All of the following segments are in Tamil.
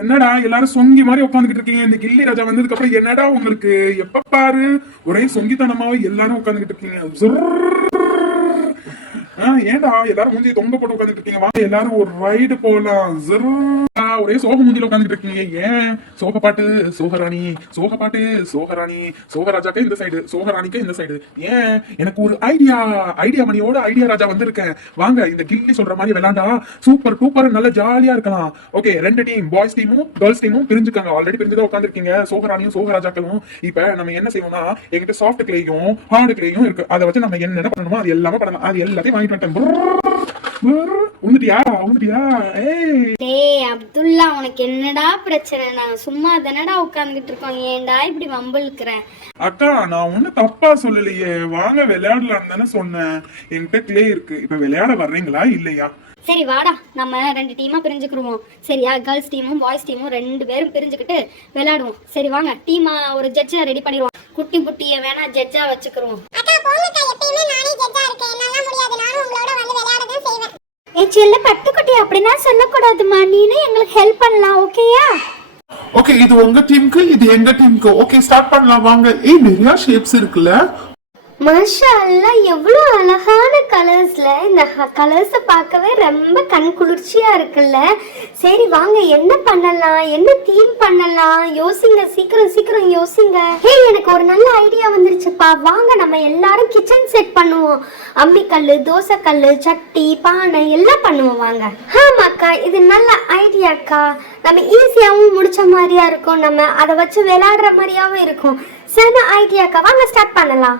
என்னடா எல்லாரும் சொங்கி மாதிரி உட்காந்துக்கிட்டு இருக்கீங்க? இந்த கில்லி ராஜா வந்ததுக்கு அப்புறம் என்னடா உங்களுக்கு எப்ப பாரு ஒரே சொங்கித்தனமாவே எல்லாரும் உட்காந்துக்கிட்டு இருக்கீங்க? ஏன்டா எல்லாரும் மூஞ்சி தொங்க போட்டு உட்காந்துட்டு இருக்கீங்க? வாங்க எல்லாரும் ஒரு ரைடு போலாம். ஒரே சோக மூஞ்சில உட்காந்துட்டு இருக்கீங்க. ஏன்? சோக பாட்டு சோகராணி, சோக பாட்டு சோகராணி, சோகராஜாக்கே இந்த சைடு, சோகராணிக்கே இந்த சைடு. ஏன்? எனக்கு ஒரு ஐடியா மணியோட ஐடியா ராஜா வந்திருக்கேன். வாங்க இந்த கில்லி சொல்ற மாதிரி விளையாண்டா சூப்பர் டூப்பர் நல்ல ஜாலியா இருக்கலாம். ஓகே, 2 டீம், பாய்ஸ் டீமும் கேர்ள்ஸ் டீமும் பிரிஞ்சுக்காங்க. ஆல்ரெடி பிரிஞ்சுதான் உட்காந்துருக்கீங்க சோகராணியும் சோகராஜாக்களும். இப்ப நம்ம என்ன செய்வோம்னா, என்கிட்ட சாஃப்ட் கிளேயும் ஹார்டு கிளேயும் இருக்கு. அதை வச்சு நம்ம என்ன பண்ணணுமோ அது எல்லாமே பண்ணலாம். அது எல்லாத்தையும் வாங்கிட்டு அப்துல்லா, உனக்கு என்னடா பிரச்சனை? நாங்க சும்மா தானடா உட்கார்ந்துட்டு இருக்கோம். ஏன்டா இப்படி வம்பிழுக்கிற? அக்கா, நான் ஒண்ணு தப்பா சொல்லலையே. வாங்க விளையாடலாம் தானே சொன்னேன். என்கிட்ட கிளே இருக்கு. இப்ப விளையாட வர்றீங்களா இல்லையா? சரி வாடா, நம்ம 2 டீமா பிரிஞ்சுக்கிடுவோம். சரியா? கேர்ள்ஸ் டீமும் பாய்ஸ் டீமும் 2 பேரும் பிரிஞ்சுக்கிட்டு விளையாடுவோம். சரி வாங்க, டீமா ஒரு ஜட்ஜா ரெடி பண்ணிடுவோம். குட்டி புட்டிய வேணா ஜட்ஜா வச்சுக்கிறோம். செல்ல பட்டுக்குட்டி அப்படின்னா சொல்லக்கூடாதுமா. நீனே எங்களுக்கு ஹெல்ப் பண்ணலாம். ஓகேயா? ஓகே, இது உங்க டீமுக்கு, இது எங்க டீமுக்கு. ஓகே, ஸ்டார்ட் பண்ணலாம் வாங்க. நிறைய ஷேப்ஸ் இருக்குல்ல. மாஷா அல்லாஹ், எவ்வளோ அழகான கலர்ஸ்ல. இந்த கலர்ஸை பார்க்கவே ரொம்ப கண் குளிர்ச்சியா இருக்குல்ல. சரி வாங்க, என்ன பண்ணலாம், என்ன தீம் பண்ணலாம்? யோசிங்க, சீக்கிரம் சீக்கிரம் யோசிங்க. ஹே, எனக்கு ஒரு நல்ல ஐடியா வந்துருச்சுப்பா. வாங்க நம்ம எல்லாரும் கிச்சன் செட் பண்ணுவோம். அம்மிக்கல், தோசைக்கல், சட்டி, பானை எல்லாம் பண்ணுவோம். வாங்க. ஆமாக்கா, இது நல்ல ஐடியாக்கா. நம்ம ஈஸியாகவும் முடிச்ச மாதிரியா இருக்கும். நம்ம அதை வச்சு விளையாடுற மாதிரியாவும் இருக்கும். சரி ஐடியாக்கா, வாங்க ஸ்டார்ட் பண்ணலாம்.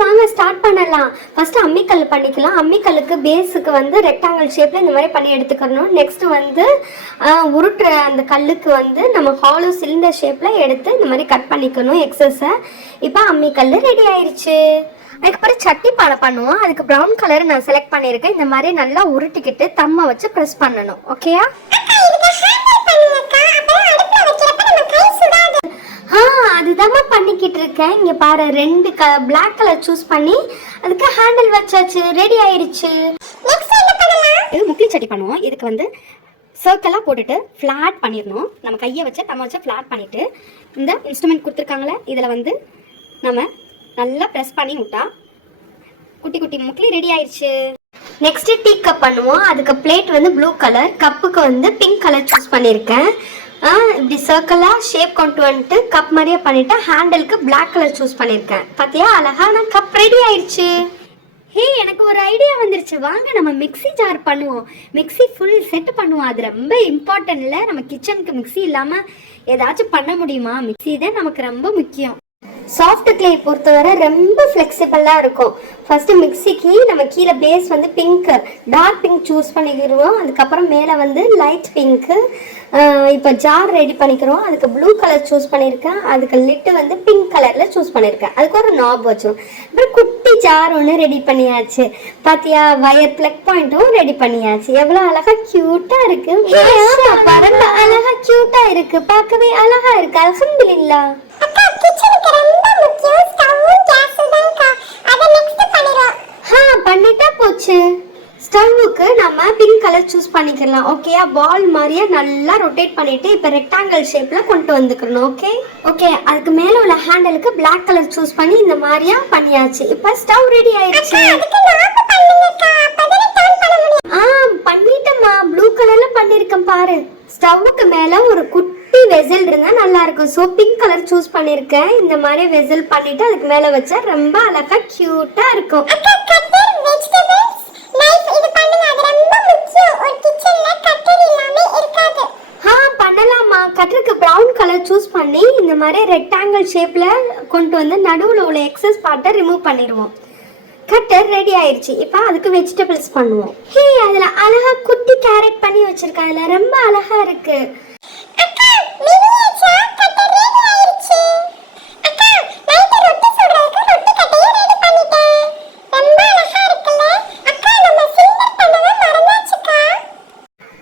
வாங்க ஸ்டார்ட் பண்ணலாம். ஃபர்ஸ்ட் அம்மிக்கல் பண்ணிக்கலாம். அம்மிக்கல்லுக்கு பேஸுக்கு வந்து ரெக்டாங்கிள் ஷேப்ல இந்த மாதிரி பண்ணி எடுத்துக்கணும். நெக்ஸ்ட் வந்து உருட்டுற அந்த கல்லுக்கு வந்து நம்ம ஹாலோ சிலிண்டர் ஷேப்ல எடுத்து இந்த மாதிரி கட் பண்ணிக்கணும் எக்ஸஸை. இப்போ அம்மிக்கல் ரெடி ஆயிடுச்சு. அதுக்கப்புறம் சட்டி பானை பண்ணுவோம். அதுக்கு ப்ரௌன் கலர் நான் செலக்ட் பண்ணியிருக்கேன். இந்த மாதிரி நல்லா உருட்டிக்கிட்டு தம்மை வச்சு ப்ரெஸ் பண்ணணும். ஓகேயா? அதுதான் பண்ணிக்கிட்டு இருக்கேன். இங்க பாரு, 2 பிளாக் கலர் சூஸ் பண்ணி அதுக்கு ஹேண்டில் வச்சாச்சு. ரெடி ஆயிடுச்சு. இது முக்கிய சட்டி பண்ணுவோம். இதுக்கு வந்து சர்க்கிளாக போட்டுட்டு ஃப்ளாட் பண்ணிடணும். நம்ம கையை வச்சு நம்ம வச்சு ஃப்ளாட் பண்ணிட்டு இந்த இன்ஸ்ட்ருமெண்ட் கொடுத்துருக்காங்களே, இதில் வந்து நம்ம நல்லா ப்ரெஸ் பண்ணி விட்டா குட்டி குட்டி முக்கிலி ரெடி ஆயிடுச்சு. நெக்ஸ்ட் டீ கப் பண்ணுவோம். அதுக்கு பிளேட் வந்து ப்ளூ கலர், கப்புக்கு வந்து பிங்க் கலர் சூஸ் பண்ணியிருக்கேன். இப்படி சர்க்கிளா ஷேப் கொண்டு வந்துட்டு கப் மாதிரியே பண்ணிட்டு ஹேண்டிலுக்கு பிளாக் கலர் சூஸ் பண்ணியிருக்கேன். பார்த்தியா, அழகான கப் ரெடி ஆயிடுச்சு. ஹே, எனக்கு ஒரு ஐடியா வந்துருச்சு. வாங்க நம்ம மிக்ஸி ஜார் பண்ணுவோம். மிக்ஸி ஃபுல் செட் பண்ணுவோம். அது ரொம்ப இம்பார்ட்டன்ட்ல. நம்ம கிச்சனுக்கு மிக்ஸி இல்லாமல் ஏதாச்சும் பண்ண முடியுமா? மிக்ஸி தான் நமக்கு ரொம்ப முக்கியம். சாஃப்ட் கிளே பொறுத்தவரை ரொம்ப ஃப்ளெக்சிபிளாக இருக்கும். ஃபர்ஸ்ட் மிக்ஸிக்கு நம்ம கீழே பேஸ் வந்து பிங்க், டார்க் பிங்க் சூஸ் பண்ணிக்கிடுவோம். அதுக்கப்புறம் மேலே வந்து லைட் பிங்க்கு. இப்போ ஜார் ரெடி பண்ணிக்கிறோம். அதுக்கு ப்ளூ கலர் சூஸ் பண்ணியிருக்கேன். அதுக்கு லிட்டு வந்து பிங்க் கலரில் சூஸ் பண்ணியிருக்கேன். அதுக்கு ஒரு நாப் வச்சோம். அப்புறம் குட்டி ஜார் ஒன்று ரெடி பண்ணியாச்சு. பார்த்தியா, வயர் பிளக் பாயிண்ட்டும் ரெடி பண்ணியாச்சு. எவ்வளோ அழகா க்யூட்டாக இருக்கு. ரொம்ப அழகா க்யூட்டாக இருக்கு. பார்க்கவே அழகா இருக்கு. அல்ஹம்துலில்லாஹ். பண்ணிட்டா போச்சு. ஸ்டவ்வுக்கு நம்ம பிங்க் கலர் சூஸ் பண்ணிக்கலாம். ஓகேயா? பால் மாதிரியே நல்லா ரொட்டேட் பண்ணிட்டு இப்போ ரெக்டாங்கிள் ஷேப்ல கொண்டு வந்துக்கணும். ஓகே, அதுக்கு மேல உள்ள ஹேண்டலுக்கு பிளாக் கலர் சூஸ் பண்ணி இந்த மாதிரியா பண்ணியாச்சு. இப்போ ஸ்டவ் ரெடி ஆயிடுச்சு. பண்ணிட்டேம்மா, ப்ளூ கலர்ல பண்ணிருக்கேன் பாரு. ஸ்டவ்வுக்கு மேல ஒரு குட்டி வெசல் இருந்தா நல்லா இருக்கும். ஸோ பிங்க் கலர் சூஸ் பண்ணிருக்கேன். இந்த மாதிரி வெசல் பண்ணிட்டு அதுக்கு மேல வச்சா ரொம்ப அழகா கியூட்டா இருக்கும். பண்ணலாமா? கட்டருக்கு ப்ரௌன் கலர் சூஸ் பண்ணி இந்த மாதிரி ரெக்டாங்கிள் ஷேப்ல கொண்டு வந்து நடுவில் உள்ள எக்ஸஸ் பார்ட்டை ரிமூவ் பண்ணிடுவோம். கட்டர் ரெடி ஆயிடுச்சு. இப்போ அதுக்கு வெஜிடபிள்ஸ் பண்ணுவோம். ஹே, அதுல அழகா குட்டி கேரட் பண்ணி வச்சிருக்கேன். அதுல ரொம்ப அழகா இருக்கு.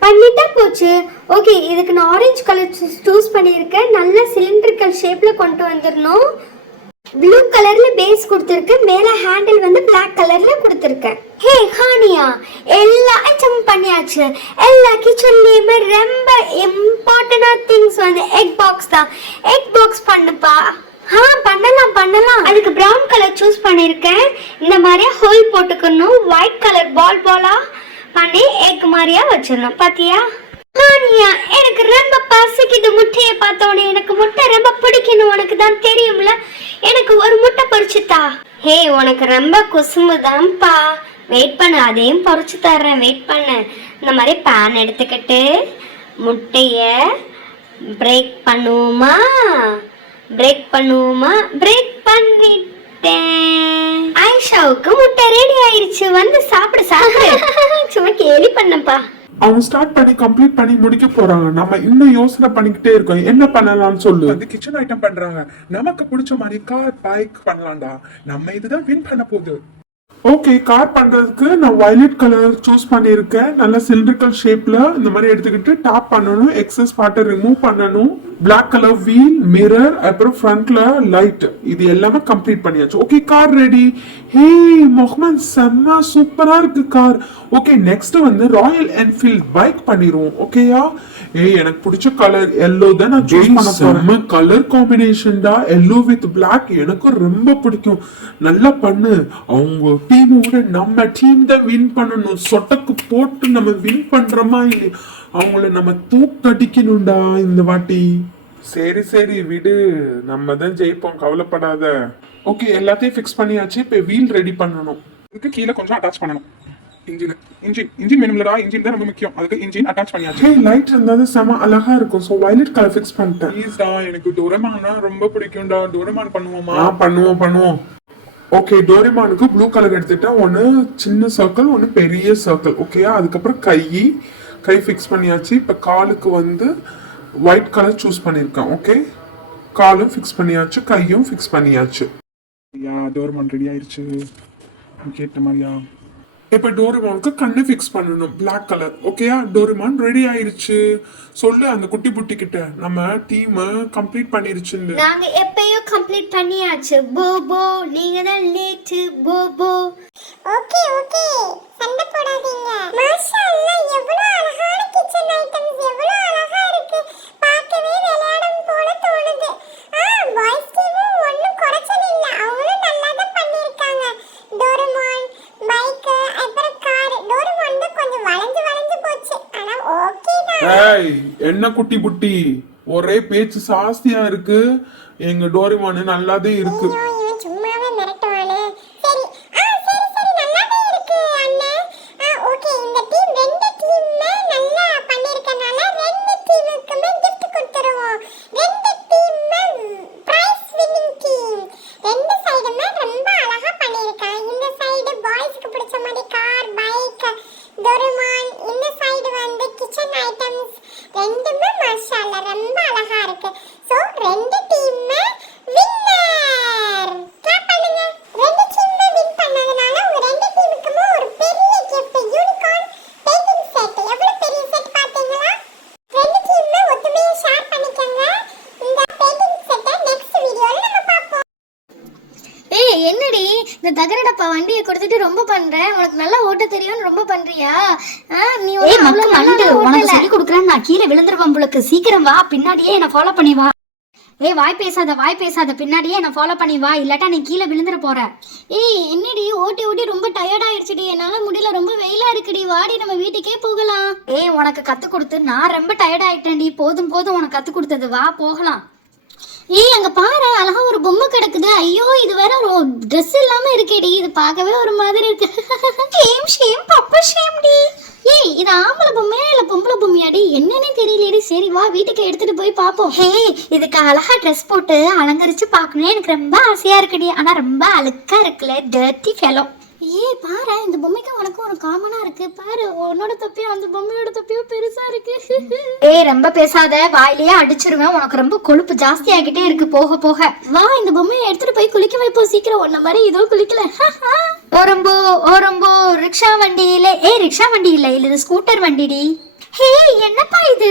பண்ணிட்டா போச்சு. ஓகே, இதுக்கு நான் ஆரஞ்சு கலர் சூஸ் பண்ணியிருக்கேன். நல்ல சிலிண்ட்ரிக்கல் ஷேப்ல கொண்டு வந்துடணும். ப்ளூ கலர்ல பேஸ் கொடுத்திருக்கேன், மேல ஹேண்டில் வந்து Black கலர்ல கொடுத்திருக்கேன். ஹே ஹானியா, எல்லா ஐட்டமும் பண்ணியாச்சு. எல்லா கிச்சன்லயுமே ரொம்ப இம்பார்ட்டன்டான திங்ஸ் வந்து எக் பாக்ஸ் தான். எக் பாக்ஸ் பண்ணுப்பா. பண்ணலாம். அதுக்கு பிரவுன் கலர் சூஸ் பண்ணிருக்கேன். இந்த மாதிரியா ஹோல் போட்டுக்கணும். ஒயிட் கலர் பால் பாலா பண்ணி எக் மாதிரியா வச்சிடணும். பாத்தியா ஹானியா, எனக்கு ரொம்ப பசிக்குது. முட்டையை பார்த்தோன்னே எனக்கு முட்டை ரொம்ப பிடிக்கணும். உனக்கு தான் தெரியும்ல, எனக்கு ஒரு முட்டை பொரிச்சுத்தா. ஹே, உனக்கு ரொம்ப குசும்புதான்ப்பா. வெயிட் பண்ணு, அதையும் பொரிச்சு தர்றேன். வெயிட் பண்ணு. இந்த மாதிரி பேன் எடுத்துக்கிட்டு முட்டைய பிரேக் பண்ணுவோமா? பிரேக் பண்ணிட்டேன். ஆயிஷாவுக்கு முட்டை ரெடி ஆயிருச்சு. வந்து சாப்பிடு. சும்மா கேலி பண்ணப்பா. அவங்க ஸ்டார்ட் பண்ணி கம்ப்ளீட் பண்ணி முடிக்க போறாங்க. நம்ம இன்னும் யோசனை பண்ணிக்கிட்டே இருக்கோம், என்ன பண்ணலாம்னு சொல்லு. அது கிச்சன் ஐட்டம் பண்றாங்க. நமக்கு பிடிச்ச மாதிரி கார் பைக் பண்ணலாம்டா. நம்ம இதுதான் வின் பண்ண போகுது. ஓகே, கார் பண்றதுக்கு நான் வயலட் கலர் சூஸ் பண்ணியிருக்கேன். நல்ல சிலிண்ட்ரிக்கல் ஷேப்ல இந்த மாதிரி எடுத்துக்கிட்டு டாப் பண்ணணும், எக்ஸஸ் பார்ட்டை ரிமூவ் பண்ணணும். Black கலர் வீல், மிரர், அப்புறம் ஃப்ரண்ட்ல லைட், இது எல்லாமே கம்ப்ளீட் பண்ணியாச்சு. Okay, car ready. Hey Muhammad, செம்ம சூப்பரா இருக்கு கார். ஓகே, நெக்ஸ்ட் வந்து ராயல் என்ஃபீல்ட் பைக் பண்ணிடுவோம். ஓகேயா? எனக்கு பிடிச்ச கலர் எல்லோ தான் நான் சூஸ் பண்ண போறேன். கலர் காம்பினேஷன்டா, எல்லோ வித் Black எனக்கும் ரொம்ப பிடிக்கும். நல்லா பண்ணு. அவங்க டீமோட நம்ம டீம் தான் வின் பண்ணணும். சொட்டக்கு போட்டு நம்ம வின் பண்றோமா இல்லை, அவங்கள நம்ம தூக்கடிக்கணும்டா இந்த வாட்டி. சரி விடு, நம்ம தான் ஜெயிப்போம், கவலைப்படாத. ஓகே, எல்லாத்தையும் ஃபிக்ஸ் பண்ணியாச்சு. இப்போ வீல் ரெடி பண்ணணும். இதுக்கு கீழே கொஞ்சம் அட்டாச் பண்ணணும். இன்ஜின் வேணும்லடா, இன்ஜின் தான் ரொம்ப முக்கியம். அதுக்கு இன்ஜின் அட்டாச் பண்ணியாச்சு. லைட் இருந்தாலும் செம அழகா இருக்கும். ஸோ வயலட் கலர் ஃபிக்ஸ் பண்ணிட்டேன். ப்ளீஸ்டா, எனக்கு டோரேமான்னா ரொம்ப பிடிக்கும்டா. டோரேமான் பண்ணுவோமா? பண்ணுவோம். ஓகே, டோரேமானுக்கு ப்ளூ கலர் எடுத்துட்டேன். ஒன்று சின்ன சர்க்கிள், ஒன்று பெரிய சர்க்கிள். ஓகேயா? அதுக்கப்புறம் கை ஃபிக்ஸ் பண்ணியாச்சு. இப்போ காலுக்கு வந்து ஒயிட் கலர் சூஸ் பண்ணியிருக்கேன். ஓகே, காலும் ஃபிக்ஸ் பண்ணியாச்சு, கையும் ஃபிக்ஸ் பண்ணியாச்சு. டோரேமான் ரெடி ஆயிடுச்சு கேட்ட மாதிரியா. இப்போ டோரேமானுக்கு கண்ணு ஃபிக்ஸ் பண்ணணும், Black கலர். ஓகேயா? டோரேமான் ரெடி ஆயிருச்சு. சொல்லு அந்த குட்டி புட்டி கிட்ட நம்ம டீம் கம்ப்ளீட் பண்ணிருச்சுன்னு. நாங்க எப்பயோ கம்ப்ளீட் பண்ணியாச்சு. போபோ, நீங்க தான் லேட். போபோ. ஓகே, சண்டை போடாதீங்க. மாஷாஅல்லாஹ், எவ்வளவு அழகான கிச்சன் ஐட்டம்ஸ், எவ்வளவு அழகா இருக்கு. பார்க்கவே விளையாடும் போல தோணுது. பாய்ஸ் டீமும் ஒண்ணும் குறைச்சல் இல்ல. அவங்களும் நல்லா தான் பண்ணிருக்காங்க. டோரேமான் பைக், அப்புறம் கார். டோரேமான் தான் கொஞ்சம் வளைஞ்சு போச்சு. ஆனா ஓகே தான். என்ன குட்டி புட்டி, ஒரே பேச்சு சாஸ்தியா இருக்கு. எங்க டோரேமான் நல்லாதே இருக்கு. இவன் சும்மாவே மிரட்டுவானே. சரி நல்லாவே இருக்கு அண்ணே. ஓகே, இந்த டீம் ரெண்டு டீம்மே நல்லா பண்ணிருக்கனால ரெண்டு டீமுக்குமே gift கொடுத்துருவோம். ரெண்டு டீம்மே பிரைஸ் வின்னிங் டீம். ரெண்டு சைடுமே ரொம்ப அழகா பண்ணிருக்காங்க. இந்த சைடு பாய்ஸ்க்கு பிடிச்ச மாதிரி கார், பைக், டோரேமான். இந்த சைடு வந்து கிச்சன் ஐட்டம்ஸ். ரெண்டுமே மாஷாஅல்லாஹ் ரொம்ப அழகா இருக்கு. சோ ரெண்டு டீம்மே வின்னர். கிளாப் பண்ணுங்க. ரெண்டு டீம்மே வின் பண்ணதுனால உங்க ரெண்டு டீமுக்குமே ஒரு பெரிய gift, யூனிகார்ன் பெயிண்டிங் செட். எவ்வளவு பெரிய செட் பாத்தீங்களா? ரெண்டு டீம்மே ஒத்துமையா ஷேர் பண்ணிக்கங்க. இந்த பெயிண்டிங் செட்டை நெக்ஸ்ட் வீடியோல நம்ம பாப்போம். என்னடி இந்த தகரடப்பா வண்டியை கொடுத்துட்டு ரொம்ப பண்ற? உனக்கு நல்லா ஓட்ட தெரியும்னு ரொம்ப பண்றியா? நீ உனக்கு சொல்லி கொடுக்குறேன். நான் கீழே விழுந்துருவேன் உங்களுக்கு. சீக்கிரம் வா, பின்னாடியே என்ன ஃபாலோ பண்ணி வா. வாய் பேசாத, பின்னாடியே என்ன ஃபாலோ பண்ணி வா, இல்லாட்டா நீ கீழே விழுந்துற போற. என்னடி ஓட்டி ரொம்ப டயர்ட் ஆயிடுச்சுடி, என்னால முடியல, ரொம்ப வெயிலா இருக்குடி, வாடி நம்ம வீட்டுக்கே போகலாம். உனக்கு கத்து கொடுத்து நான் ரொம்ப டயர்ட் ஆயிட்டேன்டி. போதும் உனக்கு கத்து கொடுத்தது, வா போகலாம். அங்க பாரு, அழகா ஒரு பொம்மை கிடக்குது. ஐயோ, இது வேற ட்ரெஸ் இல்லாம இருக்கேடி. இது பார்க்கவே ஒரு மாதிரி இருக்கு. Shame Papa shame D. இது ஆம்பளை பொம்மையா இல்ல பொம்பளை பொம்மையாடி? என்னன்னே தெரியலடி. சரி வா, வீட்டுக்கு எடுத்துட்டு போய் பாப்போம். இதுக்கு அழகா ட்ரெஸ் போட்டு அலங்கரிச்சு பார்க்கணும் எனக்கு ரொம்ப ஆசையா இருக்குடி. ஆனா ரொம்ப அழுக்கா இருக்குல்ல, டர்ட்டி ஃபெலோ. பாரு, இந்த பொம்மைக்கு உனக்கும் ஒரு காமனா இருக்கு. பாரு, உன்னோட தொப்பியும் அந்த பொம்மையோட தொப்பியும் பெருசா இருக்கு. ரொம்ப பேசாத, வாயிலேயே அடிச்சிருவேன். உனக்கு ரொம்ப கொழுப்பு ஜாஸ்தி ஆகிட்டே இருக்கு போக போக. வா, இந்த பொம்மையை எடுத்துட்டு போய் குளிக்க வைப்போம் சீக்கிரம். உன்ன மாதிரி இதோ குளிக்கல. ஓரம்போ ரிக்ஷா வண்டி இல்ல. ரிக்ஷா வண்டி இல்ல, இது ஸ்கூட்டர் வண்டிடி. ஹே என்னப்பா இது,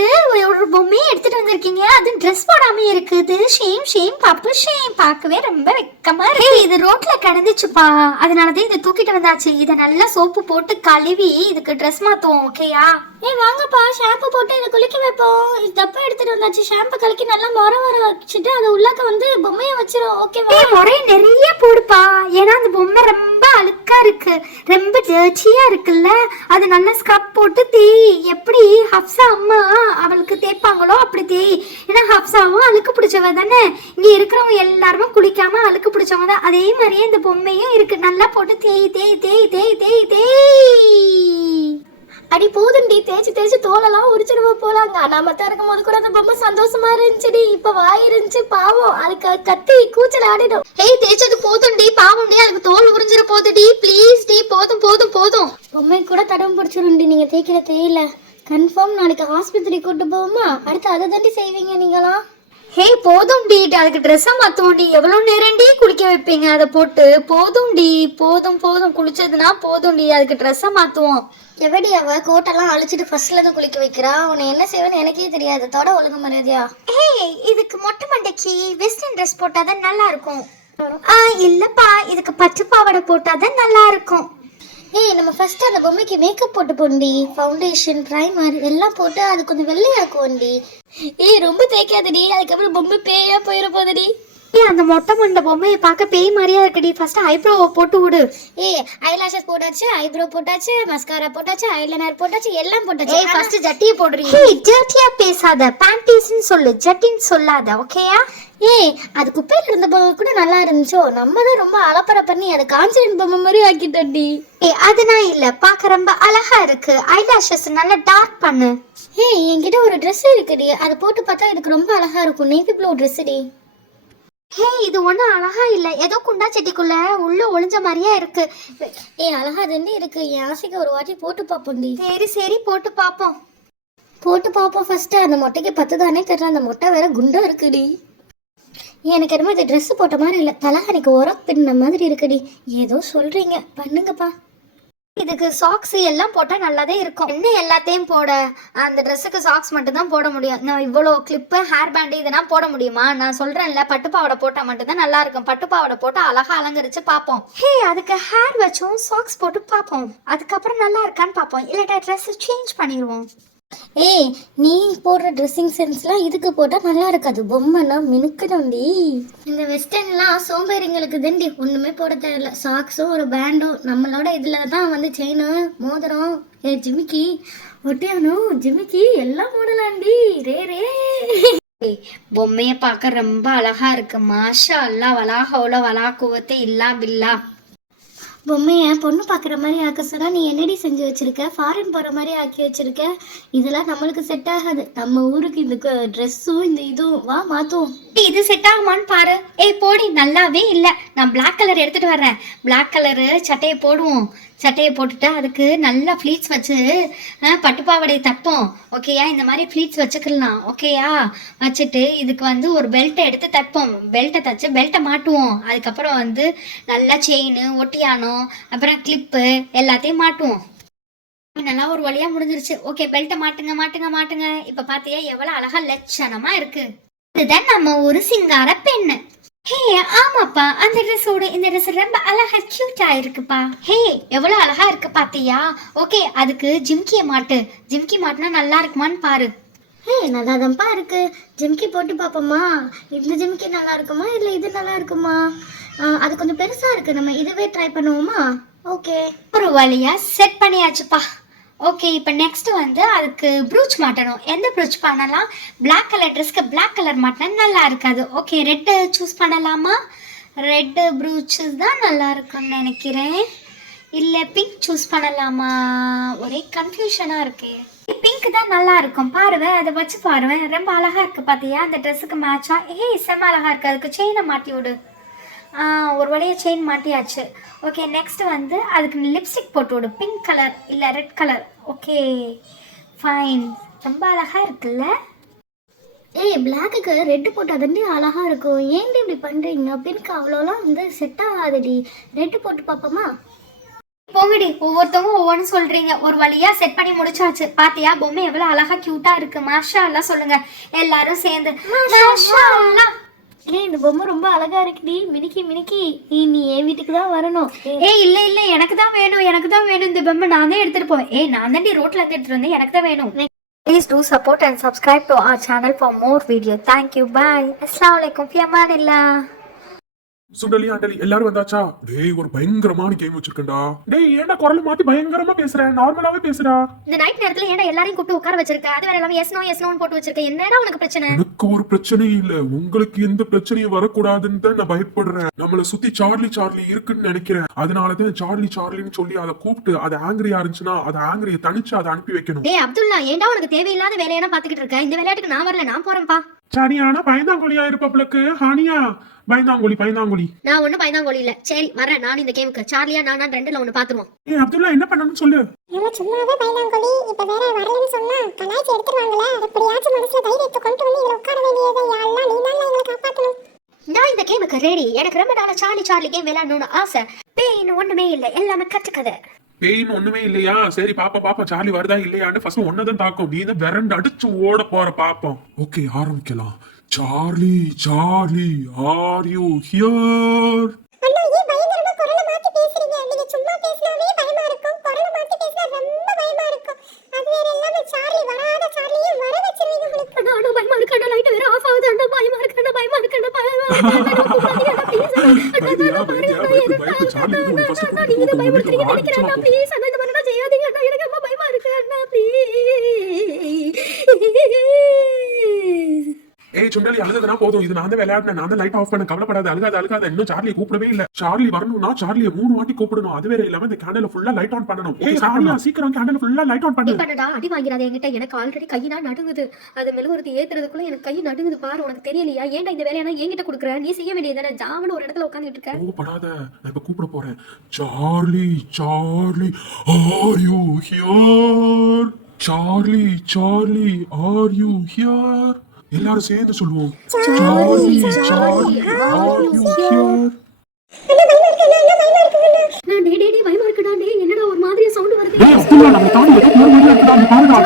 ஒரு பொம்மையை எடுத்துட்டு வந்திருக்கீங்க, அது ட்ரெஸ் போடாம இருக்குது. ஷேம் ஷேம் பாப்பு ஷேம், பார்க்கவே ரொம்ப வெக்கமா இருக்கு. இது ரோட்ல கிடந்துச்சுப்பா, அதனாலதான் இதை தூக்கிட்டு வந்தாச்சு. இதை நல்லா சோப்பு போட்டு கழுவி இதுக்கு ட்ரெஸ் மாத்துவோம், ஓகேயா? வாங்கப்பா, ஷாம்பு போட்டு இதை குளிக்க வைப்போம். இது தப்பா எடுத்துட்டு வந்தாச்சு. ஷாம்பு கலக்கி நல்லா வர வச்சுட்டு அது உள்ளாக்க வந்து பொம்மையை வச்சிரும், ஓகேவா? முறை நிறைய போடுப்பா, ஏன்னா அந்த பொம்மை ரொம்ப அழுக்கா இருக்கு, ரொம்ப ஜர்ச்சியா இருக்குல்ல. அது நல்லா ஸ்க்ரப் போட்டு தேய். எப்படி ஹப்சா அம்மா அவளுக்கு தேய்ப்பாங்களோ அப்படி தேய். ஏன்னா ஹப்சாவும் அழுக்கு பிடிச்சவ தானே, இங்க இருக்கிறவங்க எல்லாருமே குளிக்காம அழுக்கு பிடிச்சவங்க தான். அதே மாதிரியே இந்த பொம்மையும் இருக்கு. நல்லா போட்டு தேய் தேய் தேய் தேய் தேய் தேய். அடி போதுண்டி, தேய்ச்சி தேய்ச்சி தோலெல்லாம் உரிச்சிடுவா போலாங்க. நாமத்தான் இருக்கும் போது கூட அந்த பொம்மை சந்தோஷமா இருந்துச்சுடி. இப்ப வாய் இருந்துச்சு பாவம், அதுக்கு கத்தி கூச்சல் ஆடிடும். ஏய் தேய்ச்சது போதுண்டி, பாவம் டி, அதுக்கு தோல் உறிஞ்சிட போதுடி, ப்ளீஸ் டி, போதும் போதும் போதும். பொம்மை கூட தடம் பிடிச்சிருண்டி, நீங்க தேய்க்கிற தேயில. கன்ஃபார்ம் நாளைக்கு ஆஸ்பத்திரி கூட்டு போவோமா? அடுத்து அதை தாண்டி செய்வீங்க நீங்களா? ஹே போதும் டி, அதுக்கு ட்ரெஸ்ஸை மாத்துவோம் டி. எவ்வளவு நேரம் டி குளிக்க வைப்பீங்க அதை போட்டு? போதும் டி, போதும் போதும், குளிச்சதுன்னா போதும் டி, அதுக்கு ட்ரெஸ்ஸை மாத்துவோம். எப்படி அவ கோட்டெல்லாம் அழிச்சிட்டு ஃபர்ஸ்ட்ல இருந்து குளிக்க வைக்கிறா? உன்னை என்ன செய்வேன்னு எனக்கே தெரியாது. தொட ஒழுங்கு மரியாதையா. ஏய் இதுக்கு மொட்டை மண்டைக்கு வெஸ்டர்ன் ட்ரெஸ் போட்டாதான் நல்லா இருக்கும். இல்லப்பா, இதுக்கு பச்சை பாவாடை போட்டாதான் நல்லா இருக்கும். ஏய் நம்ம ஃபர்ஸ்ட் அந்த பொம்மைக்கு மேக்கப் போட்டு போண்டி, ஃபவுண்டேஷன் ப்ரைமர் எல்லாம் போட்டு அது கொஞ்சம் வெள்ளையாக்குவோண்டி. ஏய் ரொம்ப தேய்க்காதடி, அதுக்கப்புறம் பொம்மை பேயா போயிட போகுதுடி. அந்த மொட்டை மண்டை பொம்மையை பார்க்க பேய் மாதிரியா இருக்குடி. ஃபர்ஸ்ட் ஐப்ரோ போட்டு விடு. ஐலாஷஸ் போட்டாச்சு, ஐப்ரோ போட்டாச்சு, மஸ்காரா போட்டாச்சு, ஐலைனர் போட்டாச்சு, எல்லாம் போட்டாச்சு. ஃபர்ஸ்ட் ஜட்டியை போடுறீங்க. ஜட்டியா பேசாத, பேண்டீஸ்னு சொல்லு, ஜட்டின்னு சொல்லாத, ஓகேயா? அது குப்பையில இருந்த பொம்மை கூட நல்லா இருந்துச்சோ, நம்ம தான் ரொம்ப அலப்பறை பண்ணி அதை கான்சிடென்ட் பொம்மை மாதிரி ஆக்கிட்டோண்டி. அதெல்லாம் இல்ல, பார்க்க ரொம்ப அழகா இருக்கு. ஐலாஷஸ் நல்லா டார்க் பண்ணு. என்கிட்ட ஒரு ட்ரெஸ் இருக்குடி, அதை போட்டு பார்த்தா எனக்கு ரொம்ப அழகா இருக்கும். நேவி ப்ளூ ட்ரெஸ் டி. இது ஒன்றும் அழகா இல்லை, ஏதோ குண்டா செட்டிக்குள்ள உள்ள ஒளிஞ்ச மாதிரியா இருக்கு. அழகா தாண்டி இருக்கு. என் ஆசைக்கு ஒரு வாட்டி போட்டு பார்ப்போம்டி. சரி சரி போட்டு பார்ப்போம். போட்டு பார்ப்போம் ஃபர்ஸ்ட். அந்த மொட்டைக்கு 10 தானே தெரியல, அந்த மொட்டை வேற குண்டா இருக்குடி. எனக்கு என்னமோ இந்த ட்ரெஸ் போட்ட மாதிரி இல்லை, தலகாணிக்கு உரம் பின்ன மாதிரி இருக்குடி. ஏதோ சொல்றீங்க, பண்ணுங்கப்பா. இதுக்கு சாக்ஸ் எல்லாம் போட்டால் நல்லாதே இருக்கும். என்ன எல்லாத்தையும் போட, அந்த ட்ரெஸ்ஸுக்கு சாக்ஸ் மட்டும் தான் போட முடியும். நான் இவ்வளோ கிளிப்பு ஹேர் பேண்டு இதெல்லாம் போட முடியுமா? நான் சொல்கிறேன்ல, பட்டுப்பாவடை போட்டால் மட்டும்தான் நல்லா இருக்கும். பட்டுப்பாவடை போட்டால் அழகாக அலங்கரிச்சு பார்ப்போம். அதுக்கு ஹேர் வச்சும் சாக்ஸ் போட்டு பார்ப்போம். அதுக்கப்புறம் நல்லா இருக்கான்னு பார்ப்போம். இல்லாட்டா ட்ரெஸ் சேஞ்ச் பண்ணிடுவோம். நீ போடுற ட்ரெஸ்ஸிங் சென்ஸ்லாம் இதுக்கு போட்டால் நல்லா இருக்காது. பொம்மைனா மினுக்கணும்டி. இந்த வெஸ்டர்ன்லாம் சோம்பேறிங்களுக்கு தண்டி, ஒன்றுமே போட தேவையில்ல. சாக்ஸும் ஒரு பேண்டும், நம்மளோட இதில் தான் வந்து செயினு மோதிரம் ஜிமிக்கி ஒட்டியானும் ஜிமிக்கி எல்லாம் போடலாண்டி. ரே ரே பொம்மையை பார்க்க ரொம்ப அழகா இருக்கு. மாஷா அல்லா, வலா ஹவுல வலா குவத்தே இல்லா பில்லா. பொம்மையை பொண்ணு பார்க்குற மாதிரி ஆக்க சொன்னா நீ என்னடி செஞ்சு வச்சிருக்க? ஃபாரின் போகிற மாதிரி ஆக்கி வச்சிருக்க. இதெல்லாம் நம்மளுக்கு செட் ஆகாது. நம்ம ஊருக்கு இந்த ட்ரெஸ்ஸும் இந்த இதுவும் வா மாற்றுவோம். இது செட் ஆகுமான்னு பாரு. போடி, நல்லாவே இல்லை. நான் பிளாக் கலர் எடுத்துகிட்டு வர்றேன். பிளாக் கலரு சட்டையை போடுவோம். சட்டையை போட்டுட்டு அதுக்கு நல்லா ஃப்ளீட்ஸ் வச்சு பட்டுப்பாவடையை தைப்போம், ஓகேயா? இந்த மாதிரி ஃப்ளீட்ஸ் வச்சுக்கலாம், ஓகேயா? வச்சுட்டு இதுக்கு வந்து ஒரு பெல்ட்டை எடுத்து தைப்போம். பெல்ட்டை தைச்சு பெல்ட்டை மாட்டுவோம். அதுக்கப்புறம் வந்து நல்லா செயின் ஒட்டியானோ அப்புறம் கிளிப்பு எல்லாத்தையும் மாட்டுவோம். நல்லா ஒரு வழியாக முடிஞ்சிருச்சு. ஓகே, பெல்ட்டை மாட்டுங்க மாட்டுங்க மாட்டுங்க. இப்போ பார்த்தியா எவ்வளோ அழகா லட்சணமாக இருக்கு. இதுதான் நம்ம ஒரு சிங்கார பெண்ணு. ஆமாப்பா, அந்த ட்ரெஸ்ஸோட இந்த ட்ரெஸ் ரொம்ப அழகா கியூட்டா இருக்குப்பா. எவ்வளவு அழகா இருக்கு பாத்தியா? ஓகே, அதுக்கு ஜிம்கிய மாட்டு. ஜிம்கி மாட்டினா நல்லா இருக்குமான்னு பாரு. நல்லாதான்ப்பா இருக்கு. ஜிம்கி போட்டு பாப்போமா? இந்த ஜிம்கி நல்லா இருக்குமா இல்ல இது நல்லா இருக்குமா? அது கொஞ்சம் பெருசா இருக்கு, நம்ம இதுவே ட்ரை பண்ணுவோமா? ஓகே, ஒரு வழியா செட் பண்ணியாச்சுப்பா. ஓகே, இப்போ நெக்ஸ்ட் வந்து அதுக்கு ப்ரூச் மாட்டணும். எந்த ப்ரூச் பண்ணலாம்? பிளாக் கலர் ட்ரெஸ்க்கு பிளாக் கலர் மாட்டினா நல்லா இருக்காது. ஓகே, ரெட்டு சூஸ் பண்ணலாமா? ரெட்டு ப்ரூச்சஸ் தான் நல்லா இருக்கும்னு நினைக்கிறேன். இல்லை பிங்க் சூஸ் பண்ணலாமா? ஒரே கன்ஃபியூஷனாக இருக்கு. பிங்க் தான் நல்லா இருக்கும். பாருவேன், அதை வச்சு பாருவேன். ரொம்ப அழகா இருக்கு பார்த்தியா? அந்த ட்ரெஸ்ஸுக்கு மேட்சா செம்ம அழகா இருக்கு. அதுக்கு செயினை மாட்டி விடு. ஒரு வழியாக செயின் மாட்டியாச்சு. ஓகே, நெக்ஸ்ட் வந்து அதுக்கு லிப்ஸ்டிக் போட்டு விடு. பிங்க் கலர் இல்லை ரெட் கலர். ஓகே ஃபைன், ரொம்ப அழகா இருக்குல்ல? பிளாக்குக்கு ரெட்டு போட்டால் தாண்டி அழகா இருக்கும். ஏன்டி இப்படி பண்ணுறீங்க? பிங்க் அவ்வளோலாம் வந்து செட் ஆகாதுடி. ரெட்டு போட்டு பார்ப்போமா? போங்கடி, ஒவ்வொருத்தவங்க ஒவ்வொன்னு சொல்றீங்க. ஒரு வழியா செட் பண்ணி முடிச்சாச்சு. பாத்தியா பொம்மை எவ்வளவு அழகா கியூட்டா இருக்கு. மாஷா அல்லாஹ் சொல்லுங்க எல்லாரும் சேர்ந்து. மாஷா அல்லாஹ். இந்த பொம்மை ரொம்ப அழகா இருக்குடி. மினிக்கி மினிக்கி நீ என் வீட்டுக்கு தான் வரணும். இல்ல இல்ல, எனக்கு தான் வேணும், எனக்கு தான் வேணும். இந்த பொம்மை நான் தான் எடுத்துட்டு போவேன். நான் தாண்டி ரோட்ல இருந்து எடுத்துட்டு வந்தேன், எனக்கு தான் வேணும். Please do support and subscribe to our channel for more video. Thank you. Bye. Assalamu alaikum. Fi amanillah. சுண்டலி ஆண்டலி எல்லாரும் வந்தாச்சா? டேய் ஒரு பயங்கரமான கேம் வச்சிருக்கேன்டா. டேய் ஏன்டா குரல் மாத்தி பயங்கரமா பேசுற? நார்மலாவே பேசுடா. இந்த நைட் நேரத்துல ஏன்டா எல்லாரையும் கூப்பிட்டு உட்கார வச்சிருக்க? அது வேற எல்லாம் எஸ் நோன்னு போட்டு வச்சிருக்க. என்னடா உனக்கு பிரச்சனை? எனக்கு ஒரு பிரச்சனையும் இல்ல. உங்களுக்கு எந்த பிரச்சனையும் வரக்கூடாதுன்னு தான் நான் பயப்படுறேன். நம்மள சுத்தி சார்லி சார்லி இருக்குன்னு நினைக்கிறேன். அதனாலதான் சார்லின்னு சொல்லி அதை கூப்பிட்டு அது ஆங்கிரியா இருந்துச்சுன்னா அதை ஆங்கிரியை தனிச்சு அதை அனுப்பி வைக்கணும். டேய் அப்துல்லா, ஏன்டா உனக்கு தேவையில்லாத வேலையெல்லாம் பாத்துக்கிட்டு இருக்க? இந்த விளையாட்டுக்கு நான் வரல, நான் போறேன்ப்பா. சரியான பயந்தாங்கொழியா இருப்பவளுக்கு ஹானியா பயந்தாங்கொழி. நான் ஒண்ணும் பயந்தாங்கோலி இல்ல. சரி வரேன் நான் இந்த கேமுக்கு. சார்லியா நான் ரெண்டுல ஒண்ணு பாத்துருவோம். ஏய் அப்துல்லா என்ன பண்ணணும்னு சொல்லு. சும்மாவே பயந்தாங்கோலி. இப்ப வேற வரலன்னு சொன்னா கலாய்ச்சி எடுத்துருவாங்களே. எப்படியாச்சும் மனசுல தைரியத்தை கொண்டு வந்து இதுல உட்கார வேண்டியதை யாரெல்லாம் நீ தான் எங்களை காப்பாத்தணும். நான் இந்த கேமுக்கு ரெடி. எனக்கு ரொம்ப நாளா சார்லி கேம் விளையாடணும்னு ஆசை. பெயின் ஒண்ணுமே இல்ல, எல்லாமே கட்டுக்கதை. பெயின் ஒண்ணுமே இல்லையா? சரி பாப்பா சார்லி வருதா இல்லையான்னு ஃபர்ஸ்ட் ஒன்னதான் தாக்கும். நீ தான் விரண்டு அடிச்சு ஓட போற பாப்போம். ஓகே ஆரம்பிக்கலாம். Charlie are you here? அண்ணா ஏன் பயங்கரமா குரலை மாத்தி பேசுறீங்க? நீங்க சும்மா பேசினாவே பயமா இருக்கும், குரலை மாத்தி பேசினா ரொம்ப பயமா இருக்கும். அது வேற எல்லாமே சார்லி வராத சார்லியே வர வச்சிருவீங்க உங்களுக்கு. அண்ணா பயமா இருக்கு. அண்ணா லைட் வேற ஆஃப் ஆகுது. அண்ணா பயமா இருக்கு. அண்ணா பயமா இருக்கு. அண்ணா பயமா ஏய் சுண்டலி அழுதனா போதும். இது நான் தான் விளையாடுனேன், நான் தான் லைட் ஆஃப் பண்ண. கவலைப்படாத, அழுகாத. இன்னும் சார்லியை கூப்பிடவே இல்ல. சார்லி வரணும்னா சார்லியை 3 வாட்டி கூப்பிடணும். அது வேற இல்லாம இந்த கேண்டல ஃபுல்லா லைட் ஆன் பண்ணணும். ஏய் சார்லியா சீக்கிரம் கேண்டல ஃபுல்லா லைட் ஆன் பண்ணு. பண்ணடா, அடி வாங்கிறாத என்கிட்ட. எனக்கு ஆல்ரெடி கையினா நடுங்குது. அது மெழுகுவர்த்தி ஏத்துறதுக்குள்ள எனக்கு கை நடுங்குது பாரு. உனக்கு தெரியலையா? ஏன்டா இந்த வேலையை நான் என்கிட்ட குடுக்குற? நீ செய்ய வேண்டியதானே. ஜாமனு ஒரு இடத்துல உட்கார்ந்துட்டு இருக்க. கோவப்படாத, நான் இப்ப கூப்பிட போறேன். Charlie are you here? Charlie are you here? எல்லாரும் சேர்ந்து சொல்லுவோம். Charlie are you here? பயமா இருக்குடா. டேய் என்னடா ஒரு மாதிரி சவுண்ட் வருது. ஏய் அப்துல்லா நம்ம தாண்டி ஏதோ போற மாதிரி இருக்குடா. அந்த பாருடா.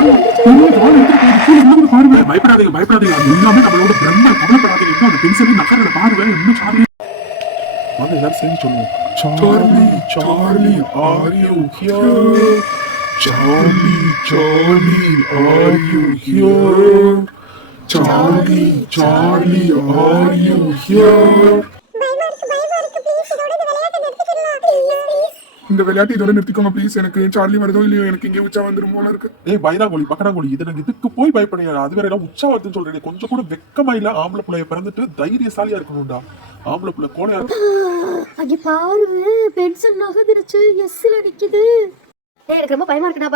பாருங்க. பயப்படாதீங்க. அது எல்லாமே நம்மளோட பிரம்ம. கவலைப்படாதீங்க. இன்னும் அந்த பென்சிலே நக்கறத பாருங்க. இன்னும் சார்லி வாங்க எல்லாரும் சேர்ந்து சொல்லுவோம். Charlie are you here? Charlie are you here? Charlie are you here? பயமா இருக்கு ப்ளீஸ் இதோட இந்த விளையாட்டை நிறுத்திடலாம் ப்ளீஸ். இந்த விளையாட்டு இதோட நிறுத்திக்கோங்க ப்ளீஸ். எனக்கு சார்லி வருதோ இல்லையோ, எனக்கு இங்கே உச்சா வந்துரும் போல இருக்கு. ஏய் பயந்தாங்கோலி பக்கடாங்கோலி, இதுக்கு போய் பயப்படுங்க. அது வேற எல்லாம் உச்சா வருதுன்னு சொல்றேன். கொஞ்சம் கூட வெக்கமா இல்ல. ஆம்பளை பிள்ளைய பிறந்துட்டு தைரியசாலியா இருக்கணும்டா. ஆம்பளை பிள்ளை கோணையா அங்க பாரு பென்சில் நகர்ந்துருச்சு. எஸ்ல நிக்குது. எனக்கு ரொம்ப பயமா இருக்குடா.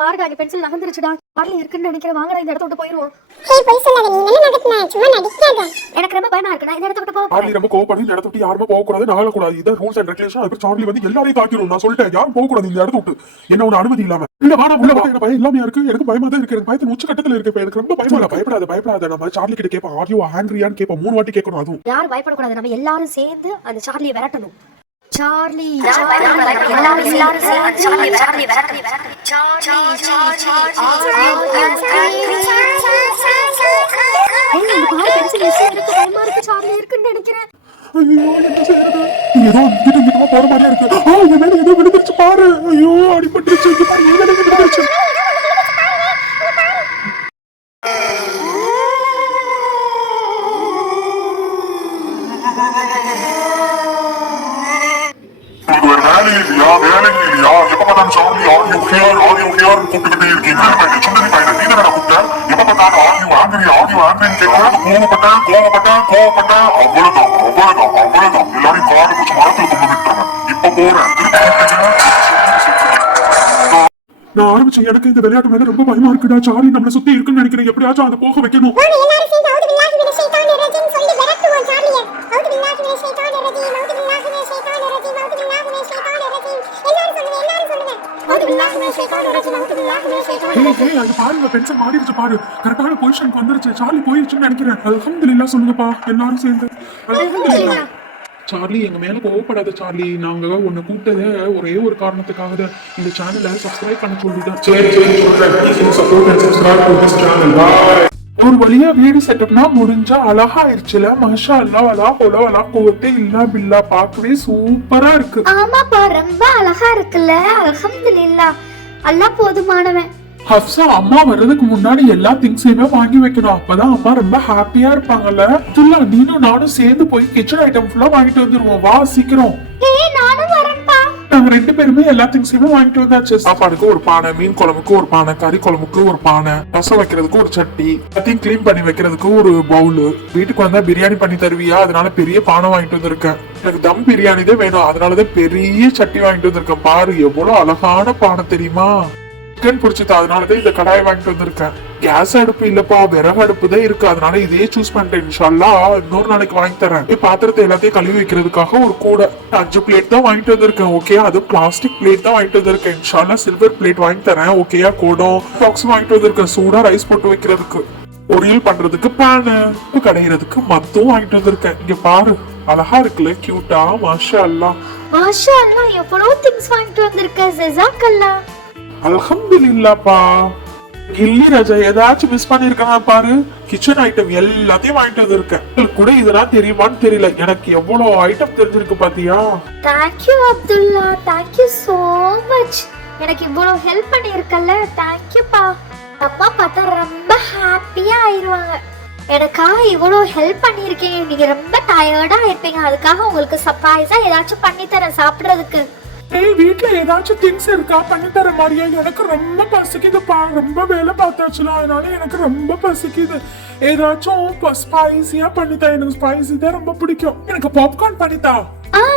பாருடா, அங்க பென்சில் நகர்ந்துருச்சுடா. பாடல இருக்குன்னு நினைக்கிறேன். வாங்கடா இந்த இடத்த விட்டு போயிருவோம். ஏய் போய் சொல்லாத. நீ என்ன நடக்குன? சும்மா நடிக்காத. எனக்கு ரொம்ப பயமா இருக்குடா. இந்த இடத்த விட்டு போ. சார்லி ரொம்ப கோவப்படும். இந்த இடத்த விட்டு யாருமே போக கூடாது, நகல கூடாது. இதான் ரூல்ஸ் அண்ட் ரெகுலேஷன். அதுக்கு சார்லி வந்து எல்லாரையும் தாக்கிடும். நான் சொல்லிட்டேன் யாரும் போக கூடாது இந்த இடத்த விட்டு. என்ன ஒண்ணு அனுமதி இல்லாம. இல்ல வாடா உள்ள வா. எனக்கு பயம் இல்லாம இருக்கு. எனக்கு பயமா தான் இருக்கு. எனக்கு பயத்தின் உச்ச கட்டத்துல இருக்கு. எனக்கு ரொம்ப பயமா இல்ல. பயப்படாத. நம்ம சார்லி கிட்ட கேப்போம். ஆர் யூ ஆங்கிரியான்னு கேப்போம். 3 வாட்டி கேட்கணும். அதுவும் யாரும் பயப்படக்கூடாது. நம்ம எல்லாரும் சேர்ந்து அந்த சார்லியை விரட்டணும். சார்லி இருக்குன்னு நினைக்கிறேன். ஐயோ என்ன செய்யறது? ஏதோ கிட்ட போற மாதிரியா இருக்கு. என் மேல ஏதோ விழுந்துருச்சு பாரு. ஐயோ அடிபட்டுருச்சு. இங்க பாரு ஏதோ விழுந்துருச்சு. வேலை இல்லையா? எப்ப பார்த்தாலும் சார்லி ஆர் யூ ஹியர் கூப்பிட்டுக்கிட்டே இருக்கீங்க. சுண்டலி பையன் நீ தானடா கூப்பிட்ட? எப்ப பார்த்தாலும் ஆர் யூ ஆங்கிரின்னு கேட்கறது கோவப்பட்டேன். அவ்வளவுதான். எல்லாரையும் காலை பிடிச்சி மரத்துல கொண்டு விட்டாங்க. இப்ப போறேன். நான் ஆரம்பிச்சேன். எனக்கு இந்த விளையாட்டு மேல ரொம்ப பயமா இருக்குடா. சார்லி நம்மள சுத்தி இருக்குன்னு நினைக்கிறேன். எப்படியாச்சும் அதை போக வைக்கணும். வாங்க எல்லாரும் சேர்ந்து அவுது பில்லாஹி மினஷ் ஷைத்தானிர் ரஜீம் சொல்லி விரட்டுவோம் சார்லியை. அவுது பில்லாஹி மினஷ் ஷைத்தானிர் ரஜீம். எல்லாரும் சொல்லுங்க. ஏய் அது பாருங்க பென்சில் மாறிடுச்சு பாரு. கரெக்டான பொசிஷனுக்கு வந்துருச்சு. சார்லி போயிருச்சுன்னு நினைக்கிறேன். அல்ஹம்துலில்லாஹ் சொல்லுங்கப்பா எல்லாரும் சேர்ந்து. அல்ஹம்துலில்லாஹ். சார்லி எங்க மேல கோவப்படாத சார்லி, நாங்க உன்னை கூப்பிட்டத ஒரே ஒரு காரணத்துக்காக தான் இந்த சேனலை சப்ஸ்கிரைப் பண்ண சொல்லிதான். சரி சொல்றேன். ஒரு வழியா வீடு செட்டப்னா முடிஞ்சா அழகா ஆயிடுச்சுல. மாஷா அல்லா அலா போல அலா கோவத்தே இல்லா பில்லா, பார்க்கவே சூப்பரா இருக்கு. ஆமாப்பா, ரொம்ப அழகா இருக்குல்ல. அல்ஹம்துலில்லாஹ், அல்லாஹ் போதுமானவன். ஹப்சா, அம்மா வர்றதுக்கு முன்னாடி எல்லா திங்ஸையுமே வாங்கி வைக்கணும், அப்பதான் அம்மா ரொம்ப ஹாப்பியா இருப்பாங்கல்ல. அப்துல்லா, நீனும் நானும் சேர்ந்து போய் கிச்சன் ஐட்டம் ஃபுல்லா வாங்கிட்டு வந்துருவோம், வா சீக்கிரம். நானும் வரேன்ப்பா. நாங்க 2 பேருமே எல்லா திங்ஸையுமே வாங்கிட்டு வந்தாச்சு. சாப்பாடுக்கு ஒரு பானை, மீன் குழம்புக்கு ஒரு பானை, கறி குழம்புக்கு ஒரு பானை, ரசம் வைக்கிறதுக்கு ஒரு சட்டி, எல்லாத்தையும் கிளீன் பண்ணி வைக்கிறதுக்கு ஒரு பவுல். வீட்டுக்கு வந்தா பிரியாணி பண்ணி தருவியா, அதனால பெரிய பானை வாங்கிட்டு வந்திருக்கேன். எனக்கு தம் பிரியாணி தான் வேணும், அதனாலதான் பெரிய சட்டி வாங்கிட்டு வந்திருக்கேன். பாரு எவ்வளவு அழகான பானை தெரியுமா. சிக்கன் பிடிச்சது, அதனாலதான் இந்த கடாயை வாங்கிட்டு வந்திருக்கேன். கேஸ் அடுப்பு இல்லப்பா, விறகு அடுப்பு தான் இருக்கு, அதனால இதே சூஸ் பண்ணிட்டேன். இன்ஷால்லா இன்னொரு நாளைக்கு வாங்கி தரேன். பாத்திரத்தை எல்லாத்தையும் கழுவி வைக்கிறதுக்காக ஒரு கூடை, 5 பிளேட் தான் வாங்கிட்டு வந்திருக்கேன். ஓகே, அது பிளாஸ்டிக் பிளேட் தான் வாங்கிட்டு வந்திருக்கேன். இன்ஷால்லா சில்வர் பிளேட் வாங்கி தரேன். ஓகேயா, கோடம் பாக்ஸ் வாங்கிட்டு வந்திருக்கேன், சூடா ரைஸ் போட்டு வைக்கிறதுக்கு. பொரியல் பண்றதுக்கு பேனு, உப்பு கடையிறதுக்கு மத்தும் வாங்கிட்டு வந்திருக்கேன். இங்க பாரு, அழகா இருக்குல்ல, கியூட்டா. மாஷா அல்லா, மாஷா அல்லாஹ், எவ்வளவு திங்ஸ் வாங்கிட்டு வந்திருக்க. ஜஸாக்கல்லாஹ். அல்ஹம்துலில்லாஹ்ப்பா. கில்லி ராஜா ஏதாச்சும் மிஸ் பண்ணிருக்காங்க பாரு. கிச்சன் ஐட்டம் எல்லாத்தையும் வாங்கிட்டு வந்திருக்கேன். உங்களுக்கு கூட இதெல்லாம் தெரியுமான்னு தெரியல, எனக்கு எவ்வளவு ஐட்டம் தெரிஞ்சிருக்கு பாத்தியா. Thank you Abdullah, thank you so much. எனக்கு இவ்வளவு ஹெல்ப் பண்ணியிருக்கல, தேங்க்யூப்பா. அப்பா பார்த்தா ரொம்ப ஹாப்பியா ஆயிருவாங்க. எனக்காக இவ்வளவு ஹெல்ப் பண்ணியிருக்கீங்க. நீங்க ரொம்ப டயர்டா இருப்பீங்க, அதுக்காக உங்களுக்கு சர்ப்ரைஸா ஏதாச்சும் பண்ணி தரேன் சாப்பிடுறதுக்கு. ஏய், வீட்ல ஏதாச்சும் திங்ஸ் இருக்கா பண்ணி தர மாதிரியா? எனக்கு ரொம்ப பசிக்குதுப்பா, ரொம்ப வேலை பார்த்தாச்சுல, அதனால எனக்கு ரொம்ப பசிக்குது. ஏதாச்சும் ஸ்பைசியா பண்ணித்தா, எனக்கு ஸ்பைசி தான் ரொம்ப பிடிக்கும். எனக்கு பாப்கார்ன் பண்ணித்தா.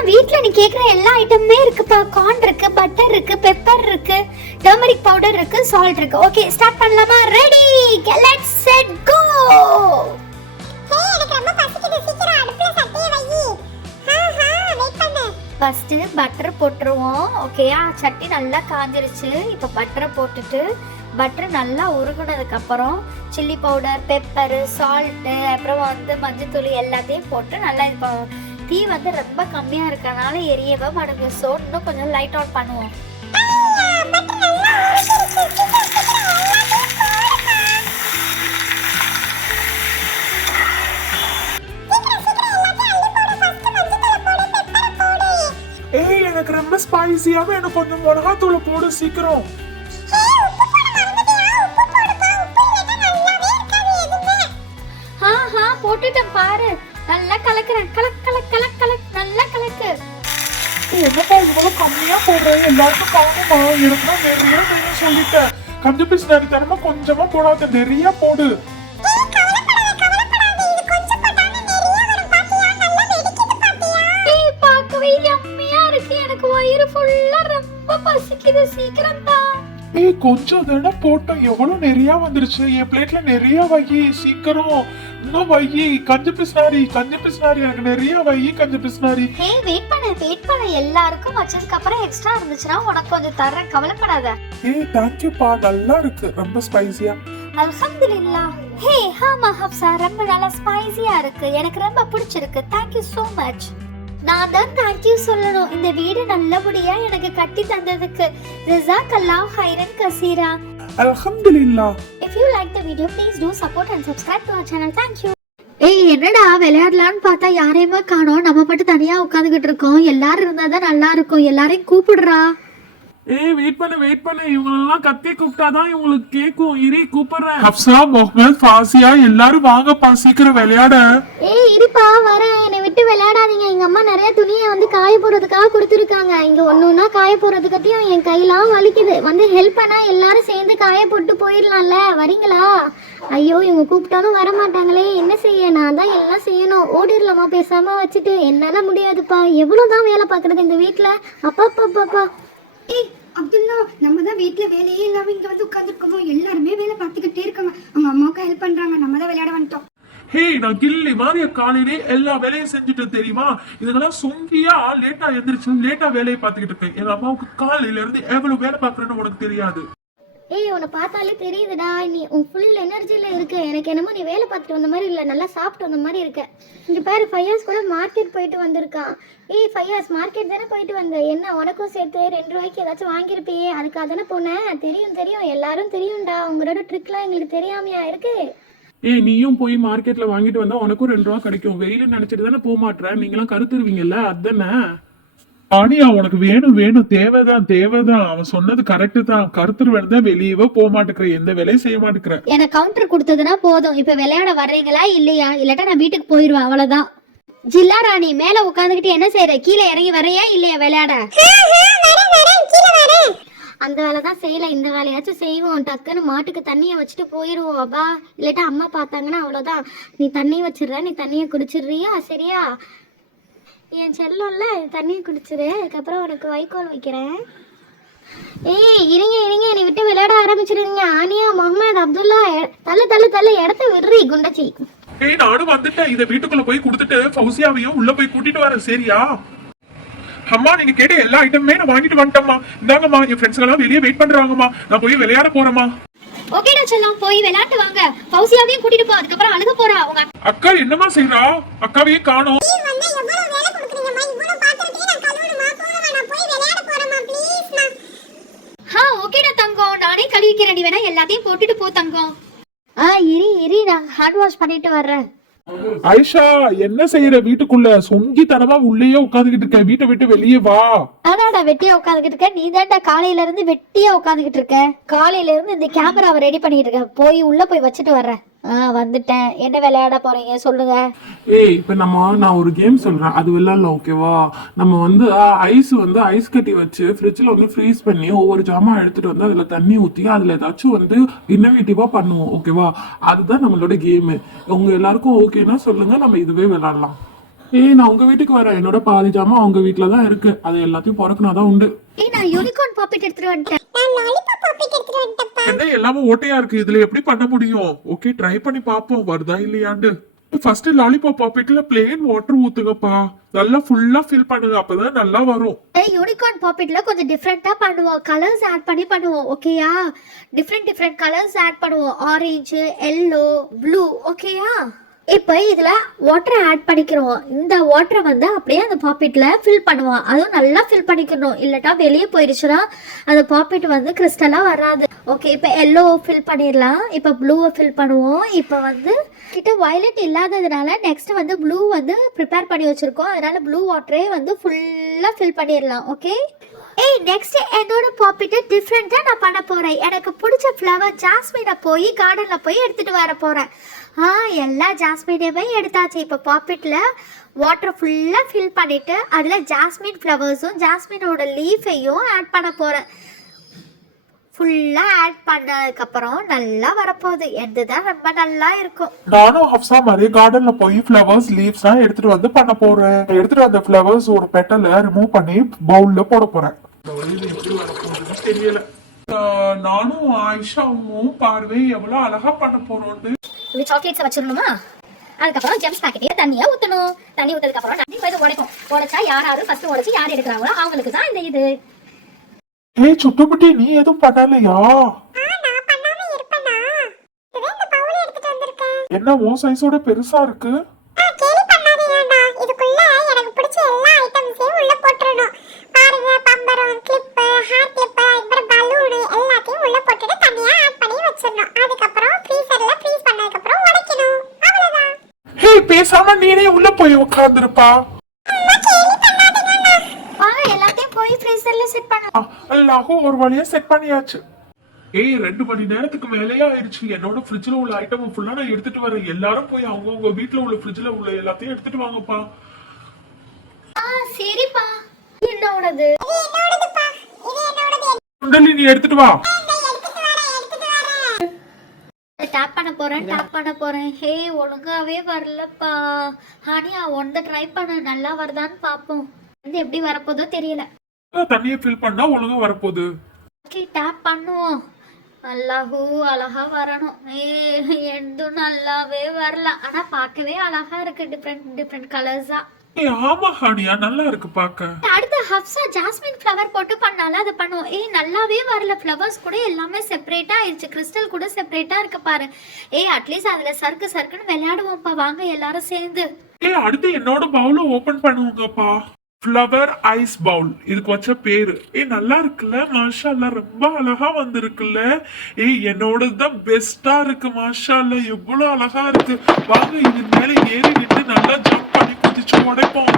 வீட்ல நீ கேக்குற எல்லா ஐட்டமுமே இருக்குப்பா. கார்ன் இருக்கு, பட்டர் இருக்கு, பெப்பர் இருக்கு, டர்மரிக் பவுடர் இருக்கு, சால்ட் இருக்கு. ஓகே, ஸ்டார்ட் பண்ணலாமா? Ready, let's set go. எனக்கு ரொம்ப பசிக்குது, சீக்கிரம் அடுப்புல சட்டியை வை. வெயிட் பண்ணு. ஃபர்ஸ்ட் பட்டர் போட்டுருவோம். ஓகேயா, சட்டி நல்லா காஞ்சிருச்சு. இப்போ பட்டரை போட்டுட்டு பட்டர் நல்லா உருகுனதுக்கு அப்புறம் சில்லி பவுடர், பெப்பர், சால்ட்டு, அப்புறம் வந்து மஞ்சத்தூள் எல்லாத்தையும் போட்டு நல்லா இப்போ தீ வந்து ரொம்ப கம்மியா இருக்கறனால எரியவே மாட்டேங்குது. ஸோ இன்னும் கொஞ்சம் லைட் ஆன் பண்ணுவோம். ஏய், எனக்கு ரொம்ப ஸ்பைசியாவே எனக்கு கொஞ்சம் மிளகாத்தூளை போடு சீக்கிரம். போட்டுட்டேன் பாரு, நல்லா கலக்குறேன். கலக் கலக் கலக் கலக், நல்லா கலக்கு. என்னப்பா இவ்வளவு கம்மியா போடுறேன், எல்லாருக்கும் காணுமா? எனக்கு தான் நிறைய வேணும் சொல்லிட்டேன். கஞ்ச பிசினாரி தரமா கொஞ்சமா போடாத, நிறைய போடு. பார்க்கவே யம்மியா இருக்கு. எனக்கு வயிறு ஃபுல்லா ரொம்ப பசிக்குது, சீக்கிரம் தான். ஏய், கொஞ்சம் தானே போட்டோம், எவ்வளவு நிறைய வந்துருச்சு. என் பிளேட்ல நிறைய வை, சீக்கிரம் இன்னும் வை. கஞ்ச பிசினாரி எனக்கு நிறைய வை, கஞ்ச பிசினாரி. வெயிட் பண்ண. எல்லாருக்கும் வச்சதுக்கு அப்புறம் எக்ஸ்ட்ரா இருந்துச்சுன்னா உனக்கு கொஞ்சம் தரேன், கவலைப்படாத. ஏய், தேங்க்யூப்பா, நல்லா இருக்கு, ரொம்ப ஸ்பைசியா. அல்ஹம்துலில்லாஹ். ஹே ஹாமா ஹப்சா, ரொம்ப நல்லா ஸ்பைசியா இருக்கு, எனக்கு ரொம்ப பிடிச்சிருக்கு. Thank you so much. நான் தான் தேங்க்யூ சொல்லணும், இந்த வீடு நல்லபடியா எனக்கு கட்டி தந்ததுக்கு. ஜஸாக்கல்லாஹ் ஹைரன் கசீரா. அல்ஹம்துலில்லாஹ். If you like the video, please do support and subscribe to our channel. Thank you. ஏய், என்னடா விளையாடலான்னு பார்த்தா யாரையுமே காணோம், நம்ம மட்டும் தனியா உட்காந்துக்கிட்டு இருக்கோம். எல்லாரும் இருந்தாதான் நல்லா இருக்கும், எல்லாரையும் கூப்பிடுறா. ஏய், வெயிட் பண்ணு, இவங்களெல்லாம் கத்தி கூப்பிட்டாதான் இவங்களுக்கு கேக்கும். இரி கூப்பிடுறேன். ஹப்சா, முஹம்மத், ஃபாசியா, எல்லாரும் வாங்கப்பா சீக்கிரம் விளையாட. ஏய் இருப்பா, வரேன். என்னை விட்டு விளையாடாதீங்க. எங்க அம்மா நிறைய துணியை வந்து காய போடுறதுக்காக கொடுத்துருக்காங்க. இங்க ஒன்னொன்னா காய போடுறதுக்கட்டியும் என் கையெல்லாம் வலிக்குது. வந்து ஹெல்ப் பண்ணா எல்லாரும் சேர்ந்து காய போட்டு போயிடலாம்ல, வரீங்களா? ஐயோ, இவங்க கூப்பிட்டாலும் வர மாட்டாங்களே, என்ன செய்ய? நான் தான் எல்லாம் செய்யணும். ஓடிடலாமா பேசாம வச்சுட்டு? என்னால முடியாதுப்பா, எவ்வளவுதான் வேலை பாக்குறது இந்த வீட்டுல. அப்பா. ஏய் அப்துல்லா, நம்ம தான் வீட்ல வேலையே இல்லாம இங்க வந்து உட்கார்ந்துருக்கோம். எல்லாருமே வேலை பார்த்துக்கிட்டே இருக்காங்க, அவங்க அம்மாவுக்கு ஹெல்ப் பண்றாங்க. நம்ம தான் விளையாட வந்துட்டோம். ஹே, நான் கில்லி மாதிரி காலையிலே எல்லா வேலையும் செஞ்சுட்டு தெரியுமா. இதெல்லாம் சொங்கியா லேட்டா எந்திரிச்சு லேட்டா வேலையை பார்த்துக்கிட்டு இருக்கேன். எங்க அம்மாவுக்கு காலையில இருந்து எவ்வளவு வேலை பார்க்கறேன்னு உனக்கு தெரியாது. ஏய் உன்னை பார்த்தாலே தெரியுதுடா, நீ உன் ஃபுல் எனர்ஜியில் இருக்க. எனக்கு என்னமோ நீ வேலை பார்த்துட்டு வந்த மாதிரி இல்லை, நல்லா சாப்பிட்டு வந்த மாதிரி இருக்க. இங்கே பாரு, ஃபையாஸ் கூட மார்க்கெட் போயிட்டு வந்திருக்கான். ஏய் ஃபையாஸ், மார்க்கெட் தானே போயிட்டு வந்த, என்ன உனக்கும் சேர்த்து 2 ரூபாய்க்கு ஏதாச்சும் வாங்கியிருப்பியே, அதுக்காக தானே போனேன். தெரியும் தெரியும், எல்லாரும் தெரியும்டா, உங்களோட ட்ரிக்லாம் எங்களுக்கு தெரியாமையா இருக்கு. ஏய் நீயும் போய் மார்க்கெட்ல வாங்கிட்டு வந்தா உனக்கும் 2 ரூபா கிடைக்கும். வெயில நினைச்சிட்டு தானே போக மாட்டேற, நீங்களாம் கருத்துருவீங்கல்ல, அதுதானே. ஆனியா உனக்கு வேணும் வேணும், தேவைதான் தேவைதான். அவன் சொன்னது கரெக்ட் தான். கருத்துரு வேணுதா, வெளியவே போக மாட்டேங்கிற, எந்த வேலையும் செய்ய மாட்டேங்கிற. எனக்கு கவுண்டர் கொடுத்ததுன்னா போதும். இப்போ விளையாட வர்றீங்களா இல்லையா, இல்லாட்டா நான் வீட்டுக்கு போயிடுவேன், அவ்வளோதான். ஜில்லா ராணி, மேலே உட்காந்துக்கிட்டு என்ன செய்யற, கீழே இறங்கி வரையா இல்லையா விளையாட? அந்த வேலை தான் செய்யல, இந்த வேலையாச்சும் செய்வோம். டக்குன்னு மாட்டுக்கு தண்ணியை வச்சுட்டு போயிடுவோம் அப்பா, இல்லாட்டா அம்மா பார்த்தாங்கன்னா அவ்வளோதான். நீ தண்ணி வச்சிடுற, நீ தண்ணியை குடிச்சிடுறியா, சரியா? என் செல்லம்ல, தண்ணியை குடிச்சிரு, அதுக்கப்புறம் உனக்கு வைக்கோல் வைக்கிறேன். ஏய் இருங்க இருங்க, என்னை விட்டு விளையாட ஆரம்பிச்சிருங்க. ஆனியா, முகமது, அப்துல்லா, தள்ளு தள்ளு தள்ளு, இடத்த விடுறி குண்டச்சி. ஏய் நானும் வந்துட்டேன். இதை வீட்டுக்குள்ள போய் கொடுத்துட்டு ஃபௌசியாவையும் உள்ள போய் கூட்டிட்டு வரேன், சரியா? அம்மா நீங்க கேட்ட எல்லா ஐட்டமுமே நான் வாங்கிட்டு வந்துட்டேம்மா. இந்தாங்கம்மா, என் ஃப்ரெண்ட்ஸ் எல்லாம் வெளியே வெயிட் பண்றாங்கம்மா. நான் போய் விளையாட போறேம்மா. ஓகேடா செல்லம், போய் விளையாட்டு வாங்க. ஃபௌசியாவையும் கூட்டிட்டு போ, அதுக்கப்புறம் அழுக போறா உங்க அக்கா. என்னம்மா செய்றா? அக்காவையே காணோம். ஓகேடா தங்கம், நானே கழுவிக்கிறேன், நீ வேணா எல்லாத்தையும் போட்டுட்டு போ தங்கம். இரி நான் ஹேண்ட் வாஷ் பண்ணிட்டு வர்றேன். ஐஷா என்ன செய்யற? வீட்டுக்குள்ள சொங்கி தனமா உள்ளேயே உட்காந்துக்கிட்டு இருக்க, வீட்டை விட்டு வெளியே வா. ஆனாடா வெட்டியா உட்காந்துக்கிட்டு இருக்க, நீ தான்டா காலையில இருந்து வெட்டியா உட்காந்துக்கிட்டு இருக்க. காலையில இருந்து இந்த கேமராவை ரெடி பண்ணிட்டு இருக்க, போய் உள்ள போய் வச்சுட்டு வர்றேன். வந்துட்டேன். என்ன விளையாட போறீங்க சொல்லுங்க? ஏய் இப்ப நான் ஒரு கேம் சொல்றேன், அது விளையாடலாம், ஓகேவா? நம்ம ஐஸ் கட்டி வச்சு ஃப்ரிட்ஜில் ஃப்ரீஸ் பண்ணி ஒவ்வொரு ஜாமா எடுத்துட்டு வந்து அதுல தண்ணி ஊற்றி அதுல ஏதாச்சும் இன்னோவேட்டிவா பண்ணுவோம், ஓகேவா? அதுதான் நம்மளோட கேமு. உங்க எல்லாருக்கும் ஓகேனா சொல்லுங்க, நம்ம இதுவே விளையாடலாம். ஏய் நான் உங்க வீட்டுக்கு வரேன், என்னோட பாதி ஜாமா அவங்க வீட்டுல தான் இருக்கு, அது எல்லாத்தையும் பொறக்குனாதான் உண்டு. ஏய் நான் யூனிகார்ன் பாப்பெட் எடுத்துட்டு வந்துட்டேன். என்ன எல்லாமே ஓட்டையா இருக்கு, இதுல எப்படி பண்ண முடியும்? ஓகே ட்ரை பண்ணி பாப்போம், வருதா இல்லையாண்டு. ஃபர்ஸ்ட் லாலிபாப் பாக்கெட்ல பிளேன் வாட்டர் ஊத்துங்கப்பா, நல்லா ஃபுல்லா ஃபில் பண்ணுங்க, அப்பதான் நல்லா வரும். யூனிகார்ன் பாக்கெட்ல கொஞ்சம் டிஃப்ரெண்டா பண்ணுவோம், கலர்ஸ் ஆட் பண்ணி பண்ணுவோம், ஓகேயா? டிஃப்ரெண்ட் கலர்ஸ் ஆட் பண்ணுவோம், ஆரஞ்சு, எல்லோ, ப்ளூ, ஓகேயா? இப்போ இதுல வாட்டர் ஆட் பண்ணிக்கிறோம். இந்த வாட்டரை அப்படியே அந்த பாக்கெட்ல ஃபில் பண்ணுவோம். அதுவும் நல்லா ஃபில் பண்ணிக்கணும், இல்லட்டா வெளியே போயிடுச்சுன்னா அந்த பாக்கெட் கிறிஸ்டலா வராது. ஓகே இப்போ எல்லோ ஃபில் பண்ணிடலாம். இப்போ ப்ளூவை ஃபில் பண்ணுவோம். இப்போ கிட்ட வயலட் இல்லாததுனால நெக்ஸ்ட் ப்ளூ ப்ரிப்பேர் பண்ணி வச்சிருக்கோம், அதனால ப்ளூ வாட்டரே ஃபுல்லா ஃபில் பண்ணிடலாம். ஓகே ஏய் நெக்ஸ்ட் என்னோட பாப்பிட்ட டிஃப்ரெண்டா நான் பண்ண போறேன். எனக்கு பிடிச்ச ஃப்ளவர் ஜாஸ்மினை போய் கார்டன்ல போய் எடுத்துட்டு வர போறேன். எல்லா ஜாஸ்மினையுமே எடுத்தாச்சு. இப்போ பாப்பிட்ல வாட்டர் ஃபுல்லா ஃபில் பண்ணிட்டு அதுல ஜாஸ்மின் ஃப்ளவர்ஸும் ஜாஸ்மினோட லீஃபையும் ஆட் பண்ண போறேன். ஃபுல்லா ஆட் பண்ணதுக்கப்புறம் நல்லா வரப்போகுது, எதுதான் ரொம்ப நல்லா இருக்கும். நானும் ஹப்சா மாதிரி கார்டன்ல போய் ஃப்ளவர்ஸ் லீவ்ஸ் எல்லாம் எடுத்துட்டு பண்ண போறேன். எடுத்துட்டு வந்த ஃப்ளவர்ஸ் ஒரு பெட்டலை ரிமூவ் பண்ணி பவுல்ல போட போறேன். தெரியல. நானும் ஆயிஷாவும் பார்வை எவ்வளவு அழகா பண்ண போறோம்னு. இது சாக்லேட்ஸை வச்சிடணுமா? அதுக்கப்புறம் ஜெம்ஸ் பாக்கெட்டையே தண்ணியா ஊற்றணும். தண்ணி ஊற்றதுக்கு அப்புறம் தண்ணி போய் உடைப்போம். உடைச்சா யாராவது ஃபர்ஸ்ட் உடைச்சு யார் எடுக்கிறாங்களோ அவங்களுக்கு தான் இந்த இது. ஏய் சுட்டுக்குட்டி, நீ எதுவும் பண்ணலையா? என்ன ஓ சைஸோட பெருசா இருக்கு? பேசாம நீனே உள்ள போய் உட்கார்ந்துருப்பா. எல்லாத்தையும் போய் ஃப்ரீசர்ல செட் பண்ணலாம். அல்லாஹ் ஒரு வழியா செட் பண்ணியாச்சு. ஏய் 2 மணி நேரத்துக்கு மேலேயே ஆயிடுச்சு. என்னோட ஃப்ரிட்ஜ்ல உள்ள ஐட்டம் ஃபுல்லா நான் எடுத்துட்டு வரேன். எல்லாரும் போய் அவங்கவுங்க வீட்டுல உள்ள ஃப்ரிட்ஜ்ல உள்ள எல்லாத்தையும் எடுத்துட்டு வாங்கப்பா. சரிப்பா. என்னோடது? குண்டலி நீ எடுத்துட்டு வா. டாப் பண்ண போறேன். ஹே ஒழுங்காவே வரலப்பா. ஹானியா ஒன்றை ட்ரை பண்ண, நல்லா வருதான்னு பாப்போம். எப்படி வரப்போதோ தெரியல. தண்ணியை ஃபில் பண்ணா ஒழுங்கா வரப்போகுது. ஓகே டாப் பண்ணுவோம். அல்லாஹூ அழகா வரணும். எதுவும் நல்லாவே வரல, ஆனா பார்க்கவே அழகா இருக்கு, டிஃப்ரெண்ட் கலர்ஸா. ஆமா ஹானியா, நல்லா இருக்கு பாக்க. அடுத்து ஹப்ஸா ஜாஸ்மின் ஃப்ளவர் போட்டு பண்ணால அதை பண்ணுவோம். நல்லாவே வரல, ஃப்ளவர்ஸ் கூட எல்லாமே செப்பரேட்டா ஆயிடுச்சு, கிறிஸ்டல் கூட செப்பரேட்டா இருக்கு பாரு. அட்லீஸ்ட் அதுல சறுக்கு சறுக்குன்னு விளையாடுவோம்ப்பா, வாங்க எல்லாரும் சேர்ந்து. அடுத்து என்னோட பவுல ஓபன் பண்ணுவாங்கப்பா. ஃப்ளவர் ஐஸ் பவுல் இதுக்கு வச்ச பேரு. நல்லா இருக்குல்ல, மாஷா அல்லாஹ், ரொம்ப அழகா வந்திருக்குல்ல. என்னோடது தான் பெஸ்டா இருக்கு, மாஷா அல்லாஹ், எவ்வளவு அழகா இருக்கு. வாங்க இது மேல ஏறி நின்று நல்லா ஜம்ப் பண்ணி குதிச்சு உடைப்போம்.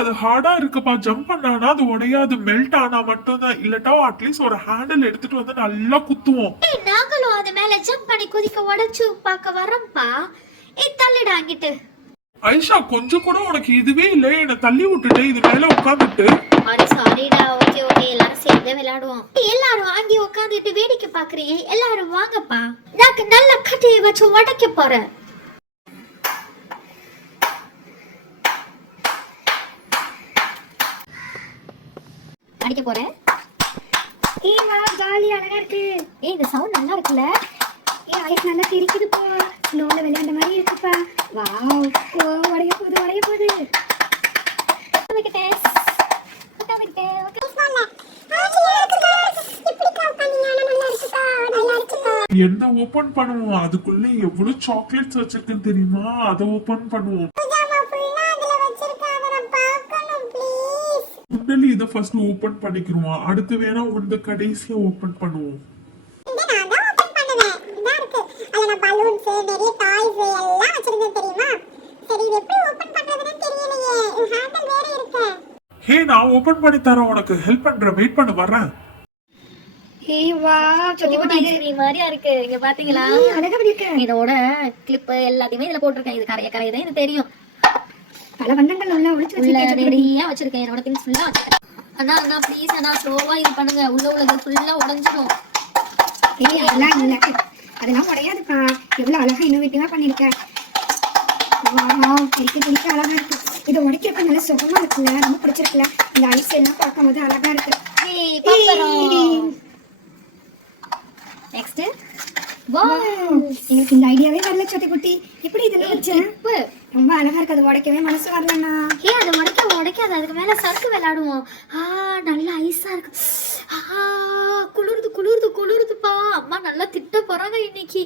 அது ஹார்டா இருக்குப்பா, ஜம்ப் பண்ணானா அது உடையாது, மெல்ட் ஆனா மட்டும் தான். இல்லட்டா அட்லீஸ்ட் ஒரு ஹேண்டில் எடுத்துட்டு வந்து நல்லா குத்துவோம். நாங்களும் அது மேல ஜம்ப் பண்ணி குதிக்க உடைச்சு பார்க்க வரோம்ப்பா. தள்ளிடாங்கிட்டு. ஐஷா, கொஞ்சம் கூட உனக்கு இதுவே இல்ல, என்ன தள்ளி விட்டுட்டு இது மேல உட்காந்துட்டு. சாரிடா. ஓகே ஓகே, எல்லாரும் சேர்ந்து விளையாடுவோம். எல்லாரும் வாங்கி உட்காந்துட்டு வேடிக்கை பாக்குறீங்க, எல்லாரும் வாங்கப்பா. நான் நல்ல கட்டையை வச்சு உடைக்க போறேன். அடிக்க போறேன். வா, ஜாலி, அழகா இருக்கு. இந்த சவுண்ட் நல்லா இருக்குல்ல. ஐஸ் நல்லா தெரிக்குதுப்பா, ஸ்னோல விளையாண்ட மாதிரி இருக்குப்பா. வாவ், உடைய போகுது உடைய போகுது. எந்த ஓபன் பண்ணுவோம், அதுக்குள்ள எவ்வளவு சாக்லேட்ஸ் வச்சிருக்குன்னு தெரியுமா, அதை ஓபன் பண்ணுவோம். முன்னாடி இதை ஃபர்ஸ்ட் ஓபன் பண்ணிக்கிறோம், அடுத்து வேணா வந்து கடைசியா ஓபன் பண்ணுவோம். நான் ஓபன் பண்ணி தரேன், உனக்கு ஹெல்ப் பண்றேன், வெயிட் பண்ண வரேன். மாதிரியா இருக்கு, இங்க பாத்தீங்களா? அழகா இருக்கு. இதோட கிளிப் எல்லாத்தையுமே இதுல போட்டிருக்கேன். இது கரைய கரையதான் இது தெரியும். பல வண்ணங்கள் உள்ள ஒளிச்சு ரெடியா வச்சிருக்கேன், என்னோட திங்ஸ் ஃபுல்லா வச்சிருக்கேன். அண்ணா அண்ணா ப்ளீஸ் அண்ணா, ஸ்லோவா இது பண்ணுங்க, உள்ள உள்ளது ஃபுல்லா உடைஞ்சிடும். அதெல்லாம் இல்ல, அதெல்லாம் உடையாதுப்பா. எவ்வளவு அழகா இன்னோவேட்டிவா பண்ணிருக்கேன். பிடிக்க அழகா இருக்கு. இதை உடைக்கிறப்ப நல்லா சுகமா இருக்குல்ல, ரொம்ப பிடிச்சிருக்குல்ல. இந்த ஐஸ் எல்லாம் பார்க்கும் போது அழகா இருக்கு. நெக்ஸ்ட் எனக்கு இந்த ஐடியாவே வரல சோட்டி குட்டி. எப்படி இதெல்லாம் வச்சேன்? ரொம்ப அழகா இருக்கு, அது உடைக்கவே மனசு வரலண்ணா. அது உடைக்காது, அதுக்கு மேல சறுக்கு விளையாடுவோம். நல்ல ஐஸா இருக்கு. குளிருது குளிருது குளிருதுப்பா. அம்மா நல்லா திட்ட போறாங்க இன்னைக்கு.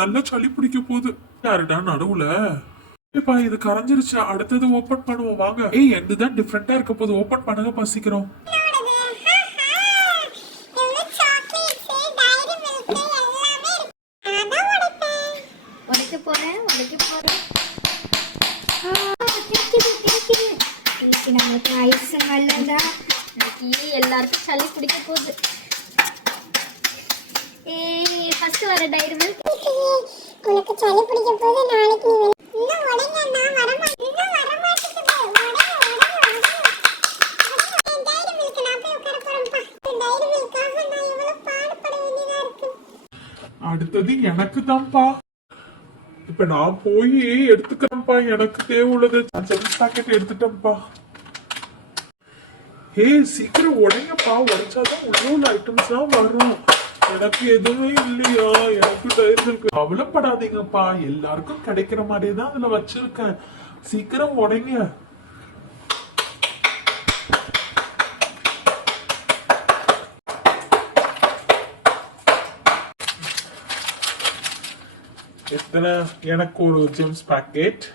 நல்லா சளி பிடிக்க போகுது. யாருடா நடுவுல? இது கரைஞ்சிருச்சு, அடுத்தது ஓபன் பண்ணுவோம் வாங்க. எந்துதான் டிஃப்ரெண்டா இருக்க போது, ஓபன் பண்ணுங்க பசிக்கிறோம். எல்லாருக்கும் சளி பிடிக்க போகுது. ஃபர்ஸ்ட் வர டைரி மில்க். உனக்கு சளி பிடிக்க போகுது, நாளைக்கு நீ இன்னும் உடைங்க, நான் வர மாட்டேன். அடுத்தது எனக்கு தான்ப்பா. இப்ப நான் போய் எடுத்துக்கிறேன்ப்பா, எனக்கு தேவையுள்ளது பாக்கெட் எடுத்துட்டேன்ப்பா. சீக்கிரம் உடைங்கப்பா, உடைச்சாதான் உள்ள ஐட்டம்ஸ் தான் வரும். எனக்கு எதுவுமே இல்லையா, எனக்கு டைரிமில்க். கவலைப்படாதீங்கப்பா, எல்லாருக்கும் கிடைக்கிற மாதிரி தான் அதுல வச்சிருக்கேன். சீக்கிரம் உடைங்க. எத்தனை? எனக்கு ஒரு ஜெம்ஸ் பாக்கெட்.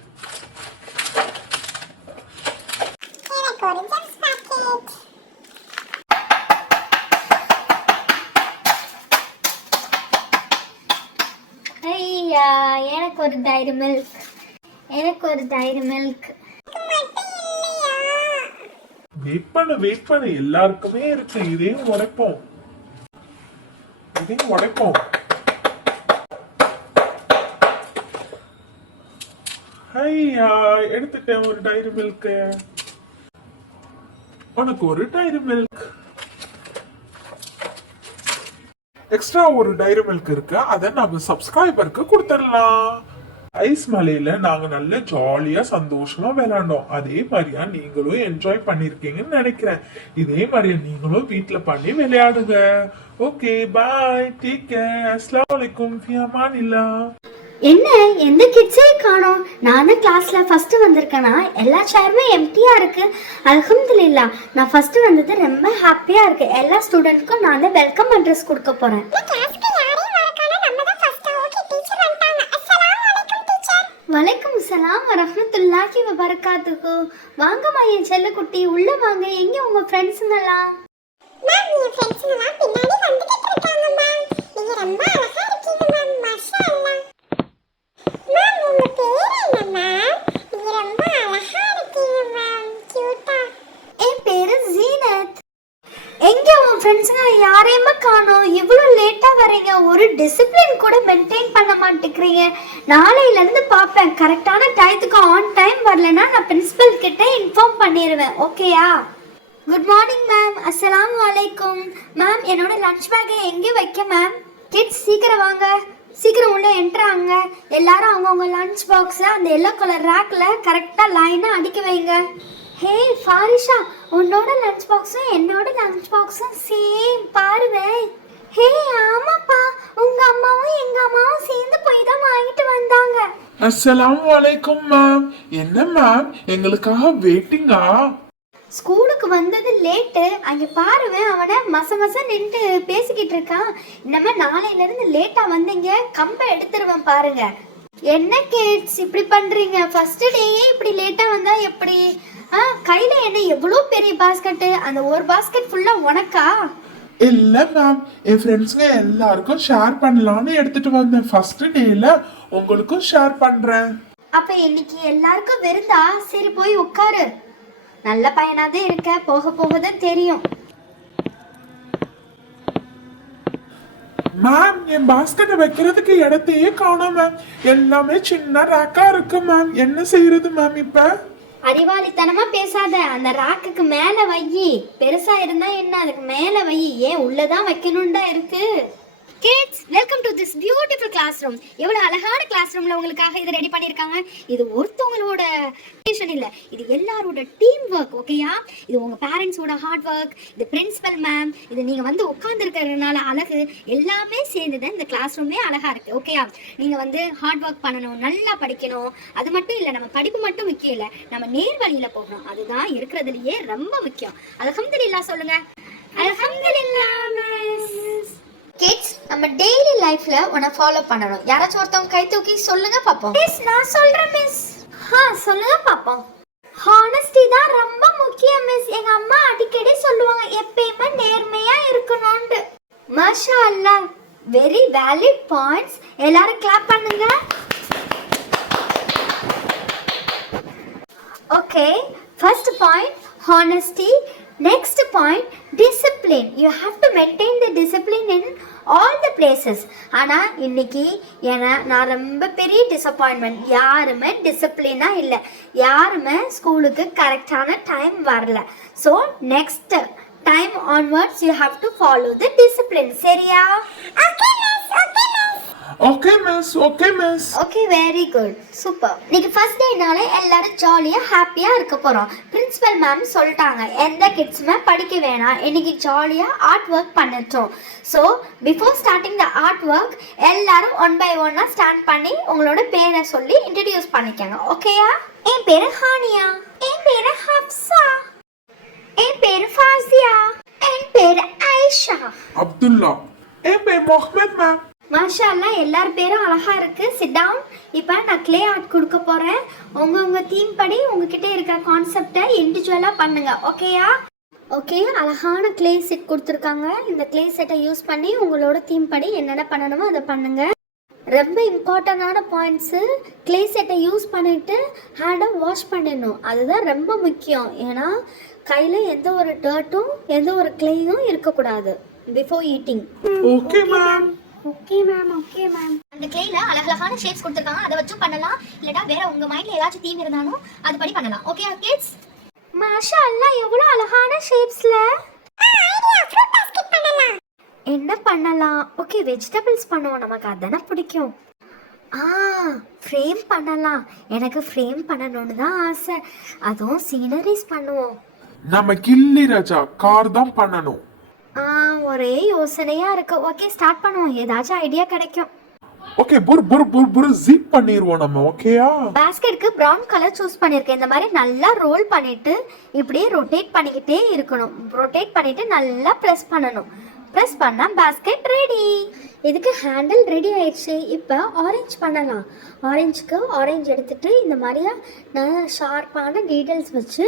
எனக்கு ஒரு டைரி மில்க். எனக்கு ஒரு டைரி மில்க். வெயிட் பண்ணு, எல்லாருக்குமே இருக்கு. இதையும் உடைப்போம். எடுத்துட்டேன் ஒரு டைரி மில்க். உனக்கு ஒரு டைரி மில்க். எக்ஸ்ட்ரா ஒரு டைரி மில்க் இருக்கு, அதை நம்ம சப்ஸ்கிரைபருக்கு கொடுத்துடலாம். ஐஸ் மலையில நாங்க நல்ல ஜாலியா சந்தோஷமா விளையாண்டோம். அதே மாதிரியா நீங்களும் என்ஜாய் பண்ணிருக்கீங்கன்னு நினைக்கிறேன். இதே மாதிரியா நீங்களும் வீட்டுல பண்ணி விளையாடுங்க. ஓகே, பாய், டேக் கேர், அஸ்ஸலாமு அலைக்கும், ஃபி அமானில்லாஹ். என்ன எந்த கிட்ஸே காணோம்? நான் தான் கிளாஸ்ல ஃபர்ஸ்ட் வந்திருக்கேனா? எல்லா சேருமே எம்டியா இருக்கு. அல்ஹம்துலில்லாஹ், நான் ஃபர்ஸ்ட் வந்தது ரொம்ப ஹாப்பியா இருக்கு. எல்லா ஸ்டூடெண்ட்ஸ்க்கும் நான் தான் வெல்கம் அட்ரஸ் கொடுக்க போறேன். கிளாஸ்க்கு யாரையும் வரக்கான நம்ம தான் ஃபர்ஸ்ட். ஓகே டீச்சர் வந்துட்டாங்க. அஸ்ஸலாமு அலைக்கும் டீச்சர். வலைக்கும் சலாம் வரஹ்மத்துல்லாஹி வபரகாத்துஹு. வாங்கம்மா என் செல்லக்குட்டி, உள்ள வாங்க. எங்க உங்க ஃப்ரெண்ட்ஸுங்கெல்லாம்? மேம் என் ஃப்ரெண்ட்ஸ்லாம் பின்னாடி வந்துகிட்டு இருக்காங்க மேம். நீங்க ரொம்ப அழகா இருக்கீங்க மேம். மாஷா அல்லாஹ். மேம் உங்க பேர் என்ன மேம்? நீங்க ரொம்ப அழகா இருக்கீங்க மேம். கியூட்டா. என் பேரு ஜீனத். எங்க உன் ஃப்ரெண்ட்ஸுங்க யாரையுமே காணோம்? இவ்வளோ லேட்டா வரீங்க. ஒரு டிசிப்ளின் கூட மெயின்டைன் பண்ண மாட்டேங்கிறீங்க. நாளையில இருந்து பார்ப்பேன். கரெக்டான டயத்துக்கு ஆன் டைம் வரலன்னா நான் பிரின்சிபல் கிட்ட இன்ஃபார்ம் பண்ணிடுவேன். ஓகேயா? Good morning ma'am. அஸ்ஸலாமு அலைக்கும் மேம். என்னோட லஞ்ச் பேக்கை எங்கே வைக்க மேம்? கிட்ஸ் சீக்கிரம் வாங்க, சீக்கிரம் உள்ள என்ட்ராங்க. எல்லாரும் அவங்கவுங்க லஞ்ச் பாக்ஸை அந்த எல்லோ கலர் ரேக்கில் கரெக்டாக லைனாக அடுக்கி வைங்க. ஹே ஃபாரிஷா, உன்னோட லஞ்ச் பாக்ஸும் என்னோட லஞ்ச் பாக்ஸும் சேம் பாருவேன். ஹே ஆமாப்பா, உங்க அம்மாவும் எங்க அம்மாவும் சேர்ந்து போய் தான் வாங்கிட்டு வந்தாங்க. அஸ்ஸலாமு அலைக்கும் மேம். என்ன மேம், எங்களுக்காக வெயிட்டிங்கா? ஸ்கூலுக்கு வந்தது லேட்டு. அங்கே பாருவேன், அவனை மச நின்று பேசிக்கிட்டு இருக்கான். இனிமே நாளையில இருந்து லேட்டா வந்தீங்க, கம்பை எடுத்துருவேன் பாருங்க. என்ன கிட்ஸ் இப்படி பண்றீங்க? ஃபர்ஸ்ட் டேயே இப்படி லேட்டா வந்தா எப்படி? கையில என்ன எவ்வளோ பெரிய பாஸ்கெட்டு? அந்த ஒரு பாஸ்கெட் ஃபுல்லா உனக்கா? இல்ல மேம், என் ஃப்ரெண்ட்ஸுங்க எல்லாருக்கும் ஷேர் பண்ணலாம்னு எடுத்துட்டு வந்தேன். ஃபர்ஸ்ட் டேல உங்களுக்கும் ஷேர் பண்றேன். அப்ப இன்னைக்கு எல்லாருக்கும் விருந்தா? சரி போய் உட்காரு. நல்ல பையனாதே இருக்க, போக போகதான் தெரியும். மேம், என் பாஸ்கெட்டை வைக்கிறதுக்கு இடத்தையே காணோம் மேம். எல்லாமே சின்ன ரேக்கா இருக்கு மேம். என்ன செய்யறது மேம் இப்ப? அறிவாளித்தனமா பேசாத. அந்த ராக்குக்கு மேல வையி. பெருசா இருந்தா என்ன, அதுக்கு மேல வையி. ஏன் உள்ளதான் வைக்கணும்னு தான் இருக்கு. Kids, welcome to this beautiful classroom. எவ்வளவு அழகான கிளாஸ் ரூம்ல உங்களுக்காக இது ரெடி பண்ணிருக்காங்க. இது ஒருத்தவங்களோட கிரியேஷன் இல்ல, இது எல்லாரோட டீம் ஒர்க். ஓகேயா? இது உங்க பேரண்ட்ஸோட ஹார்ட் ஒர்க். இது பிரின்சிபல் மேம், இது நீங்க வந்து உட்கார்ந்து இருக்கிறதுனால அழகு. எல்லாமே சேர்ந்துதான் இந்த கிளாஸ் ரூமே அழகா இருக்கு. ஓகேயா? நீங்க வந்து ஹார்ட் ஒர்க் பண்ணணும், நல்லா படிக்கணும். அது மட்டும் இல்ல, நம்ம படிப்பு மட்டும் முக்கியம் இல்ல, நம்ம நேர் வழியில போகணும். அதுதான் இருக்கிறதுலயே ரொம்ப முக்கியம். அல்ஹம்துலில்லாஹ் சொல்லுங்க. அல்ஹம்துலில்லாஹ் மிஸ். கிட்ஸ், நம்ம டெய்லி லைஃப்ல உன்னை ஃபாலோ பண்ணணும். யாராச்சும் ஒருத்தவங்க கை தூக்கி சொல்லுங்க பாப்போம். மிஸ் நான் சொல்றேன் மிஸ். சொல்லுங்க பாப்போம். ஹானஸ்டி தான் ரொம்ப முக்கியம் மிஸ். எங்க அம்மா அடிக்கடி சொல்லுவாங்க எப்பயுமே நேர்மையா இருக்கணும்னு. மாஷா அல்லாஹ், வெரி வேலிட் பாயிண்ட்ஸ். எல்லாரும் கிளாப் பண்ணுங்க. Okay, first point honesty. Next point, discipline. You have to maintain the discipline in all the places. ஆனா இன்னைக்கு நான் ரொம்ப பெரிய டிசப்பாயின்மெண்ட். யாருமே டிசிப்ளினா இல்லை, யாருமே ஸ்கூலுக்கு கரெக்டான டைம் வரல. So next time onwards you have to follow the discipline. சரியா? Okay miss, okay miss. Okay, very good, super. இன்னைக்கு ஃபர்ஸ்ட் டேனால எல்லாரும் ஜாலியா ஹாப்பியா இருக்க போறோம். பிரின்சிபல் மேம் சொல்லிட்டாங்க எந்த கிட்ஸுமே படிக்க வேணாம், இன்னைக்கு ஜாலியா ஆர்ட் ஒர்க் பண்ணட்டும். So before starting the art work எல்லாரும் ஒன் பை ஒன்னா ஸ்டார்ட் பண்ணி உங்களோட பேரை சொல்லி இன்ட்ரடியூஸ் பண்ணிக்கோங்க. ஓகேயா? என் பேரு ஹானியா. என் பேரு ஹப்சா. என் பேரு ஃபாசியா. என் பேரு ஐஷா. அப்துல்லா. என் பேர் முஹம்மத் மேம். மாஷா அல்லாஹ், எல்லார் பேரும் அழகா இருக்கு. Sit down. இப்போ நான் க்ளே ஆர்ட் கொடுக்க போறேன். உங்க தீம் படி உங்ககிட்ட இருக்கிற கான்செப்டை இண்டிவிஜுவலா பண்ணுங்க. ஓகேயா? ஓகே, அழகான க்ளே செட் கொடுத்துருக்காங்க. இந்த க்ளே செட்டை யூஸ் பண்ணி உங்களோட தீம் படி என்னென்ன பண்ணணுமோ அதை பண்ணுங்க. ரொம்ப இம்பார்ட்டண்டான பாயிண்ட்ஸு, க்ளே செட்டை யூஸ் பண்ணிட்டு ஹேண்டை வாஷ் பண்ணிடணும். அதுதான் ரொம்ப முக்கியம். ஏன்னா கையில் எந்த ஒரு டர்ட்டும் எந்த ஒரு க்ளேயும் இருக்கக்கூடாது before eating. Okay ma'am. Okay ma'am, okay ma'am. அந்த க்ளேல அழகழகான ஷேப்ஸ் கொடுத்துருக்காங்க, அதை வச்சு பண்ணலாம். இல்லட்டா வேற உங்க மைண்ட்ல ஏதாச்சும் தீம் இருந்தாலும் அது படி பண்ணலாம். Okay kids? மாஷா அல்லாஹ், எவ்வளவு அழகான ஷேப்ஸ்ல. என்ன பண்ணலாம்? ஓகே, வெஜிடபிள்ஸ் பண்ணுவோம், நமக்கு அதானே பிடிக்கும். ஃப்ரேம் பண்ணலாம். எனக்கு ஃப்ரேம் பண்ணணும்னு தான் ஆசை. அதுவும் சீனரிஸ் பண்ணுவோம். நம்ம கில்லி ராஜா கார் தான் பண்ணணும். ஒரே யோசனையா இருக்கு. ஓகே, ஸ்டார்ட் பண்ணுவோம். ஏதாச்சும் ஐடியா கிடைக்கும். ஓகே புர் புர் புர் புர் ஜிப் பண்ணிடுவோம் நம்ம. ஓகேயா? பேஸ்கெட்க்கு ப்ரௌன் கலர் சூஸ் பண்ணியிருக்கேன். இந்த மாதிரி நல்லா ரோல் பண்ணிட்டு இப்படியே ரொட்டேட் பண்ணிக்கிட்டே இருக்கணும். ரொட்டேட் பண்ணிட்டு நல்லா ப்ரெஸ் பண்ணணும். ப்ரெஸ் பண்ணா பேஸ்கெட் ரெடி. இதுக்கு ஹேண்டில் ரெடி ஆயிடுச்சு. இப்போ ஆரஞ்சு பண்ணலாம். ஆரஞ்சுக்கு ஆரஞ்சு எடுத்துட்டு இந்த மாதிரியா நான் ஷார்ப்பான டீட்டெயில்ஸ் வச்சு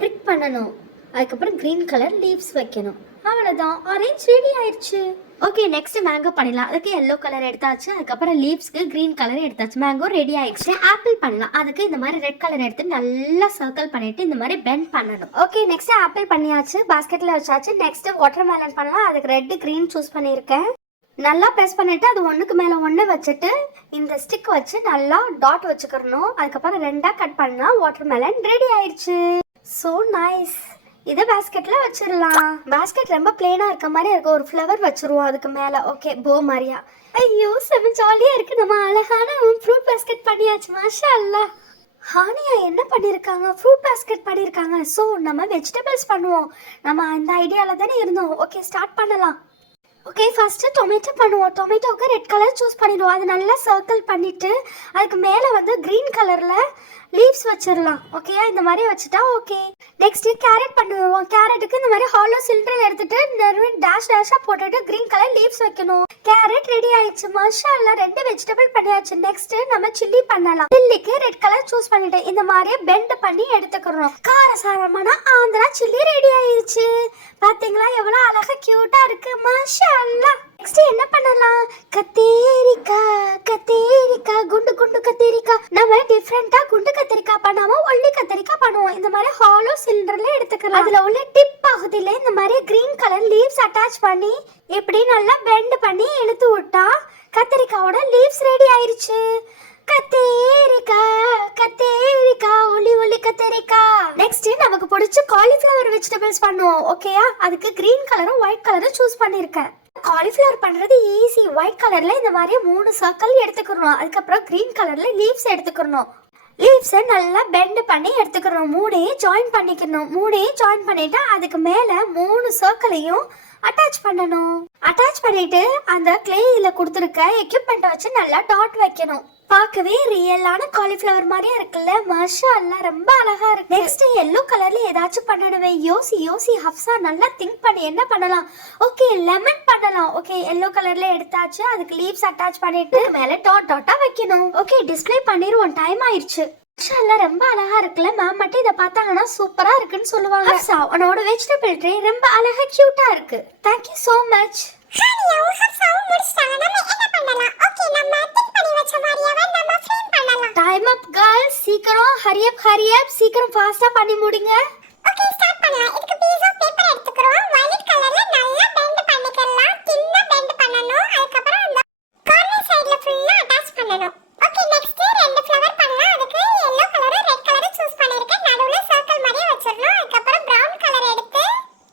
ப்ரிக் பண்ணணும். அதுக்கப்புறம் க்ரீன் கலர் லீவ்ஸ் வைக்கணும். அவ்வளோதான், ஆரஞ்சு ரெடி ஆயிடுச்சு. ஓகே, நெக்ஸ்ட் மேங்கோ பண்ணிடலாம். அதுக்கு எல்லோ கலர் எடுத்தாச்சு. அதுக்கப்புறம் லீவ்ஸ்க்கு க்ரீன் கலர் எடுத்தாச்சு. மேங்கோ ரெடி ஆயிடுச்சு. ஆப்பிள் பண்ணலாம். அதுக்கு இந்த மாதிரி ரெட் கலர் எடுத்து நல்லா சர்க்கிள் பண்ணிட்டு இந்த மாதிரி பெண்ட் பண்ணணும். ஓகே, நெக்ஸ்ட் ஆப்பிள் பண்ணியாச்சு, பாஸ்கெட்ல வச்சாச்சு. நெக்ஸ்ட் வாட்டர் மெலன் பண்ணலாம். அதுக்கு ரெட் கிரீன் சூஸ் பண்ணியிருக்கேன். நல்லா ப்ரெஸ் பண்ணிட்டு அது ஒன்றுக்கு மேலே ஒன்று வச்சுட்டு இந்த ஸ்டிக் வச்சு நல்லா டாட் வச்சுக்கிறணும். அதுக்கப்புறம் ரெண்டாக கட் பண்ணால் வாட்டர் மெலன் ரெடி ஆயிடுச்சு. So nice. இதை பேஸ்கெட்ல வச்சிடலாம். பேஸ்கெட் ரொம்ப பிளெயினா இருக்க மாதிரி இருக்கு. ஒரு ஃப்ளவர் வச்சிருவோம் அதுக்கு மேல. ஓகே, போ மாதிரியா. ஐயோ, செம ஜாலியா இருக்கு. நம்ம அழகான ஃப்ரூட் பேஸ்கெட் பண்ணியாச்சு. மாஷா அல்லாஹ். ஹானியா என்ன பண்ணியிருக்காங்க? ஃப்ரூட் பேஸ்கெட் பண்ணியிருக்காங்க. ஸோ நம்ம வெஜிடபிள்ஸ் பண்ணுவோம். நம்ம அந்த ஐடியால தானே இருந்தோம். ஓகே, ஸ்டார்ட் பண்ணலாம். ஓகே, ஃபர்ஸ்ட் டொமேட்டோ பண்ணுவோம். டொமேட்டோவுக்கு ரெட் கலர் சூஸ் பண்ணிடுவோம். அது நல்லா சர்க்கிள் பண்ணிட்டு அதுக்கு மேலே வந்து க்ரீன் கலர்ல லீவ்ஸ் வச்சிடலாம். ஓகேயா? இந்த மாதிரி வச்சுட்டா ஓகே. நெக்ஸ்ட் கேரட் பண்ணுவோம். கேரட்டுக்கு இந்த மாதிரி ஹாலோ சிலிண்டர் எடுத்துட்டு டேஷ் டேஷா போட்டுட்டு க்ரீன் கலர் லீவ்ஸ் வைக்கணும். கேரட் ரெடி ஆயிடுச்சு. மாஷா அல்லாஹ், 2 வெஜிடபிள் பண்ணியாச்சு. நெக்ஸ்ட் நம்ம சில்லி பண்ணலாம். சில்லிக்கு ரெட் கலர் சூஸ் பண்ணிட்டு இந்த மாதிரி பெண்ட் பண்ணி எடுத்துக்கிறோம். காரசாரமான ஆந்திரா சில்லி ரெடி ஆயிடுச்சு. பாத்தீங்களா எவ்வளவு அழகா கியூட்டா இருக்கு? மாஷா அல்லாஹ். நெக்ஸ்ட் என்ன பண்ணலாம்? கத்தரிக்காய். கத்தரிக்காய், குண்டு குண்டு கத்தரிக்காய். நம்ம டிஃப்ரெண்டா குண்டு கத்தரிக்காய் பண்ணாம ஒல்லி கத்தரிக்காய் பண்ணுவோம். இந்த மாதிரி ஹாலோ சிலிண்டர்ல எடுத்துக்கலாம். அதுல உள்ள டிப் பகுதியில இந்த மாதிரி கிரீன் கலர் லீவ்ஸ் அட்டாச் பண்ணி இப்படி நல்லா பெண்ட் பண்ணி இழுத்து விட்டா கத்தரிக்காயோட லீவ்ஸ் ரெடி ஆயிருச்சு. கத்தரிக்காய், கத்தரிக்காய், ஒலி ஒலி கத்தரிக்காய். நெக்ஸ்ட் நமக்கு பிடிச்ச காலிஃப்ளவர் வெஜிடபிள்ஸ் பண்ணுவோம். ஓகேயா? அதுக்கு கிரீன் கலரும் ஒயிட் கலரும் சூஸ் பண்ணிருக்கேன். காலிஃப்ளவர் பண்றது ஈஸி. ஒயிட் கலர்ல இந்த மாதிரி 3 சர்க்கிள் எடுத்துக்கணும். அதுக்கப்புறம் கிரீன் கலர்ல லீவ்ஸ் எடுத்துக்கணும். லீவ்ஸை நல்லா பெண்ட் பண்ணி எடுத்துக்கணும். 3 ஜாயின் பண்ணிக்கணும். 3 ஜாயின் பண்ணிட்டு அதுக்கு மேல 3 சர்க்கிளையும் அட்டாச் பண்ணணும். அட்டாச் பண்ணிட்டு அந்த கிளேயில கொடுத்துருக்க எக்யூப்மெண்ட் வச்சு நல்லா டாட் வைக்கணும். பார்க்கவே ரியலான காலிஃப்ளவர் மாதிரியா இருக்குல்ல? மாஷா அல்லாஹ், ரொம்ப அழகா இருக்கு. நெக்ஸ்ட் எல்லோ கலர்ல ஏதாச்சும் பண்ணணுமே. யோசி ஹப்சா நல்லா திங்க் பண்ணி என்ன பண்ணலாம்? ஓகே, லெமன் பண்ணலாம். ஓகே, எல்லோ கலர்ல எடுத்தாச்சு. அதுக்கு லீவ்ஸ் அட்டாச் பண்ணிட்டு மேல டாட் டாட்டா வைக்கணும். ஓகே, டிஸ்ப்ளே பண்ணிடுவோம். டைம் ஆயிடுச்சு. மாஷா அல்லாஹ், ரொம்ப அழகா இருக்குல்ல? மேம் மட்டும் இதை பார்த்தாங்கன்னா சூப்பரா இருக்குன்னு சொல்லுவாங்க. ஹப்சா, உன்னோட வெஜிடபிள் ட்ரே ரொம்ப அழகா கியூட்டா இருக்கு. Thank you so much. ஹானியாவும் ஹப்சாவும் முடிச்சிட்டாங்க. நம்ம என்ன பண்ணலாம்? ஓகே, நம்ம திங்க் பண்ணி வச்ச மாதிரியாவே நம்ம ஃப்ரேம் பண்ணலாம். டைம் அப் கேர்ள்ஸ். சீக்கிரம் ஹரி அப். சீக்கிரம் ஃபாஸ்டா பண்ணி முடிங்க. ஓகே, ஸ்டார்ட் பண்ணலாம். இதுக்கு பீஸ் ஆஃப் பேப்பர் எடுத்துக்கிறோம். வயலட் கலர்ல நல்லா பெண்ட் பண்ணிக்கலாம். தின்னா பெண்ட் பண்ணனும். அதுக்கப்புறம் அந்த கார்னர் சைடுல ஃபுல்லா அட்டாச் பண்ணனும். ஓகே, நெக்ஸ்ட் 2 ஃப்ளவர் பண்ணலாம். அதுக்கு yellow colour red colour choose பண்ணிருக்கேன். நடுவுல சர்க்கிள் மாதிரி வச்சிரணும். அதுக்கப்புறம் brown கலர் எடுத்து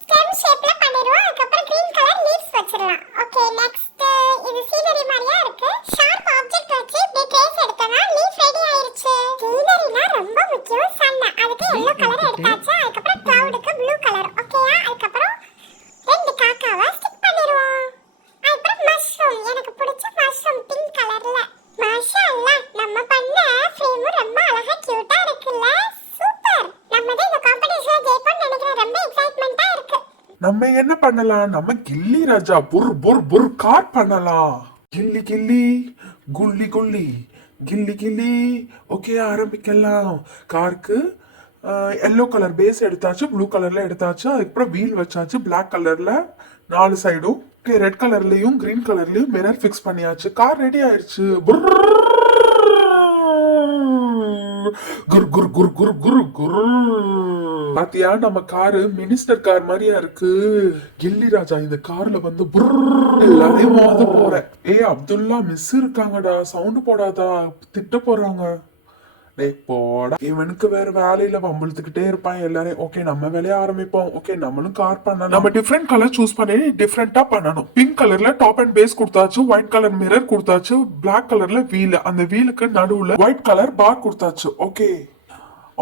ஸ்டெம் ஷேப்ல பண்ணிடுவோம். அதுக்கப்புறம் green கலர் லீவ்ஸ் வச்சிரலாம். ஓகே, நெக்ஸ்ட் இது சீனரி மாதிரியா இருக்கு. ஷார்ப் ஆப்ஜெக்ட் வச்சு இப்படி ட்ரேஸ் எடுத்தனா லீஃப் ரெடி ஆயிருச்சு. சீனரினா ரொம்ப முக்கியம். சன், அதுக்கு yellow கலர் எடுத்தாச்சு. அதுக்கப்புறம் cloudக்கு blue கலர். ஓகேயா? அதுக்கப்புறம் 2 காக்காவை ஸ்டிக் பண்ணிடுவோம். அதுக்கப்புறம் மஷ்ரூம், எனக்கு பிடிச்ச மஷ்ரூம் பிங்க் கலர்ல. மாஷா அல்லாஹ், நம்ம பண்ண ஃப்ரேம் ரொம்ப அழகா கியூட்டா இருக்குல்ல? சூப்பர். நம்ம தான் இந்த காம்படிஷன்ல ஜெயிப்போம்னு நினைக்கிறேன். ரொம்ப எக்ஸைட்மென்ட்டா இருக்கு. நம்ம என்ன பண்ணலாம்? நம்ம கில்லி ராஜா புர் புர் புர் கார் பண்ணலாம். கில்லி கில்லி குல்லி குல்லி கில்லி கில்லி. ஓகே, ஆரம்பிக்கலாம். காருக்கு எல்லோ கலர் பேஸ் எடுத்தாச்சு. ப்ளூ கலர்ல எடுத்தாச்சு. அதுக்கப்புறம் வீல் வச்சாச்சு. பிளாக் கலர்ல 4 சைடும். ஓகே, ரெட் கலர்லயும் கிரீன் கலர்லயும் மிரர் ஃபிக்ஸ் பண்ணியாச்சு. கார் ரெடி ஆயிடுச்சு. குர் குர் குர் குர் குர் குர். பாத்தியா, நம்ம காரு மினிஸ்டர் கார் மாதிரியா இருக்கு. கில்லி ராஜா இந்த கார்ல வந்து எல்லாரையும் மோத போறேன். அப்துல்லா மிஸ் இருக்காங்கடா, சவுண்ட் போடாதா, திட்ட போறாங்க. டேய் போடா, இவனுக்கு வேற வேலையில வம்பிழுத்துக்கிட்டே இருப்பான் எல்லாரையும். ஓகே, நம்ம வேலையை ஆரம்பிப்போம். ஓகே, நம்மளும் கார் பண்ணலாம். நம்ம டிஃப்ரெண்ட் கலர் சூஸ் பண்ணி டிஃப்ரெண்டா பண்ணணும். பிங்க் கலர்ல டாப் அண்ட் பேஸ் கொடுத்தாச்சு. ஒயிட் கலர் மிரர் கொடுத்தாச்சு. பிளாக் கலர்ல வீல், அந்த வீலுக்கு நடுவுல ஒயிட் கலர் பார் கொடுத்தாச்சு. Okay,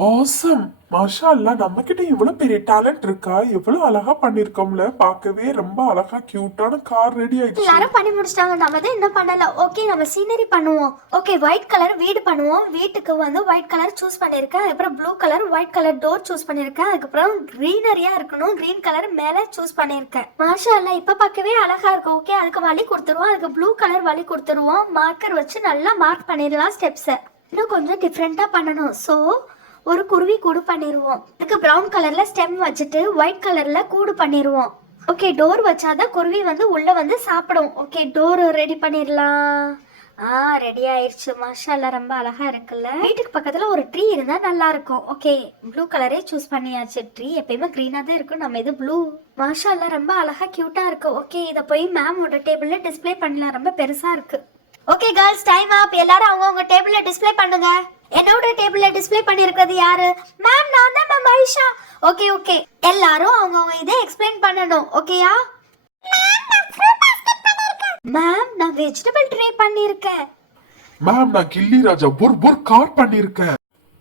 awesome. மாஷா அல்லா, நம்ம கிட்ட இவ்வளவு பெரிய டேலண்ட் இருக்கா? எவ்வளவு அழகா பண்ணிருக்கோம்ல, பார்க்கவே ரொம்ப அழகா கியூட்டான கார் ரெடி ஆயிடுச்சு. எல்லாரும் பண்ணி முடிச்சிட்டாங்க, நம்ம தான் என்ன பண்ணல. ஓகே, நம்ம சீனரி பண்ணுவோம். ஓகே, ஒயிட் கலர் வீடு பண்ணுவோம். வீட்டுக்கு வந்து ஒயிட் கலர் சூஸ் பண்ணிருக்கேன். அப்புறம் blue colour white colour door choose பண்ணிருக்கேன். அதுக்கப்புறம் கிரீனரியா இருக்கணும், கிரீன் கலர் மேல சூஸ் பண்ணிருக்கேன். மாஷா அல்லா, இப்ப பார்க்கவே அழகா இருக்கு. ஓகே, அதுக்கு வழி கொடுத்துருவோம். அதுக்கு ப்ளூ கலர் வழி கொடுத்துருவோம். மார்க்கர் வச்சு நல்லா மார்க் பண்ணிடலாம் ஸ்டெப்ஸை. இன்னும் கொஞ்சம் டிஃப்ரெண்டா பண்ணணும். ஸோ ஒரு குருவி கூடு பண்ணிடுவோம். அதுக்கு ப்ரௌன் கலர்ல ஸ்டெம் வச்சுட்டு ஒயிட் கலர்ல கூடு பண்ணிடுவோம். ஓகே, டோர் வச்சாதான் குருவி வந்து உள்ள வந்து சாப்பிடும். ஓகே, டோர் ரெடி பண்ணிடலாம். ரெடி ஆயிடுச்சு. மாஷா அல்லா, ரொம்ப அழகா இருக்குல்ல. வீட்டுக்கு பக்கத்துல ஒரு ட்ரீ இருந்தா நல்லா இருக்கும். ஓகே, ப்ளூ கலரே சூஸ் பண்ணியாச்சு. ட்ரீ எப்பயுமே கிரீனா தான் இருக்கும், நம்ம இது ப்ளூ. மாஷா அல்லா, ரொம்ப அழகா கியூட்டா இருக்கு. ஓகே, இதை போய் மேமோட டேபிள்ல டிஸ்ப்ளே பண்ணலாம். ரொம்ப பெருசா இருக்கு. ஓகே கேர்ள்ஸ், டைம் அப். எல்லாரும் அவங்கவுங்க டேபிள்ல டிஸ்ப்ளே பண்ணுங்க. என்னோட டேபிள்ல டிஸ்ப்ளே பண்ணிருக்கிறது யாரு? மேம், நான் தான் மேம் ஐஷா. ஓகே ஓகே, எல்லாரும் அவங்கவுங்க இதை எக்ஸ்பிளைன் பண்ணணும். ஓகேயா? மேம், நான் வெஜிடபிள் ட்ரை பண்ணிருக்கேன். மேம், நான் கில்லி ராஜா புர் கார் பண்ணிருக்கேன்.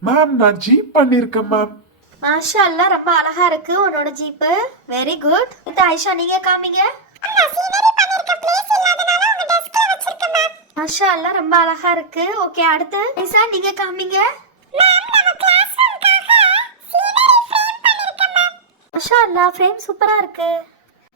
மேம், நான் ஜீப் பண்ணிருக்கேன். மேம், மாஷா அல்லா, ரொம்ப அழகா இருக்கு உன்னோட ஜீப். Very good. இது ஐஷா, நீங்க காமிங்க. மாஷா அல்லா, ரொம்ப அழகா இருக்கு. ஓகே, அடுத்து ஐஷா, நீங்க காமிங்க. மாஷா அல்லா, ஃப்ரேம் சூப்பரா இருக்கு.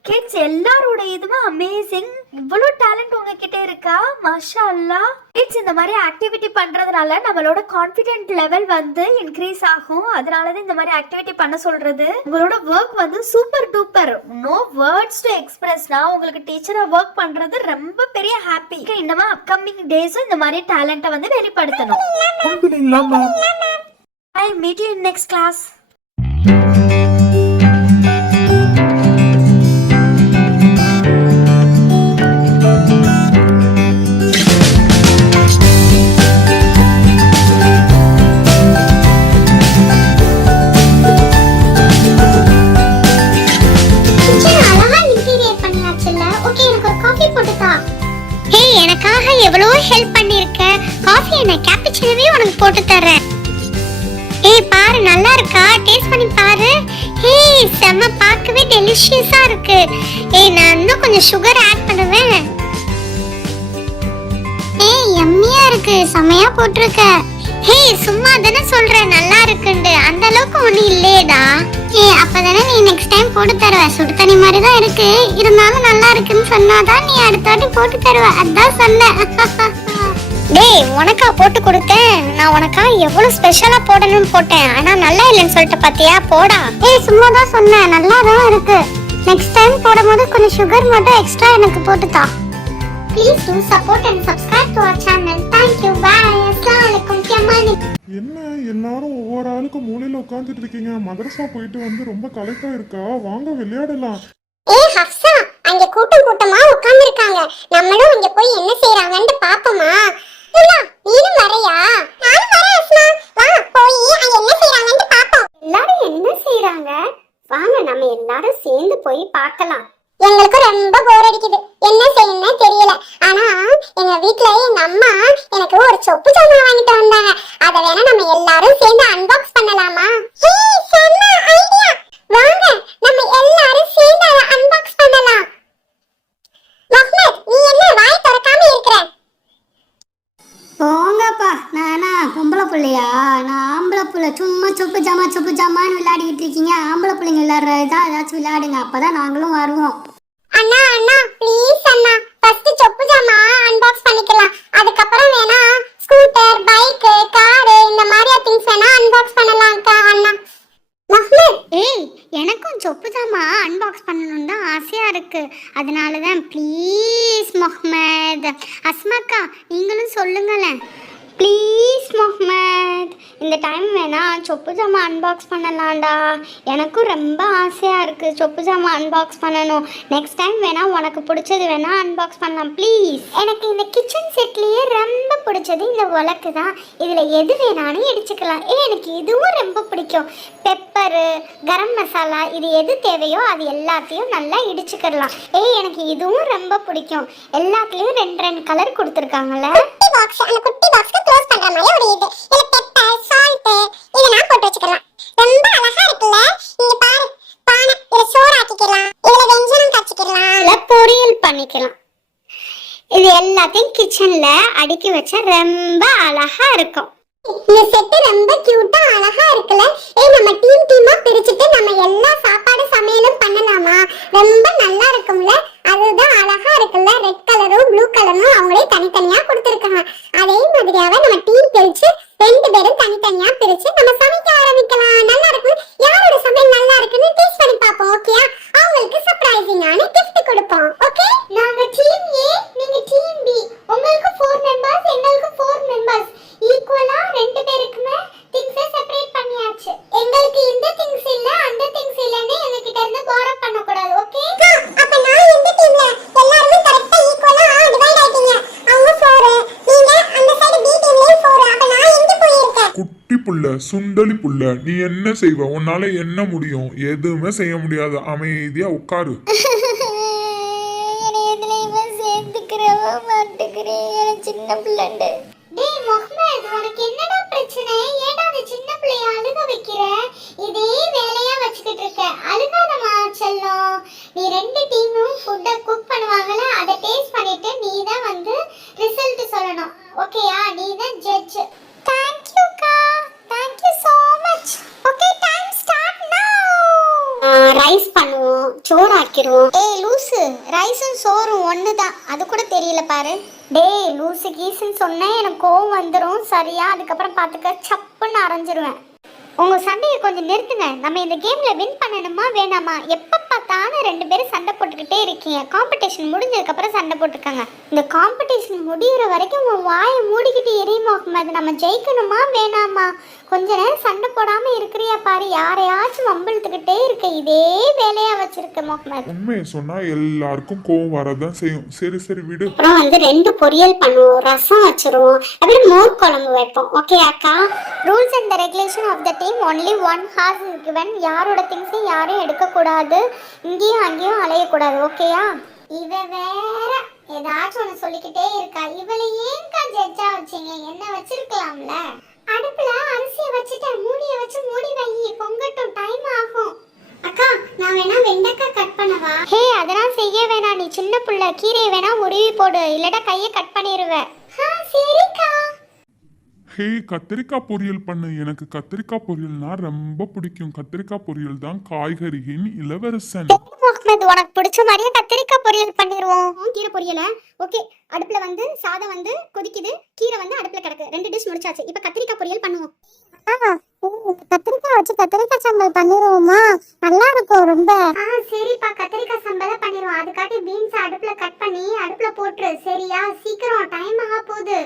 கிட்ஸ் எல்லாரோட இதுவும் அமேசிங். இவ்வளவு டேலண்ட் உங்ககிட்ட இருக்கா? மாஷா அல்லா. கிட்ஸ் இந்த மாதிரி ஆக்டிவிட்டி பண்றதுனால நம்மளோட கான்ஃபிடென்ட் லெவல் வந்து இன்க்ரீஸ் ஆகும். அதனாலதான் இந்த மாதிரி ஆக்டிவிட்டி பண்ண சொல்றது. உங்களோட ஒர்க் வந்து super duper. No words to எக்ஸ்பிரஸ்னா உங்களுக்கு டீச்சரா ஒர்க் பண்றது ரொம்ப பெரிய ஹாப்பி. இன்னமா அப்கமிங் டேஸும் இந்த மாதிரி டேலண்ட்டை வந்து வெளிப்படுத்தணும். I meet you in next class. எனக்காக எவ்வளவு ஹெல்ப் பண்ணிருக்க. காஃபி என்ன கேப்புச்சினோவே உனக்கு போட்டு தரேன். பாரு, நல்லா இருக்கா? டேஸ்ட் பண்ணி பாரு. செம்ம, பார்க்கவே டெலிஷியஸா இருக்கு. நான் இன்னும் கொஞ்சம் சுகர் ஆட் பண்ணுவேன். யம்மியா இருக்கு, செமையா போட்டிருக்க. சும்மா தானே சொல்றேன் நல்லா இருக்குன்னு, அந்த அளவுக்கு ஒண்ணும் இல்லையேடா. அப்பதானே நீ நெக்ஸ்ட் டைம் போட்டு தருவ. சுடு தண்ணி மாதிரி தான் இருக்கு, இருந்தாலும் நல்லா இருக்குன்னு சொன்னாதான் நீ அடுத்த வாட்டி போட்டு தருவ. அதான் சொன்னேன். டேய், உனக்கா போட்டு கொடுத்தேன்? நான் உனக்கா எவ்வளவு ஸ்பெஷலா போடணும்னு போட்டேன். ஆனா நல்லா இல்லைன்னு சொல்லிட்டு பாத்தியா? போடா. சும்மா தான் சொன்னேன், நல்லா தான் இருக்கு. நெக்ஸ்ட் டைம் போடும்போது கொஞ்சம் சுகர் மட்டும் எக்ஸ்ட்ரா எனக்கு போட்டுதா. Please do support and subscribe to our channel. Thank you. Bye. Assalamualaikum. Kiamani. என்ன எல்லாரும் ஒவ்வொரு ஆளுக்கு மூலையில உட்கார்ந்துட்டு இருக்கீங்க? மதரசா போயிட்டு வந்து ரொம்ப களைப்பா இருக்கா? வாங்க விளையாடலாம். ஹப்சா, அங்க கூட்டமா உட்கார்ந்திருக்காங்க. நம்மளும் அங்க போய் என்ன செய்றாங்கன்னு பாப்போமா? இல்ல, நீயும் வரையா? நானும் வரேன் அஸ்மா. வா, போய் அங்க என்ன செய்றாங்கன்னு பாப்போம். எல்லாரும் என்ன செய்றாங்க? வாங்க நம்ம எல்லாரும் சேர்ந்து போய் பார்க்கலாம். எங்களுக்கு ரொம்ப போர் அடிக்குது, என்ன செய்யணும்னு தெரியல. ஆனா எங்க வீட்ல எங்க அம்மா எனக்கு ஒரு சொப்பு ஜாமான் வாங்கிட்டு வந்தாங்க. அத வேணா நம்ம எல்லாரும் சேர்ந்து அன்பாக்ஸ் பண்ணலாமா? செம்ம ஐடியா. வாங்க நம்ம எல்லாரும் சேர்ந்து அத அன்பாக்ஸ் பண்ணலாம். முஹம்மத், நீ என்ன வாய் திறக்காம இருக்கற? போங்கப்பா, நானா பொம்பளை பிள்ளையா? நான் ஆம்பளை பிள்ளை. சும்மா சொப்பு ஜாமான்னு விளையாடிக்கிட்டு இருக்கீங்க. ஆம்பளை பிள்ளைங்க விளையாடுறதா ஏதாச்சும் விளையாடுங்க, அப்பதான் நாங்களும் வருவோம். அண்ணா ப்ளீஸ் அண்ணா, ஃபர்ஸ்ட் சொப்பு ஜாமான் அன்பாக்ஸ் பண்ணிக்கலாம். அதுக்கப்புறம் வேணா ஸ்கூட்டர், பைக், கார் இந்த மாதிரி திங்ஸ் வேணா அன்பாக்ஸ் பண்ணலாம் அண்ணா. முஹம்மத், எனக்கும் சொப்பு ஜாமான் அன்பாக்ஸ் பண்ணணும்னு தான் ஆசையா இருக்கு. அதனால தான் ப்ளீஸ் முஹம்மத். அஸ்மாக்கா, நீங்களும் சொல்லுங்களேன் ப்ளீஸ் முஹம்மத். இந்த டைம் வேணா சொப்பு ஜாமான் அன்பாக்ஸ் பண்ணலாம்டா. எனக்கும் ரொம்ப ஆசையாக இருக்குது சொப்பு ஜாமான் அன்பாக்ஸ் பண்ணணும். நெக்ஸ்ட் டைம் வேணா உனக்கு பிடிச்சது வேணா அன்பாக்ஸ் பண்ணலாம் ப்ளீஸ். எனக்கு இந்த கிச்சன் செட்லேயே ரொம்ப பிடிச்சது இந்த உலக்கு தான். இதில் எது வேணாலும் இடிச்சுக்கலாம். எனக்கு இதுவும் ரொம்ப பிடிக்கும். பெப்பரு, கரம் மசாலா, இது எது தேவையோ அது எல்லாத்தையும் நல்லா இடிச்சுக்கிடலாம். எனக்கு இதுவும் ரொம்ப பிடிக்கும். எல்லாத்துலேயும் 2 கலர் கொடுத்துருக்காங்கல்ல. குட்டி பாக்ஸ், அந்த குட்டி பாக்ஸ்க்கு க்ளோஸ் பண்ற மாதிரி ஒரு இது. இதுல பெப்பர், சால்ட் இதெல்லாம் போட்டு வச்சுக்கலாம். ரொம்ப கிச்சன்ல அடுக்கி வச்சா ரொம்ப அழகா இருக்கும். இந்த செட் ரொம்ப கியூட்டா அழகா இருக்குல்ல. நம்ம டீமா பிரிச்சுட்டு நம்ம எல்லா சாப்பாடு சமையலும் பண்ணலாமா? ரொம்ப நல்லா இருக்கும்ல. அதுதான் அழகா இருக்குல்ல. ரெட் கலரும் ப்ளூ கலரும் அவங்களே தனித்தனியா கொடுத்திருக்காங்க. அதே மாதிரியாவே நம்ம டீம் பிரிச்சு 2 பேரும் தனித்தனியா பிரிச்சு நம்ம சமைக்க ஆரம்பிக்கலாம். நல்லா இருக்கும். யாரோட சமையல் நல்லா இருக்குன்னு டேஸ்ட் பண்ணி பாப்போம். ஓகேயா? அவங்களுக்கு சர்ப்ரைசிங்கான gift கொடுப்போம். ஓகே? நாங்க டீம் ஏ, நீங்க டீம் பி. உங்களுக்கு 4 மெம்பர்ஸ், எங்களுக்கு 4 மெம்பர்ஸ். ஈக்குவலா 2 பேருக்குமே திங்ஸ் செப்பரேட் பண்ணியாச்சு. எங்களுக்கு இந்த திங்ஸ் இல்ல அந்த திங்ஸ் இல்லன்னு எங்க கிட்ட இருந்து borrow பண்ண கூடாது. ஓகே? அப்ப நான் இந்த டீம்ல எல்லாரும் கரெக்ட்டா ஈக்குவலா டிவைட் ஆயிட்டீங்க. அவங்க 4, நீங்க அந்த சைடு பி டீம்லயே 4. அப்ப நான் எங்க போய் இருக்கேன்? குட்டி புள்ள, சுண்டலி புள்ள, நீ என்ன செய்வ? உன்னால என்ன முடியும்? எதுவுமே செய்ய முடியாது. அமைதியா உட்காரு. என்னை எதுலயுமே சேர்த்துக்கிறவ மாட்டேங்கிறேன் சின்ன பிள்ளைண்டு. டேய் முஹம்மத், உனக்கு என்னடா பிரச்சனை? ஏன்டா அந்த சின்ன பிள்ளைய அழுக வைக்கிற? இதே வேலையா வச்சுக்கிட்டு இருக்க. அழுகாதமா செல்லம். நீ 2 டீமும் ஃபுட்டை குக் பண்ணுவாங்கல, அதை டேஸ்ட் பண்ணிட்டு நீ தான் வந்து ரிசல்ட் சொல்லணும். ஓகேயா? நீ தான் ஜட்ஜ். Thank you கா. Thank you so much. Okay, time start now. Rice பண்ணுவோம், சோறு ஆக்கிடுவோம். ஏய் லூசு, ரைஸும் சோறும் ஒண்ணுதான். அது கூட தெரியல பாரு. டேய் லூசு கீசுன்னு சொன்னேன் எனக்கு கோவம் வந்துடும். சரியா? அதுக்கப்புறம் பார்த்துக்க சப்புன்னு அரைஞ்சிருவேன். உங்க சண்டையை கொஞ்சம் நிறுத்துங்க. நம்ம இந்த கேம்ல வின் பண்ணணுமா வேணாமா? எப்ப பார்த்தாலும் 2 பேரும் சண்டை போட்டுக்கிட்டே இருக்கீங்க. காம்படிஷன் முடிஞ்சதுக்கு அப்புறம் சண்டை போட்டுருக்காங்க. இந்த காம்படிஷன் முடிகிற வரைக்கும் உன் வாயை மூடிக்கிட்டு எரியுமா முஹம்மது? நம்ம ஜெயிக்கணுமா வேணாமா? கொஞ்ச நேரம் சண்டை போடாம இருக்கிறியா பாரு. யாரையாச்சும் வம்பிழுத்துக்கிட்டே இருக்க. இதே வேலையா வச்சிருக்க முஹம்மது. உண்மையை சொன்னா எல்லாருக்கும் கோவம் வரதான் செய்யும். சரி சரி விடு. அப்புறம் 2 பொரியல் பண்ணுவோம், ரசம் வச்சிருவோம், அப்படியே மோர் குழம்பு வைப்போம். ஓகே அக்கா? Rules and the regulation of the team only 1 horse is given. யாரோட திங்ஸையும் யாரும் எடுக்கக்கூடாது, இங்கேயும் அங்கேயும் அலையக்கூடாது. ஓகேயா? இவ வேற ஏதாச்சும் ஒன்று சொல்லிக்கிட்டே இருக்கா. இவளை ஏன்க்கா ஜட்ஜா வச்சீங்க? என்ன வச்சிருக்கலாம்ல. அடுப்புல அரிசியை வச்சுட்டு மூடியை வச்சு மூடி வை. பொங்கட்டும், டைம் ஆகும். அக்கா நான் வேணா வெண்டைக்காய் கட் பண்ணவா? ஹே அதெல்லாம் செய்ய வேணாம். நீ சின்ன புள்ள. கீரையை வேணா உருவி போடு, இல்லட்டா கையை கட் பண்ணிடுவேன். சரிக்கா. ஹே, கத்திரிக்காய் பொரியல் பண்ணு. எனக்கு கத்திரிக்காய் பொரியல்னா ரொம்ப பிடிக்கும். கத்திரிக்காய் பொரியல் தான் காய்கறியின் இளவரசன். முஹம்மது, உனக்கு பிடிச்ச மாதிரியே கத்திரிக்காய் பொரியல் பண்ணிடுவோம். கீரை பொரியல ஓகே. அடுப்புல வந்து சாதம் வந்து கொதிக்குது, கீரை வந்து அடுப்புல கிடக்கு. 2 டிஷ் முடிச்சாச்சு. இப்போ கத்திரிக்காய் பொரியல் பண்ணுவோம். கத்திரிக்காய் வச்சு கத்திரிக்காய் சம்பல் பண்ணிடுவோமா? நல்லா இருக்கும் ரொம்ப. சரிப்பா, கத்திரிக்காய் சம்பள பண்ணிடுவோம். அதுக்காட்டி பீன்ஸ் அடுப்புல கட் பண்ணி அடுப்புல போட்டுரு. சரியா? சீக்கிரம், டைம் ஆக போகுது.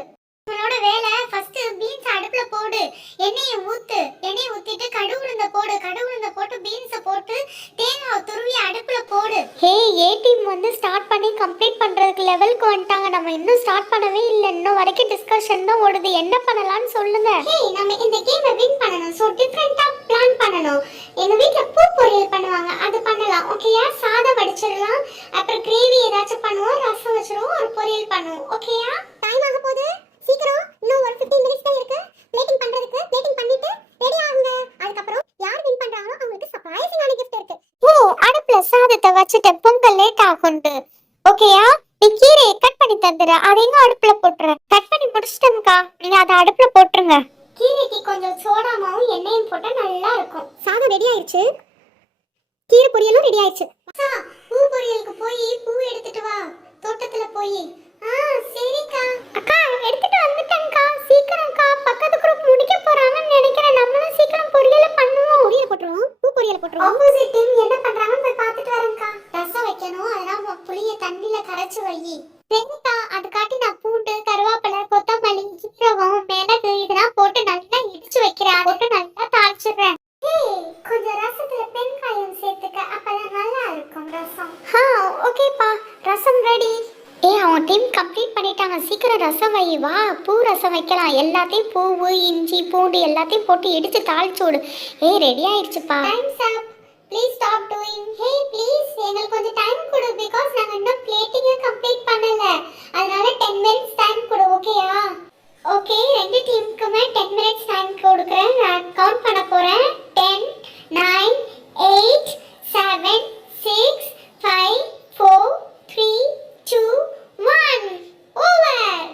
உன்னோட வேலை ஃபர்ஸ்ட் பீன்ஸ் அடுப்புல போடு, எண்ணெயை ஊத்து, எண்ணெயை ஊத்திட்டு கடுகுளுந்த போடு, கடுகுளுந்த போட்டு பீன்ஸை போட்டு தேங்காய் துருவி அடுப்புல போடு. ஹே, ஏ டீம் வந்து ஸ்டார்ட் பண்ணி கம்ப்ளீட் பண்றதுக்கு லெவலுக்கு வந்துட்டாங்க. நம்ம இன்னும் ஸ்டார்ட் பண்ணவே இல்லை. இன்னும் வரைக்கும் டிஸ்கஷன் தான் ஓடுது. என்ன பண்ணலாம்னு சொல்லுங்க. ஹே, நம்ம இந்த கேமை வின் பண்ணணும். ஸோ டிஃப்ரெண்டா பிளான் பண்ணணும். எங்க வீட்ல பூ பொரியல் பண்ணுவாங்க, அது பண்ணலாம். ஓகேயா? சாதம் வடிச்சிடலாம், அப்புறம் கிரேவி ஏதாச்சும் பண்ணுவோம், ரசம் வச்சிருவோம், ஒரு பொரியல் பண்ணுவோம். ஓகேயா? டைம் ஆக போகுது. சீக்கிரம், இன்னும் ஒரு 15 மினிட்ஸ் தான் இருக்கு பிளேட்டிங் பண்றதுக்கு. பிளேட்டிங் பண்ணிட்டு ரெடி ஆகுங்க. அதுக்கப்புறம் யார் வின் பண்றாங்களோ அவங்களுக்கு சர்ப்ரைசிங்கான gift இருக்கு. அடுப்புல சாதத்தை வச்சுட்டு பொங்கல் லேட் ஆகும்ண்டு. ஓகேயா? நீ கீரையை கட் பண்ணி தந்துடு, அதையும் அடுப்புல போட்டுரு. கட் பண்ணி முடிச்சிட்டேன்க்கா, நீங்க அதை அடுப்புல போட்டுருங்க. கீரைக்கு கொஞ்சம் சோடாமாவும் எண்ணெயும் போட்டா நல்லா இருக்கும். சாதம் ரெடி ஆயிடுச்சு, கீரை பொரியலும் ரெடி ஆயிடுச்சு. பூ பொரியலுக்கு போய் பூ எடுத்துட்டு வா, தோட்டத்துல போய். சரிக்கா. அக்கா எடுத்துட்டு வந்துட்டேன்க்கா. சீக்கிரம்க்கா, பக்கத்து குரூப் முடிக்க போறாங்கன்னு நினைக்கிறேன். நம்மளும் சீக்கிரம் பொரியல பண்ணுவோம். பொரியல போட்டுருவோம், பூ பொரியல போட்டுருவோம். ஆப்போசிட் டீம் என்ன பண்றாங்கன்னு போய் பார்த்துட்டு வரேன்க்கா. ரசம் வைக்கணும், அதனால புளிய தண்ணில கரைச்சு வை. சரிக்கா. அதுக்காட்டி நான் பூண்டு, கருவேப்பிலை, கொத்தமல்லி, சீரகம், மிளகு இதெல்லாம் போட்டு நல்லா இடிச்சு வைக்கிறேன். போட்டு நல்லா தாளிச்சிடுறேன். கொஞ்சம் ரசத்துல பெருங்காயம் சேர்த்துக்க, அப்பதான் நல்லா இருக்கும் ரசம். ஓகேப்பா, ரசம் ரெடி. அவன் டீம் கம்ப்ளீட் பண்ணிட்டாங்க. சீக்கிரம் ரசம் வை. வா, பூ ரசம் வைக்கலாம். எல்லாத்தையும் பூவு, இஞ்சி, பூண்டு எல்லாத்தையும் போட்டு இடிச்சு தாளிச்சு விடு. ரெடி ஆயிடுச்சுப்பா. Times up. Please stop doing. Please எங்களுக்கு கொஞ்சம் டைம் கொடு. பிகாஸ் நாங்க இன்னும் பிளேட்டிங்க கம்ப்ளீட் பண்ணல. அதனால 10 மினிட்ஸ் டைம் கொடு. ஓகேயா? ஓகே, 2 டீமுக்குமே 10 மினிட்ஸ் டைம் கொடுக்குறேன். நான் கவுண்ட் பண்ண போறேன். 10, 9, 8, 7, 6, 5, 4, 3, 2, 1. ஓவர்.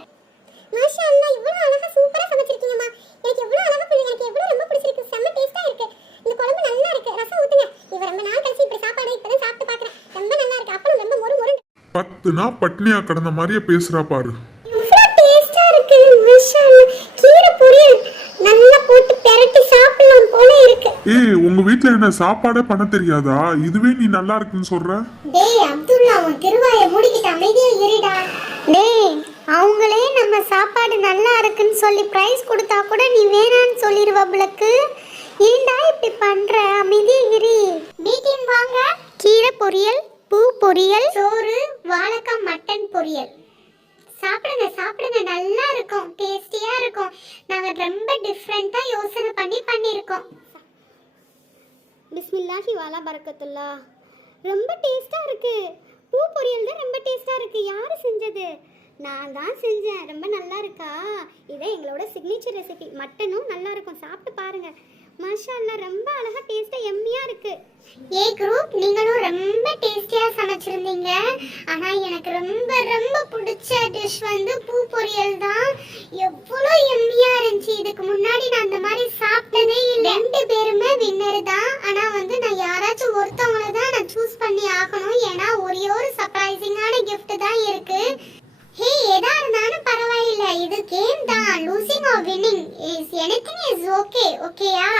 10 நாள் பட்னியா கிடந்த மாதிரியே பேசுறா பாரு. இவ்வளோ டேஸ்டா இருக்கு மசாலா கீரை பொரியல் நல்லா போட்டு பெரட்டி சாப்பிடலாம் போல இருக்கு. ஏய், உங்க வீட்ல என்ன சாப்பாடே பண்ண தெரியாதா? இதுவே நீ நல்லா இருக்குன்னு சொல்ற. டேய் அப்துல்லா, உன் திருவாயை மூடிக்கிட்டு அமைதியா இருடா. டேய், அவங்களே நம்ம சாப்பாடு நல்லா இருக்குன்னு சொல்லி பிரைஸ் கொடுத்தா கூட நீ வேணான்னு சொல்லிடுவ பிளக்கு. ஏன்டா இப்படி பண்ற? அமைதியா இரு. மீட்டிங் வாங்க. கீரை பொரியல், பூ பொரியல், சோறு, வாழைக்காய் மட்டன் பொரியல். சாப்பிடுங்க சாப்பிடுங்க, நல்லா இருக்கும், டேஸ்டியா இருக்கும். நாங்க ரொம்ப டிஃப்ரெண்டா யோசனை பண்ணியிருக்கோம். பிஸ்மில்லாஹி வாலா பரக்கத்துல்லா. ரொம்ப டேஸ்டா இருக்கு. பூ பொரியல் தான் ரொம்ப டேஸ்டா இருக்கு. யாரு செஞ்சது? நான் தான் செஞ்சேன். ரொம்ப நல்லா இருக்கா? இதே எங்களோட சிக்னேச்சர் ரெசிபி. மட்டனும் நல்லா இருக்கும், சாப்பிட்டு பாருங்க. மாஷா அல்லாஹ், ரொம்ப அழகா டேஸ்டா எம்மியா இருக்கு. ஏ குரூப், நீங்களும் ரொம்ப டேஸ்டியா சமைச்சிருந்தீங்க. ஆனா எனக்கு ரொம்ப ரொம்ப பிடிச்ச டிஷ் வந்து பூ பொரியல் தான். எவ்வளோ எம்மியா இருந்துச்சு. இதுக்கு முன்னாடி நான் அந்த மாதிரி சாப்பிட்டதே இல்லை. 2 பேருமே வின்னர் தான். ஆனா வந்து நான் யாராச்சும் ஒருத்தவங்களை தான் நான் சூஸ் பண்ணி ஆகணும். ஏன்னா ஒரே ஒரு சர்ப்ரைசிங்கான gift தான் இருக்கு. ஹே, எதா இருந்தாலும் பரவாயில்ல, இது கேம் தான். Losing or winning is anything is okay. ஓகேயா?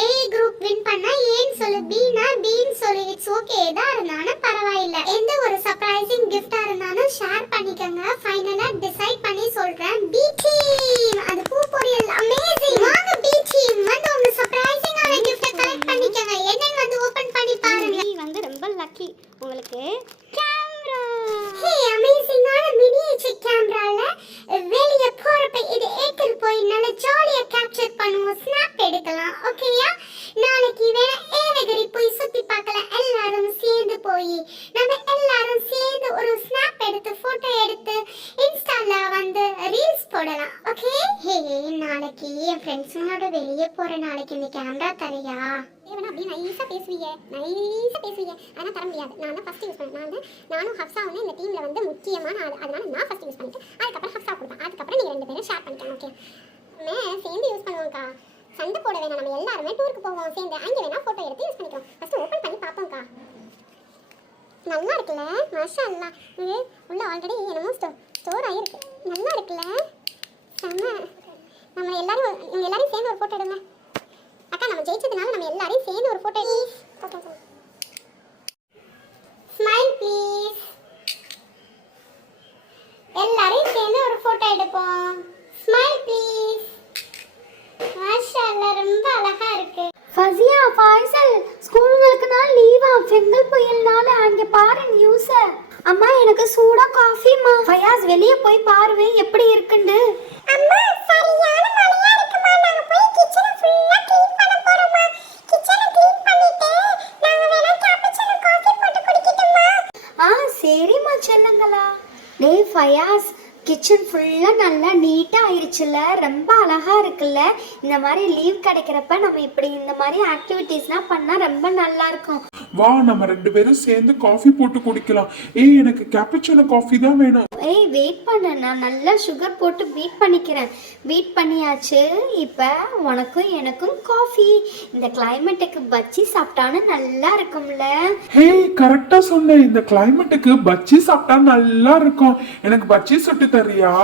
ஏ குரூப் வின் பண்ணா ஏன்னு சொல்லு, பீனா பீன்னு சொல்லு. It's okay. எதா இருந்தாலும் பரவாயில்ல. எந்த ஒரு சர்ப்ரைசிங் கிஃப்டா இருந்தாலும் ஷேர் பண்ணிக்கங்க. ஃபைனலா டிசைட் பண்ணி சொல்றேன். பி டீம், அது பூ பொரியல் அமேசிங். வாங்க பி டீம், வந்து உங்க சர்ப்ரைசிங்கான கிஃப்ட கலெக்ட் பண்ணிக்கங்க. என்னன்னு வந்து ஓபன் பண்ணி பாருங்க. நீ வந்து ரொம்ப லக்கி. உங்களுக்கு கேமரா. ஹே, அமேசிங்கான மினியேச்சர் கேமரால வெளிய போறப்ப இது ஏக்கல் போய் நல்ல ஜாலியா கேப்சர் பண்ணுவோம், ஸ்னாப் எடுக்கலாம். ஓகேயா? நாளைக்கு வேணா ஏலகிரி போய் சுத்தி பார்க்கலாம். எல்லாரும் சேர்ந்து போய் நம்ம எல்லாரும் சேர்ந்து ஒரு ஸ்னாப் எடுத்து போட்டோ எடுத்து இன்ஸ்டால வந்து ரீல்ஸ் போடலாம். ஓகே? ஹே, நாளைக்கு என் ஃப்ரெண்ட்ஸுங்களோட வெளியே போற நாளைக்கு இந்த கேமரா தரையா? ஏவனா அப்படி நைஸா பேசுவீங்க, ஆனா தர முடியாது. நான் தான் ஃபர்ஸ்ட் யூஸ் பண்ணேன். நானும் ஹப்ஸா வந்து இந்த டீம்ல வந்து முக்கியமான ஆள். அதனால நான் ஃபர்ஸ்ட் யூஸ் பண்ணிட்டேன். அதுக்கப்புறம் ஹப்ஸா கொடுப்பேன். அதுக்கப்புறம் நீங்க 2 பேரும் ஷேர் பண்ணிக்கலாம். ஓகே? சேர்ந்து யூஸ் பண்ணுவோம்க்கா. சண்டை போட வேணாம். நம்ம எல்லாருமே டூருக்கு போவோம் சேர்ந்து. அங்கே வேணா போட்டோ எடுத்து யூஸ் பண்ணிக்கலாம். ஃபர்ஸ்ட் ஓபன் பண்ணி பார்ப்போம்க்கா. நல்லா இருக்குல்ல? மாஷா அல்லாஹ். இது உள்ள ஆல்ரெடி என்னமோ ஸ்டோர் ஆயிருக்கு. நல்லா இருக்குல்ல? செம்ம. நம்ம எல்லாரும் சேர்ந்து ஒரு போட்டோ எடுங்க. அக்கா, நம்ம ஜெயிச்சதுனால நம்ம எல்லாரையும் சேர்ந்து ஒரு போட்டோ எடுங்க. Smile please. எல்லாரும் சேர்ந்து ஒரு போட்டோ எடுப்போம். Smile please. மாஷா அல்லாஹ், ரொம்ப அழகா இருக்கு. ஃபசியா, ஃபைசல், ஸ்கூலுங்களுக்கு நாள் லீவா? பெங்கல் புயல்னால அங்க பாரு நியூஸ. அம்மா, எனக்கு சூடா காஃபிமா. ஃபயாஸ், வெளியே போய் பாருவே எப்படி இருக்குன்னு. அம்மா, சரியான மழையா இருக்குமா. நாங்க போய் கிச்சனை ஃபுல்லா க்ளீன் பண்ண போறோமா. கிச்சனை க்ளீன் பண்ணிட்டு நாங்க வேணா கேப்பச்சினோ காஃபி போட்டு குடிக்கட்டுமா? சரிம்மா செல்லங்களா. டேய் ஃபயாஸ், கிச்சன் ஃபுல்லாக நல்லா நீட்டாக ஆயிடுச்சுல்ல? ரொம்ப அழகாக இருக்குல்ல? இந்த மாதிரி லீவ் கிடைக்கிறப்ப நம்ம இப்படி இந்த மாதிரி ஆக்டிவிட்டீஸ்லாம் பண்ணால் ரொம்ப நல்லாயிருக்கும். வா, நம்ம 2 பேரும் சேர்ந்து காஃபி போட்டு குடிக்கலாம். ஏய், எனக்கு கேப்பச்சினோ காஃபி தான் வேணும். ஏய் வெயிட் பண்ண, நான் நல்லா சுகர் போட்டு பீட் பண்ணிக்கிறேன். பீட் பண்ணியாச்சு. இப்போ உனக்கும் எனக்கும் காஃபி. இந்த கிளைமேட்டுக்கு பஜ்ஜி சாப்பிட்டான்னு நல்லா இருக்கும்ல? ஹே, கரெக்டா சொன்னேன். இந்த கிளைமேட்டுக்கு பஜ்ஜி சாப்பிட்டா நல்லா இருக்கும். எனக்கு பஜ்ஜி சுட்டு தரியா?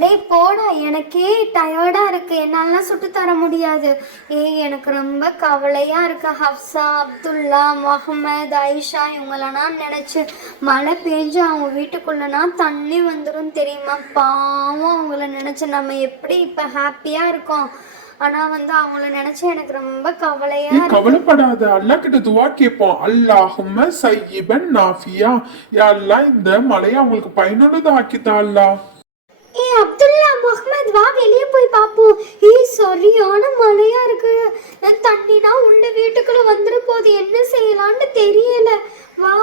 டேய் போடா, எனக்கே டயர்டா இருக்கு, என்னாலாம் சுட்டு தர முடியாது. ஏய், எனக்கு ரொம்ப கவலையா இருக்கு. ஹப்ஸா, அப்துல்லா, முகமது, ஐஷா இவங்களெல்லாம் நினைச்சு மழை பெஞ்சு அவங்க வீட்டுக்குள்ளனா தண்ணி வந்துடும் தெரியுமா? பாவம், அவங்கள நினைச்சு நம்ம எப்படி இப்ப ஹாப்பியா இருக்கோம். ஆனா வந்து அவங்கள நினைச்சு எனக்கு ரொம்ப கவலையா நீ இருக்கு. கவலைப்படாத, அல்லாஹ் கிட்ட துவா கேட்போம். அல்லாஹும்ம சய்யிபன் நாஃபியா. யா அல்லாஹ், இந்த மழையை அவங்களுக்கு பயனுள்ளதா ஆக்கித்தா அல்லாஹ். ஏய் அப்துல்லா, முகமது, வா வெளியே போய் பார்ப்போம். ஏய், சரியான மழையா இருக்கு. தண்ணினா உள்ள வீட்டுக்குள்ள வந்துட போகுது. என்ன செய்யலான்னு தெரியல. வா,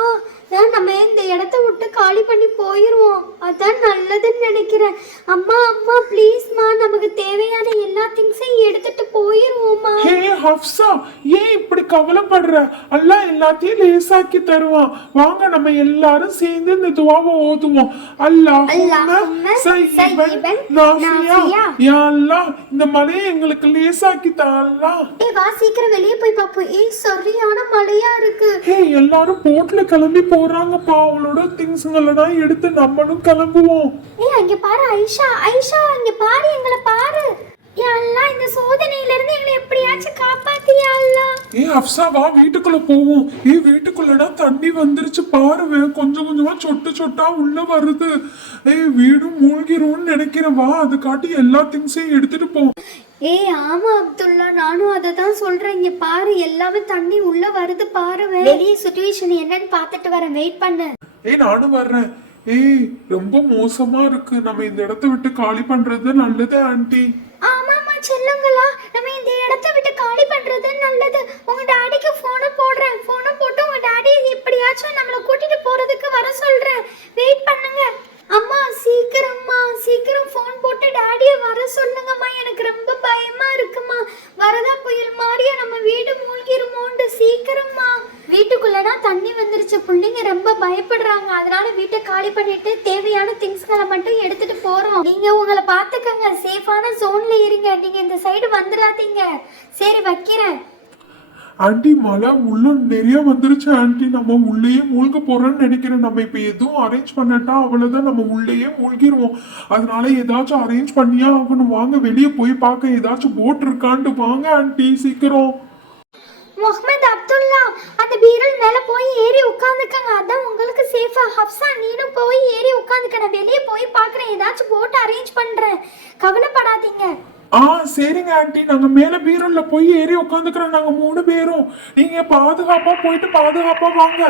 நம்ம இந்த இடத்த விட்டு காலி பண்ணி போயிடுவோம். அதான் நல்லதுன்னு நினைக்கிறேன். அம்மா அம்மா ப்ளீஸ்மா, நமக்கு தேவையான எல்லா திங்ஸையும் எடுத்துட்டு போயிடுவோம்மா. ஹே ஹப்ஸா, ஏன் இப்படி கவலைப்படுற? அல்லாஹ் எல்லாத்தையும் லேசாக்கி தருவான். வாங்க, நம்ம எல்லாரும் சேர்ந்து இந்த துவாவை ஓதுவோம். அல்லாஹும்ம சய்யிபன் நாஃபியா. யா அல்லாஹ், இந்த மழையை எங்களுக்கு லேசாக்கி தா அல்லாஹ். ஏய் வா, சீக்கிரம் வெளியே போய் பார்ப்போம். ஏய், சரியான மழையா இருக்கு. ஹே, எல்லாரும் போட போட்ல கிளம்பி போறாங்கப்பா. அவளோட திங்ஸ்ங்களை தான் எடுத்து நம்மளும் கிளம்புவோம். ஏய் அங்க பாரு ஐஷா, ஐஷா அங்க பாரு, எங்களை பாரு. யா அல்லாஹ், இந்த சோதனையில இருந்து எங்களை எப்படியாச்சும் காப்பாத்தியா அல்லாஹ். அப்சா வா வீட்டுக்குள்ள போவோம். வீட்டுக்குள்ளடா தண்ணி வந்துருச்சு பாருவேன். கொஞ்சம் கொஞ்சமா சொட்டு சொட்டா உள்ள வருது. வீடு மூழ்கிரும்னு நினைக்கிறேன். வா அது காட்டி எல்லா திங்ஸையும் எடுத்துட்டு போ. ஏய் ஆமா அப்துல்லா, நானும் அதை தான் சொல்றேன். இங்க பாரு, எல்லாமே தண்ணி உள்ள வருது பாரு. வெளிய சிச்சுவேஷன் என்னன்னு பார்த்துட்டு வரேன், வெயிட் பண்ணு. நானும் வர்றேன். ரொம்ப மோசமா இருக்கு. நம்ம இந்த இடத்த விட்டு காலி பண்றது நல்லது ஆன்ட்டி. ஆமாமா செல்லுங்களா, நம்ம இந்த இடத்த விட்டு காலி பண்றது நல்லது. உங்க டாடிக்கு போனை போடுறேன். போனை போட்டு உங்க டாடி எப்படியாச்சும் நம்மள கூட்டிட்டு போறதுக்கு வர சொல்றேன். வெயிட் பண்ணுங்க. அம்மா சீக்கிரம்மா, சீக்கிரம் போன் போட்டு டாடிய வர சொல்லுங்கம்மா. எனக்கு ரொம்ப பயமா இருக்குமா. வரதா புயல் மாதிரியா நம்ம வீடு மூழ்கிருமோண்டு. சீக்கிரம்மா. வீட்டுக்குள்ளனா தண்ணி வந்துருச்சு. பிள்ளைங்க ரொம்ப பயப்படுறாங்க. அதனால வீட்டை காலி பண்ணிட்டு தேவையான திங்ஸ்களை மட்டும் எடுத்துட்டு போறோம். நீங்க உங்களை பாத்துக்கங்க, சேஃபான ஜோன்ல இருங்க. நீங்க இந்த சைடு வந்துடாதீங்க. சரி வைக்கிறேன். ஆன்ட்டி மழை உள்ள நிறைய வந்துருச்சு ஆன்ட்டி. நம்ம உள்ளேயே மூழ்க போறோம்னு நினைக்கிறேன். நம்ம இப்ப எதுவும் அரேஞ்ச் பண்ணட்டா அவ்வளவுதான், நம்ம உள்ளேயே மூழ்கிருவோம். அதனால ஏதாச்சும் அரேஞ்ச் பண்ணியா ஆகணும். வாங்க வெளியே போய் பார்க்க ஏதாச்சும் போட் இருக்கான்ட்டு. வாங்க ஆன்ட்டி சீக்கிரம். முகமது அப்துல்லா, அந்த பீரல் மேல போய் ஏறி உட்காந்துக்கங்க. அதான் உங்களுக்கு சேஃபா. ஹப்சா நீனும் போய் ஏறி உட்காந்துக்க. நான் வெளியே போய் பார்க்கறேன், ஏதாச்சும் போட் அரேஞ்ச் பண்றேன். கவலைப்படாதீங்க. சரிங்க ஆன்ட்டி. நாங்க மேல பீரோல்ல போய் ஏறி உட்காந்துக்கிறோம். நாங்க 3 பேரும். நீங்க பாதுகாப்பா போயிட்டு பாதுகாப்பா வாங்க.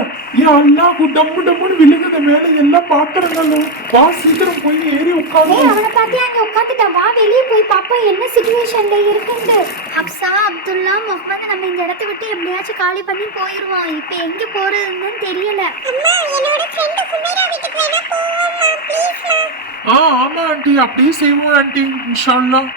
அல்லாஹ் டம்மு டம்முன்னு விழுகுது மேல எல்லா பாத்திரங்களும். வா சீக்கிரம் போய் ஏறி உட்காந்து. அவனை பார்த்து அங்க உட்காந்துட்டான். வா வெளியே போய் பாப்போம் என்ன சிச்சுவேஷன்ல இருக்குன்னு. ஹப்சா அப்துல்லா முகமது, நம்ம இந்த இடத்த விட்டு எப்படியாச்சும் காலி பண்ணி போயிருவோம். இப்ப எங்க போறதுன்னு தெரியல. அம்மா என்னோட ஃப்ரெண்ட் குமேரா வீட்டுக்கு வேணா போவோமா ப்ளீஸ். ஆமா ஆன்ட்டி, அப்படியே செய்வோம் ஆன்ட்டி இன்ஷா அல்லாஹ்.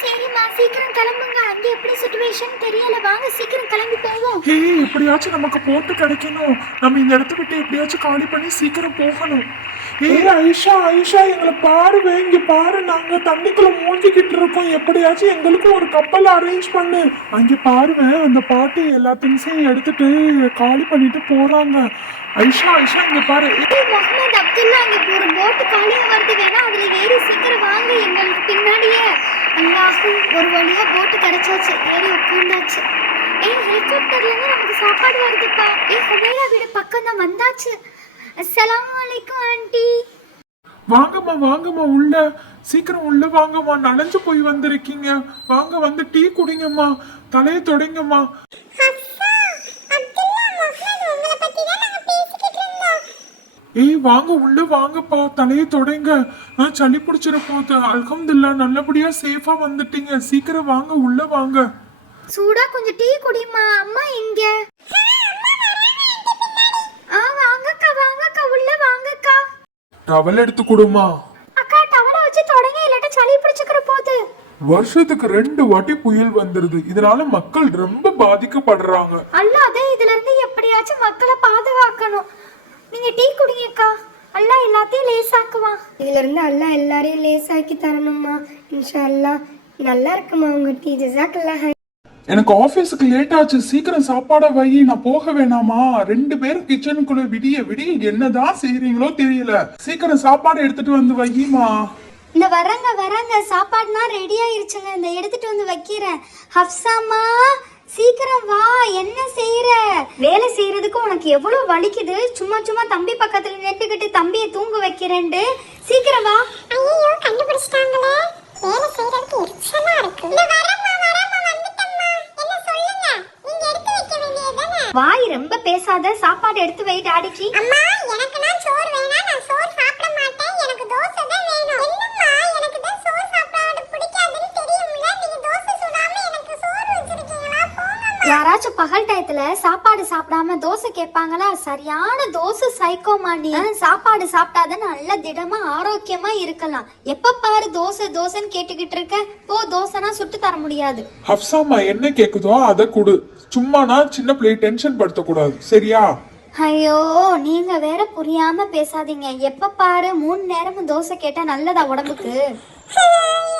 சரிம்மா, சீக்கிரம் கிளம்புங்க. அங்க எப்படி சிச்சுவேஷன் தெரியல. வாங்க சீக்கிரம் கிளம்பி போவோம். எப்படியாச்சும் நமக்கு போட்டு கிடைக்கணும். நம்ம இந்த இடத்த விட்டு எப்படியாச்சும் காலி பண்ணி சீக்கிரம் போகணும். ஐஷா ஐஷா எங்களை பாருவே, இங்க பாரு, நாங்க தண்ணிக்குள்ள மூழ்கிக்கிட்டு இருக்கோம். எப்படியாச்சும் எங்களுக்கு ஒரு கப்பல் அரேஞ்ச் பண்ணு. அங்க பாருவேன், அந்த பாட்டி எல்லா திங்ஸையும் எடுத்துட்டு காலி பண்ணிட்டு போறாங்க. ஐஷா ஐஷா இங்க பாரு. முகமது அப்துல்லா, அங்க ஒரு போட் காலியா வருது. வேணா அதுல ஏறி சீக்கிரம் வாங்க எங்களுக்கு பின்னாடியே. அல்லாஹு, ஒரு வழியா போட்டு கிடைச்சாச்சு. ஏறி உட்கார்ந்தாச்சு. ஹெலிகாப்டர்ல இருந்து நமக்கு சாப்பாடு வருதுப்பா. ஹுமைரா வீடு பக்கம் தான் வந்தாச்சு. அஸ்ஸலாமு அலைக்கும் ஆன்ட்டி. வாங்கம்மா வாங்கம்மா உள்ள, சீக்கிரம் உள்ள வாங்கம்மா. நனைஞ்சு போய் வந்திருக்கீங்க. வாங்க வந்து டீ குடிங்கம்மா, தலையை தொடங்கம்மா. வாங்க உள்ள வாங்கப்பா, தலையை தொடங்க. சளி பிடிச்சிட போகுது. அல்ஹம்துலில்லாஹ் நல்லபடியா சேஃபா வந்துட்டீங்க. சீக்கிரம் வாங்க உள்ள வாங்க. சூடா கொஞ்சம் டீ குடிமா. அம்மா எங்க? வாங்கக்கா வாங்கக்கா, உள்ள வாங்கக்கா. டவல் எடுத்து கொடுமா. அக்கா டவலை வச்சு தொடங்க, இல்லாட்ட சளி பிடிச்சுக்கிற போகுது. வருஷத்துக்கு 2 வாட்டி புயல் வந்துருது. இதனால மக்கள் ரொம்ப பாதிக்கப்படுறாங்க. அல்லாஹ் இதுல இருந்து எப்படியாச்சும் மக்களை பாதுகாக்கணும். நீங்க டீ குடிங்கக்கா. அல்லாஹ் எல்லாத்தையும் லேசாக்குவான். இதுல இருந்து அல்லாஹ் எல்லாரையும் லேசாக்கி தரணுமா இன்ஷா அல்லாஹ். நல்லா இருக்குமா உங்க டீ. ஜஸாக்கல்லாஹ். எனக்கு ஆபீஸுக்கு லேட் ஆச்சு. சீக்கிரம் சாப்பாட வை. நான் போக வேணாமா? 2 பேரும் கிச்சனுக்குள்ள விடிய விடிய என்னதான் செய்றீங்களோ தெரியல. சீக்கிரம் சாப்பாடு எடுத்துட்டு வந்து வையுமா. இந்த வராங்க சாப்பாடுனா ரெடி ஆயிருச்சுங்க. இந்த எடுத்துட்டு வந்து வைக்கிறேன். ஹப்சாமா சீக்கிரம் வா. என்ன செய்யற? வேலை செய்யறதுக்கு உனக்கு எவ்வளவு வலிக்குது. சும்மா சும்மா தம்பி பக்கத்துல நின்றுகிட்டு தம்பியை தூங்க வைக்கிறேன்ட்டு. சீக்கிரம் வா. ஐயோ கண்டுபிடிச்சிட்டாங்களே. வேலை செய்யறதுக்கு எரிச்சலா இருக்கு. வந்துட்டம்மா. என்ன சொல்லுங்க. நீங்க எடுத்து வைக்க வேண்டியதுதானே. வாய் ரொம்ப பேசாத. சாப்பாடு எடுத்து வை டாடிக்கு. அம்மா எனக்கு நான் சோறு வேணா. நான் சோறு சாப்பிட மாட்டேன். எனக்கு தோசை தான் வேணும். என்னம்மா எனக்கு தான் சோறு சாப்பிட பிடிக்காதுன்னு தெரியும்ல. நீங்க தோசை சுடாம எனக்கு சோறு வச்சிருக்கீங்களா? போங்கம்மா. யாராச்சும் பகல் டயத்துல சாப்பாடு சாப்பிடாம தோசை கேட்பாங்களா? சரியான தோசை சைக்கோமா நீ. சாப்பாடு சாப்பிட்டாதான் நல்ல திடமா ஆரோக்கியமா இருக்கலாம். எப்ப பாரு தோசை தோசைன்னு கேட்டுக்கிட்டு இருக்க. போ, தோசைனா சுட்டு தர முடியாது. ஹப்சாமா என்ன கேக்குதோ அதை கொடு. சும்மானா சின்ன பிள்ளை டென்ஷன் படுத்த கூடாது, சரியா? ஐயோ நீங்க வேற புரியாம பேசாதீங்க. எப்ப பாரு 3 நேரமும் தோசை கேட்டா நல்லதா உடம்புக்கு?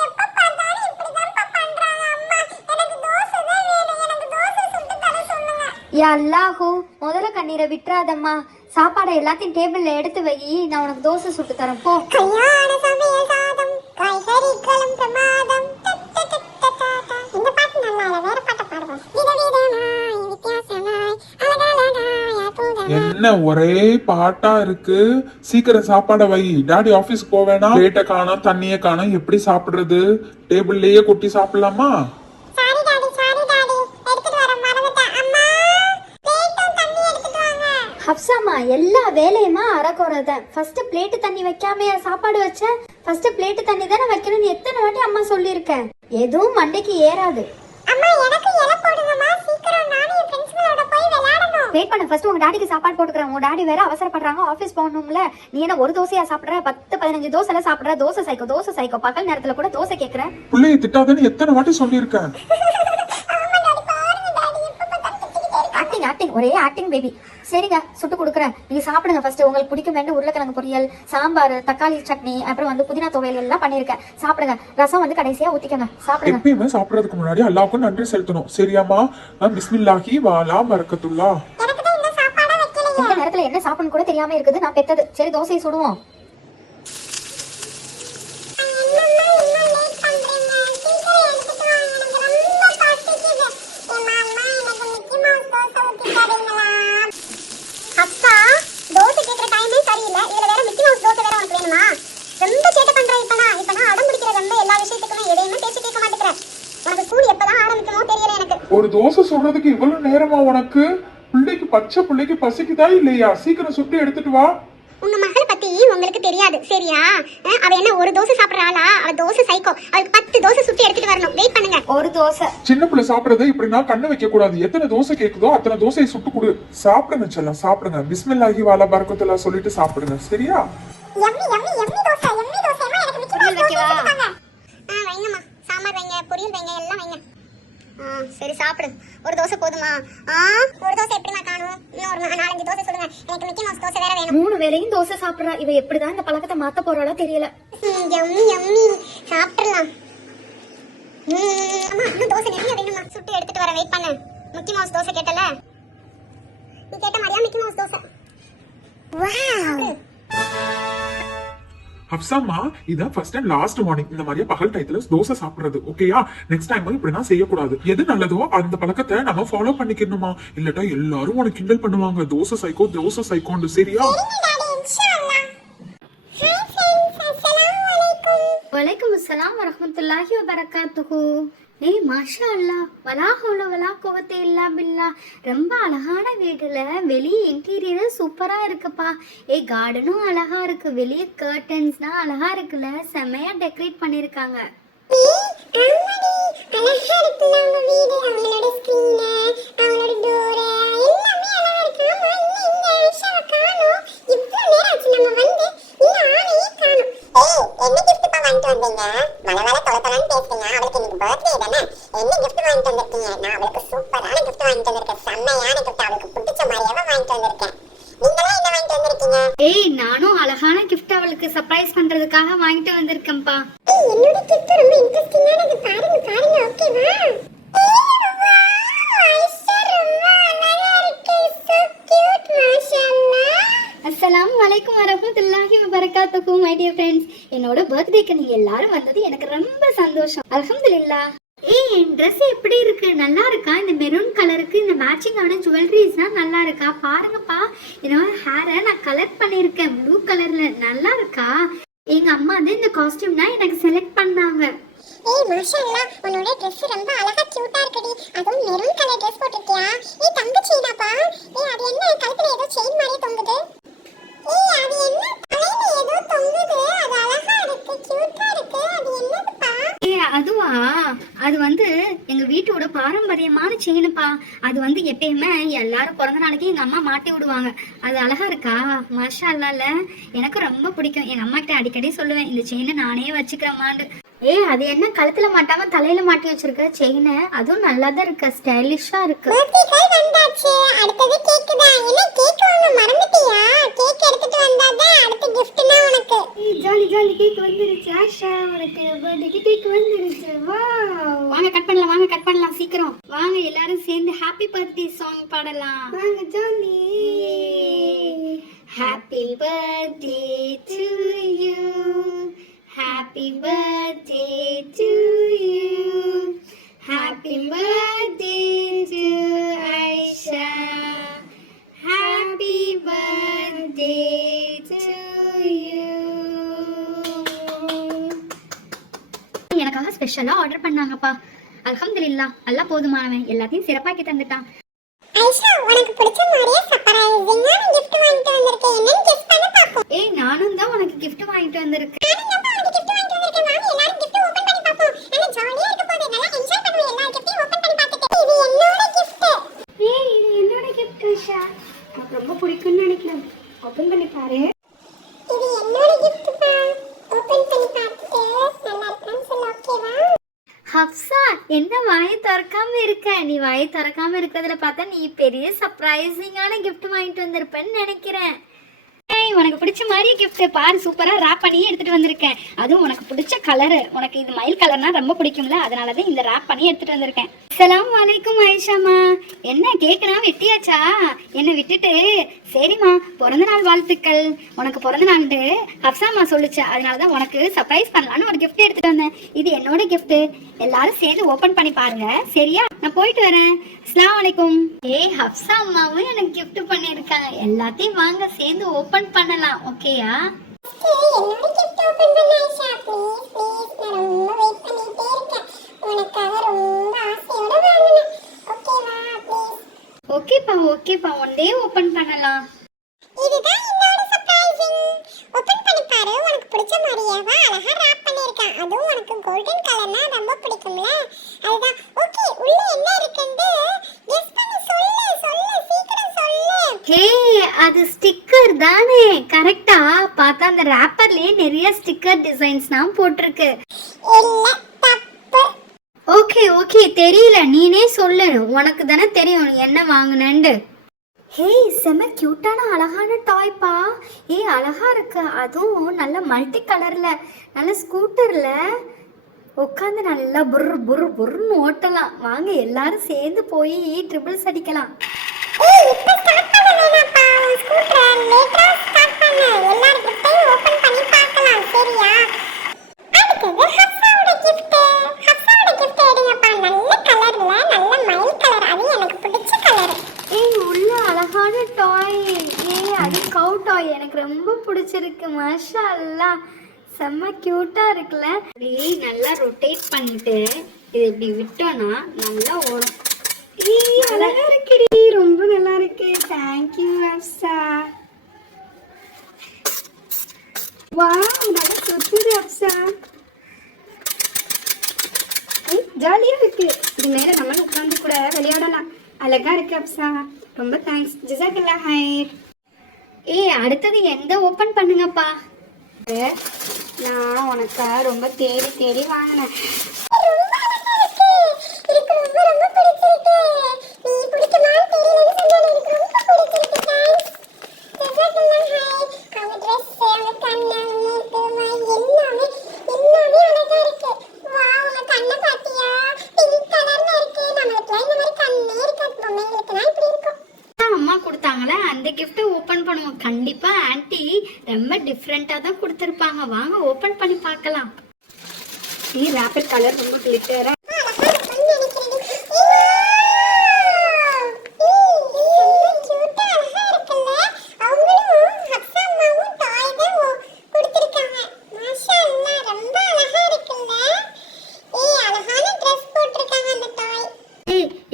எப்ப பார்த்தாலும் இப்படிதான் பண்றாங்க. அம்மா எனக்கு தோசை தான் வேணும். எனக்கு தோசை சுட்டு தர சொல்லுங்க. யா அல்லாஹூ, முதல்ல கண்ணீரை விட்டுறாதம்மா. சாப்பாடை எல்லாத்தையும் டேபிள்ல எடுத்து வை, நான் உனக்கு தோசை சுட்டு தரேன் போ. கல்யாண சமையல் சாதம் காய்கறிகளும் பிரமாதம். இந்த பாட்டு நல்லா இல்ல, வேற பாட்டை பாடுவோம். விதவிதமாய் வித்தியாசமாய் அழகழகாய் அற்புதமாய். என்ன ஒரே பாட்டா இருக்கு? சீக்கிரம் சாப்பாடை வை, டாடி ஆபீஸ்க்கு போவேனா? பிளேட்டை காணோம், தண்ணியை காணோம், எப்படி சாப்பிடுறது? டேபிள்லயே கொட்டி சாப்பிடலாமா? சாரி டாடி, எடுத்துட்டு வரேன், மறந்துட்டேன். அம்மா, பிளேட்டும் தண்ணி எடுத்துட்டு வாங்க. ஹப்சாமா, எல்லா வேலையுமா அறக்குறத. ஃபர்ஸ்ட் பிளேட்டு தண்ணி வைக்காமையா சாப்பாடு வச்ச? ஃபர்ஸ்ட் பிளேட்டு தண்ணி தானே வைக்கணும்னு எத்தனை வாட்டி அம்மா சொல்லியிருக்கேன். எதுவும் மண்டைக்கு ஏறாது. அம்மா, எனக்கு இலை போடுங்கம்மா, சீக்கிரம் நானும் என் ஃப்ரெண்ட்ஸ்களோட போய் விளையாடணும். வெயிட் பண்ண, ஃபர்ஸ்ட் உங்க டாடிக்கு சாப்பாடு போட்டுக்கிறேன். உங்க டாடி வேற அவசரப்படுறாங்க, ஆபீஸ் போகணும்ல. நீ என்ன ஒரு தோசையா சாப்பிடுற? 10-15 தோசை எல்லாம் சாப்பிடுற. தோசை சைக்கோ. பகல் நேரத்துல கூட தோசை கேக்குறேன். பிள்ளைய திட்டாதன்னு எத்தனை வாட்டி சொல்லியிருக்கேன். ஆக்டிங் ஒரே ஆக்டிங் பேபி. சரிங்க, சுட்டு கொடுக்குறேன், நீங்க சாப்பிடுங்க. ஃபர்ஸ்ட் உங்களுக்கு பிடிக்கும் வேண்டிய உருளைக்கிழங்கு பொரியல், சாம்பார், தக்காளி சட்னி, அப்புறம் வந்து புதினா துவையல் எல்லாம் பண்ணிருக்கேன். சாப்பிடுங்க. ரசம் வந்து கடைசியா ஊத்திக்கங்க. சாப்பிடுங்க. எப்பயுமே சாப்பிடறதுக்கு முன்னாடி அல்லாஹ்வுக்கு நன்றி செலுத்தணும், சரியாமா? பிஸ்மில்லாஹி வாலா பரக்கத்துல்லா. எனக்கு தான் இந்த சாப்பாடை வைக்கலையே. இந்த நேரத்துல என்ன சாப்பிடணும் கூட தெரியாம இருக்குது நான் பெத்தது. சரி, தோசையை சுடுவோம். என்னம்மா இன்னும் லேட் பண்றீங்க? சீக்கிரம் எடுத்துட்டு வாங்க, எனக்கு ரொம்ப பசிக்குது. அம்மா, எனக்கு மிக்கி மவுஸ் தோசை ஊத்தி தரீங்களா? அப்பா, தோசை கேக்குற டைமே சரியில்லை, இதுல வேற மிக்கி மவுஸ் தோசை வேற உனக்கு வேணுமா? ரொம்ப சேட்டை பண்ற. இப்ப நான் அடம் பிடிக்கிற ரொம்ப எல்லா விஷயத்துக்குமே எதையுமே பேச்சு கேட்க மாட்டேங்கிறேன். உனக்கு ஸ்கூல் எப்பதான் ஆரம்பிக்குமோ தெரியல எனக்கு. ஒரு தோசை சுடுறதுக்கு இவ்வளவு நேரமா உனக்கு? பச்சை பிள்ளைக்கு பசிக்குதா இல்லையா? சீக்கிரம் சுட்டு எடுத்துட்டு வா. உங்க மகளை பத்தி உங்களுக்கு தெரியாது, சரியா? அவ என்ன ஒரு தோசை சாப்பிடுற ஆளா? அவ தோசை சைக்கோ. அவளுக்கு 10 தோசை சுட்டு எடுத்துட்டு வரணும். வெயிட் பண்ணுங்க. ஒரு தோசை. சின்ன பிள்ளை சாப்பிடறத இப்படி நான் கண்ணு வைக்க கூடாது. எத்தனை தோசை கேக்குதோ அத்தனை தோசையை சுட்டு கொடு. சாப்பிடுங்க செல்லம், சாப்பிடுங்க. பிஸ்மில்லாஹி வாலா பரக்கத்துல்லா சொல்லிட்டு சாப்பிடுங்க, சரியா? யம்மி தோசை. அம்மா, எனக்கு மிக்கி மவுஸ் தோசை கொடுத்தாங்க. வைங்கம்மா, சாம்பார் வைங்க, பொரியல் வைங்க, எல்லாம் வைங்க. சரி, சாப்பிடு. ஒரு தோசை போதுமா? ஒரு தோசை எப்படிமா காணும்? இன்னும் ஒரு 4-5 தோசை சொல்லுங்க. எனக்கு மிக்கி மவுஸ் தோசை வேற வேணும். 3 வேளையும் தோசை சாப்பிடுறா. இவ எப்படிதான் இந்த பழக்கத்தை மாத்த போறாளோ தெரியல. யம்மி சாப்பிடலாம். அம்மா, இன்னும் தோசை நிறைய வேணுமா? சுட்டு எடுத்துட்டு வர, வெயிட் பண்ணு. மிக்கி மவுஸ் தோசை கேட்டல, நீ கேட்ட மாதிரியா மிக்கி மவுஸ் தோசை. வாவ். ஹப்சாமா, இதான் ஃபர்ஸ்ட் அண்ட் லாஸ்ட் வார்னிங். இந்த மாதிரியே பகல் டயத்துல தோசை சாப்பிடுறது, ஓகேயா? நெக்ஸ்ட் டைம் இப்படிலாம் செய்யக்கூடாது. எது நல்லதோ அந்த பழக்கத்தை நம்ம ஃபாலோ பண்ணிக்கணுமா? இல்லட்டா எல்லாரும் உனக்கு கிண்டல் பண்ணுவாங்க, தோசை சைக்கோன்னு, சரியா? வலைக்கும் அஸ்ஸலாம் வரஹ்மத்துல்லாஹி வபரகாத்துஹு. ஏய் மாஷா அல்லாஹ், வலா ஹவுல வலா குவத்த இல்லா பில்லாஹ். ரொம்ப அழகான வீடுல வெளியே இன்டீரியரும் சூப்பரா இருக்குப்பா. ஏய், கார்டனும் அழகா இருக்கு, வெளியே கர்டன்ஸ்லாம் அழகா இருக்குல்ல, செமையா டெக்கரேட் பண்ணிருக்காங்க. அழகா இருக்குல்ல உங்க வீடு. அவங்களோட ஸ்கிரீன், அவங்களோட டோர் எல்லாமே அழகா இருக்கு. ஆமா, இன்னும் இங்க ஆயிஷாவை காணோம். இவ்வளவு நேரம் ஆச்சு நம்ம வந்து, இன்னும் ஆளையே காணோம். என்ன gift பா வாங்கிட்டு வந்தீங்க? மலவல தொலைத்தலான்னு பேசுறீங்க. அவளுக்கு இன்னைக்கு பர்த்டே தானே. என்ன gift வாங்கிட்டு வந்திருக்கீங்க? நான் அவளுக்கு சூப்பரான gift வாங்கிட்டு வந்திருக்கேன். செம்மையான gift, அவளுக்கு பிடிச்ச மாதிரியாவே வாங்கிட்டு வந்திருக்கேன். நீங்களா என்ன வாங்கிட்டு வந்திருக்கீங்க? ஏய், நானும் அழகான கிஃப்ட் அவளுக்கு சர்ப்ரைஸ் பண்றதுக்காக வாங்கிட்டு வந்திருக்கேன்ப்பா. என்னோட gift ரொம்ப இன்ட்ரஸ்டிங்கானது. பாருங்க, ஓகேவா? அஸ்ஸலாமு அலைக்கும் வரஹ்மத்துல்லாஹி வபரகாத்துஹு. மை டியர் ஃப்ரெண்ட்ஸ், என்னோட பர்த்டேக்கு நீங்க எல்லாரும் வந்தது எனக்கு ரொம்ப சந்தோஷம். அல்ஹம்துலில்லாஹ். ஏய், என் ட்ரெஸ் எப்படி இருக்கு? நல்லா இருக்கா? இந்த மெரூன் கலருக்கு இந்த மேட்சிங்கான ஜுவல்லரிஸ்லாம் நல்லா இருக்கா? பாருங்கப்பா, என்னோட ஹேரை நான் கலர் பண்ணியிருக்கேன் ப்ளூ கலர்ல. நல்லா இருக்கா? எங்க அம்மா வந்து இந்த காஸ்டியூம்னா எனக்கு செலக்ட் பண்ணாங்க. ஏய் மாஷாஅல்லாஹ், உன்னோட Dress ரொம்ப அழகா கியூட்டா இருக்குடி. அதுவும் மெரூன் கலர் Dress போட்டுட்டியா? ஏய் தங்க செயினாப்பா? ஏய் அது என்ன கழுத்துல ஏதோ செயின் மாதிரி தொங்குது? ஏய் அது என்ன தலையில ஏதோ தொங்குது? அது அழகா இருக்கு, கியூட்டா இருக்கு. அது என்னதுப்பா? அதுவா, அது வந்து எங்க வீட்டோட பாரம்பரியமான செயினுப்பா. அது வந்து எப்பயுமே எல்லாரும் பிறந்த நாளைக்கு எங்க அம்மா மாட்டி விடுவாங்க. அது அழகா இருக்கா? மாஷா அல்லாஹ்ல, எனக்கு ரொம்ப பிடிக்கும். எங்க அம்மா கிட்ட அடிக்கடி சொல்லுவேன், இந்த செயினை நானே வச்சுக்கிறேம்மான்னு. அது என்ன கழுத்துல மாட்டாம தலையில மாட்டி வச்சிருக்க செயின்? அதுவும் நல்லா தான் இருக்கு, ஸ்டைலிஷா இருக்கு. பர்த்டே வந்தாச்சு, அடுத்தது கேக் தான். என்ன கேக் வாங்க மறந்துட்டியா? கேக் எடுத்துட்டு வந்தாதான் அடுத்த giftனா உனக்கு. ஜாலி ஜாலி, கேக் வந்துருச்சு ஆஷா, உனக்கு பர்த்டே கேக் வந்துருச்சு. வாவ், வாங்க கட் பண்ணலாம், சீக்கிரம் வாங்க, எல்லாரும் சேர்ந்து சேர்ந்து ஹாப்பி பர்த்டே சாங் பாடலாம். வாங்க jolly. Happy birthday to you, happy birthday to you, happy birthday to Aisha, happy birthday to you. எனக்காக ஸ்பெஷலா ஆர்டர் பண்ணாங்கப்பா. அல்ஹம்துலில்லாஹ், அல்லாஹ் போதுமானவன், எல்லாத்தையும் சிறப்பாக்கி தந்துட்டான். ஐஷா, உனக்கு பிடிச்ச மாதிரியே சர்ப்ரைசிங்கான gift வாங்கிட்டு வந்திருக்கேன். என்னன்னு கெஸ் பண்ண பாப்போம். ஏய், நானும் தான் உனக்கு gift வாங்கிட்டு வந்திருக்கேன். நானும் தான் உனக்கு gift வாங்கிட்டு வந்திருக்கேன். வாங்க எல்லாரும் gift ஓபன் பண்ணி பாப்போம். நல்லா ஜாலியா இருக்க போகுது. நல்லா என்ஜாய் பண்ணுவோம். எல்லா gift-ஐயும் ஓபன் பண்ணி பார்த்துட்டு. இது என்னோட gift. ஏய், இது என்னோட gift ஐஷா. எனக்கு ரொம்ப பிடிக்கும்னு நினைக்கிறேன். ஓபன் பண்ணி பாரு. இது என்னோட gift பா. ஓபன் பண்ணி பார்த்துட்டு நல்லா இருக்குன்னு சொல்ல, ஓகேவா? ஹப்சா, என்ன வாயை திறக்காம இருக்க? நீ வாயை திறக்காம இருக்கிறதுல பார்த்தா நீ பெரிய சர்ப்ரைசிங்கான gift வாங்கிட்டு வந்திருப்பேன்னு நினைக்கிறேன். ஏய், உனக்கு பிடிச்ச மாதிரி gift பாரு, சூப்பரா ராப் பண்ணி எடுத்துட்டு வந்திருக்கேன். அதுவும் உனக்கு பிடிச்ச கலர், உனக்கு இது மயில் கலர்னா ரொம்ப பிடிக்கும்ல, அதனால தான் இந்த ராப் பண்ணி எடுத்துட்டு வந்திருக்கேன். அஸ்ஸலாமு அலைக்கும் ஐஷாமா. என்ன கேக்குறா, வெட்டியாச்சா? என்னை விட்டுட்டு? சரிம்மா, பிறந்த நாள் வாழ்த்துக்கள். உனக்கு பிறந்த நாள்ட்டு ஹப்சாமா சொல்லுச்சு, அதனாலதான் உனக்கு சர்ப்ரைஸ் பண்ணலான்னு ஒரு gift எடுத்துட்டு வந்தேன். இது என்னோட gift. எல்லாரும் சேர்ந்து ஓபன் பண்ணி பாருங்க, சரியா? நான் போயிட்டு வரேன். அஸ்ஸலாமு அலைக்கும். ஏய், ஹப்சா அம்மாவும் எனக்கு gift பண்ணிருக்காங்க. எல்லாத்தையும் வாங்க சேர்ந்து ஓபன் பண்ணலாம், ஓகேயா? என்னோட gift ஓபன் பண்ண ஐஷா. ப்ளீஸ் ப்ளீஸ், நான் ரொம்ப வெயிட் பண்ணிட்டே இருக்கேன். உனக்காக ரொம்ப ஆசையோட வாங்கினேன். ஓகேவா? ப்ளீஸ். ஓகேப்பா, ஒன் டே ஓபன் பண்ணலாம். இதுதான் என்னோட சர்ப்ரைசிங். ஓபன் பண்ணி பாரு. உனக்கு பிடிச்ச மாதிரியேவா அழகா ராப் பண்ணிருக்கேன். அதுவும் உனக்கு கோல்டன் கலர்னா ரொம்ப பிடிக்கும்ல, அதுதான். ஓகே, உள்ள என்ன இருக்குன்னு கெஸ் பண்ணி சொல்லு சீக்கிரம் சொல்லு. ஹே, அது ஸ்டிக்கர் தானே? கரெக்டா? பார்த்தா அந்த ராப்பர்லயே நிறைய ஸ்டிக்கர் டிசைன்ஸ்லாம் போட்டிருக்கு. இல்ல, தப்பு. ஓகே, தெரியல, நீனே சொல்லு. உனக்கு தானே தெரியும் நீ என்ன வாங்குனேன்னு. ஹே, செம கியூட்டான அழகான டாய்ப்பா. அழகா இருக்கு. அதுவும் நல்ல மல்டி கலர்ல, நல்ல ஸ்கூட்டர்ல உட்காந்து நல்லா புர்ன்னு ஓட்டலாம். வாங்க எல்லாரும் சேர்ந்து போய் ட்ரிபிள்ஸ் அடிக்கலாம். இப்ப ஸ்டார்ட் பண்ண வேணாப்பா. ஸ்கூட்டர் லேட்டா ஸ்டார்ட் பண்ணு. எல்லாரும் கிஃப்டையும் ஓபன் பண்ணி பார்க்கலாம், சரியா? அடுத்தது ஹப்சாவோட gift. ஹப்சாவோட gift எடுங்கப்பா. நல்ல கலர்ல, நல்ல மயில் கலர். அது எனக்கு பிடிச்ச கலர். உள்ள அழகான டாய். அது கவு டாய். எனக்கு ரொம்ப பிடிச்சிருக்கு. மாஷா அல்லாஹ், செம்ம கியூட்டா இருக்குல்ல. நல்லா ரொட்டேட் பண்ணிட்டு இது இப்படி விட்டோம்னா நல்லா ஓடும். அழகா இருக்குடி, ரொம்ப நல்லா இருக்கு. தேங்க்யூ ஹப்சா. வாவ், நல்லா சுத்துது ஹப்சா. ஜாலியா இருக்கு. இது மேல நம்மளும் உட்காந்து கூட விளையாடலாம். அழகா இருக்கு ஹப்சா. ரொம்ப தேங்க்ஸ். ஜஸாக்கல்லாஹ் ஹைர். அடுத்தது எந்த ஓபன் பண்ணுங்கப்பா. நான் உனக்கு ரொம்ப தேடி வாங்கினேன். ரொம்ப அழகா இருக்கு. எனக்கு ரொம்ப பிடிச்சிருக்கு. நீ பிடிக்குமான்னு தெரியலன்னு சொன்னால எனக்கு ரொம்ப பிடிச்சிருக்கு. தேங்க்ஸ். ஜஸாக்கல்லாஹ் ஹைர். அவங்க ட்ரெஸ், அவங்க கண்ணு, மூக்கு, வாய் எல்லாமே அழகா இருக்கு. வாவ், உங்க கண்ணை பாத்தியா? பிங்க் கலர்ல இருக்கு. நம்மளுக்குலாம் இந்த மாதிரி கண்ணே இருக்காது. பொம்மைங்களுக்குலாம் இப்படி இருக்கும். அம்மா கொடுத்தாங்களே அந்த கிஃப்ட் ஓபன் பண்ணுவோம். கண்டிப்பா ஆன்ட்டி ரொம்ப டிஃப்ரெண்டா தான் கொடுத்துருப்பாங்க. வாங்க ஓபன் பண்ணி பார்க்கலாம். ராப்பர் கலர் ரொம்ப கிளிட்டரா.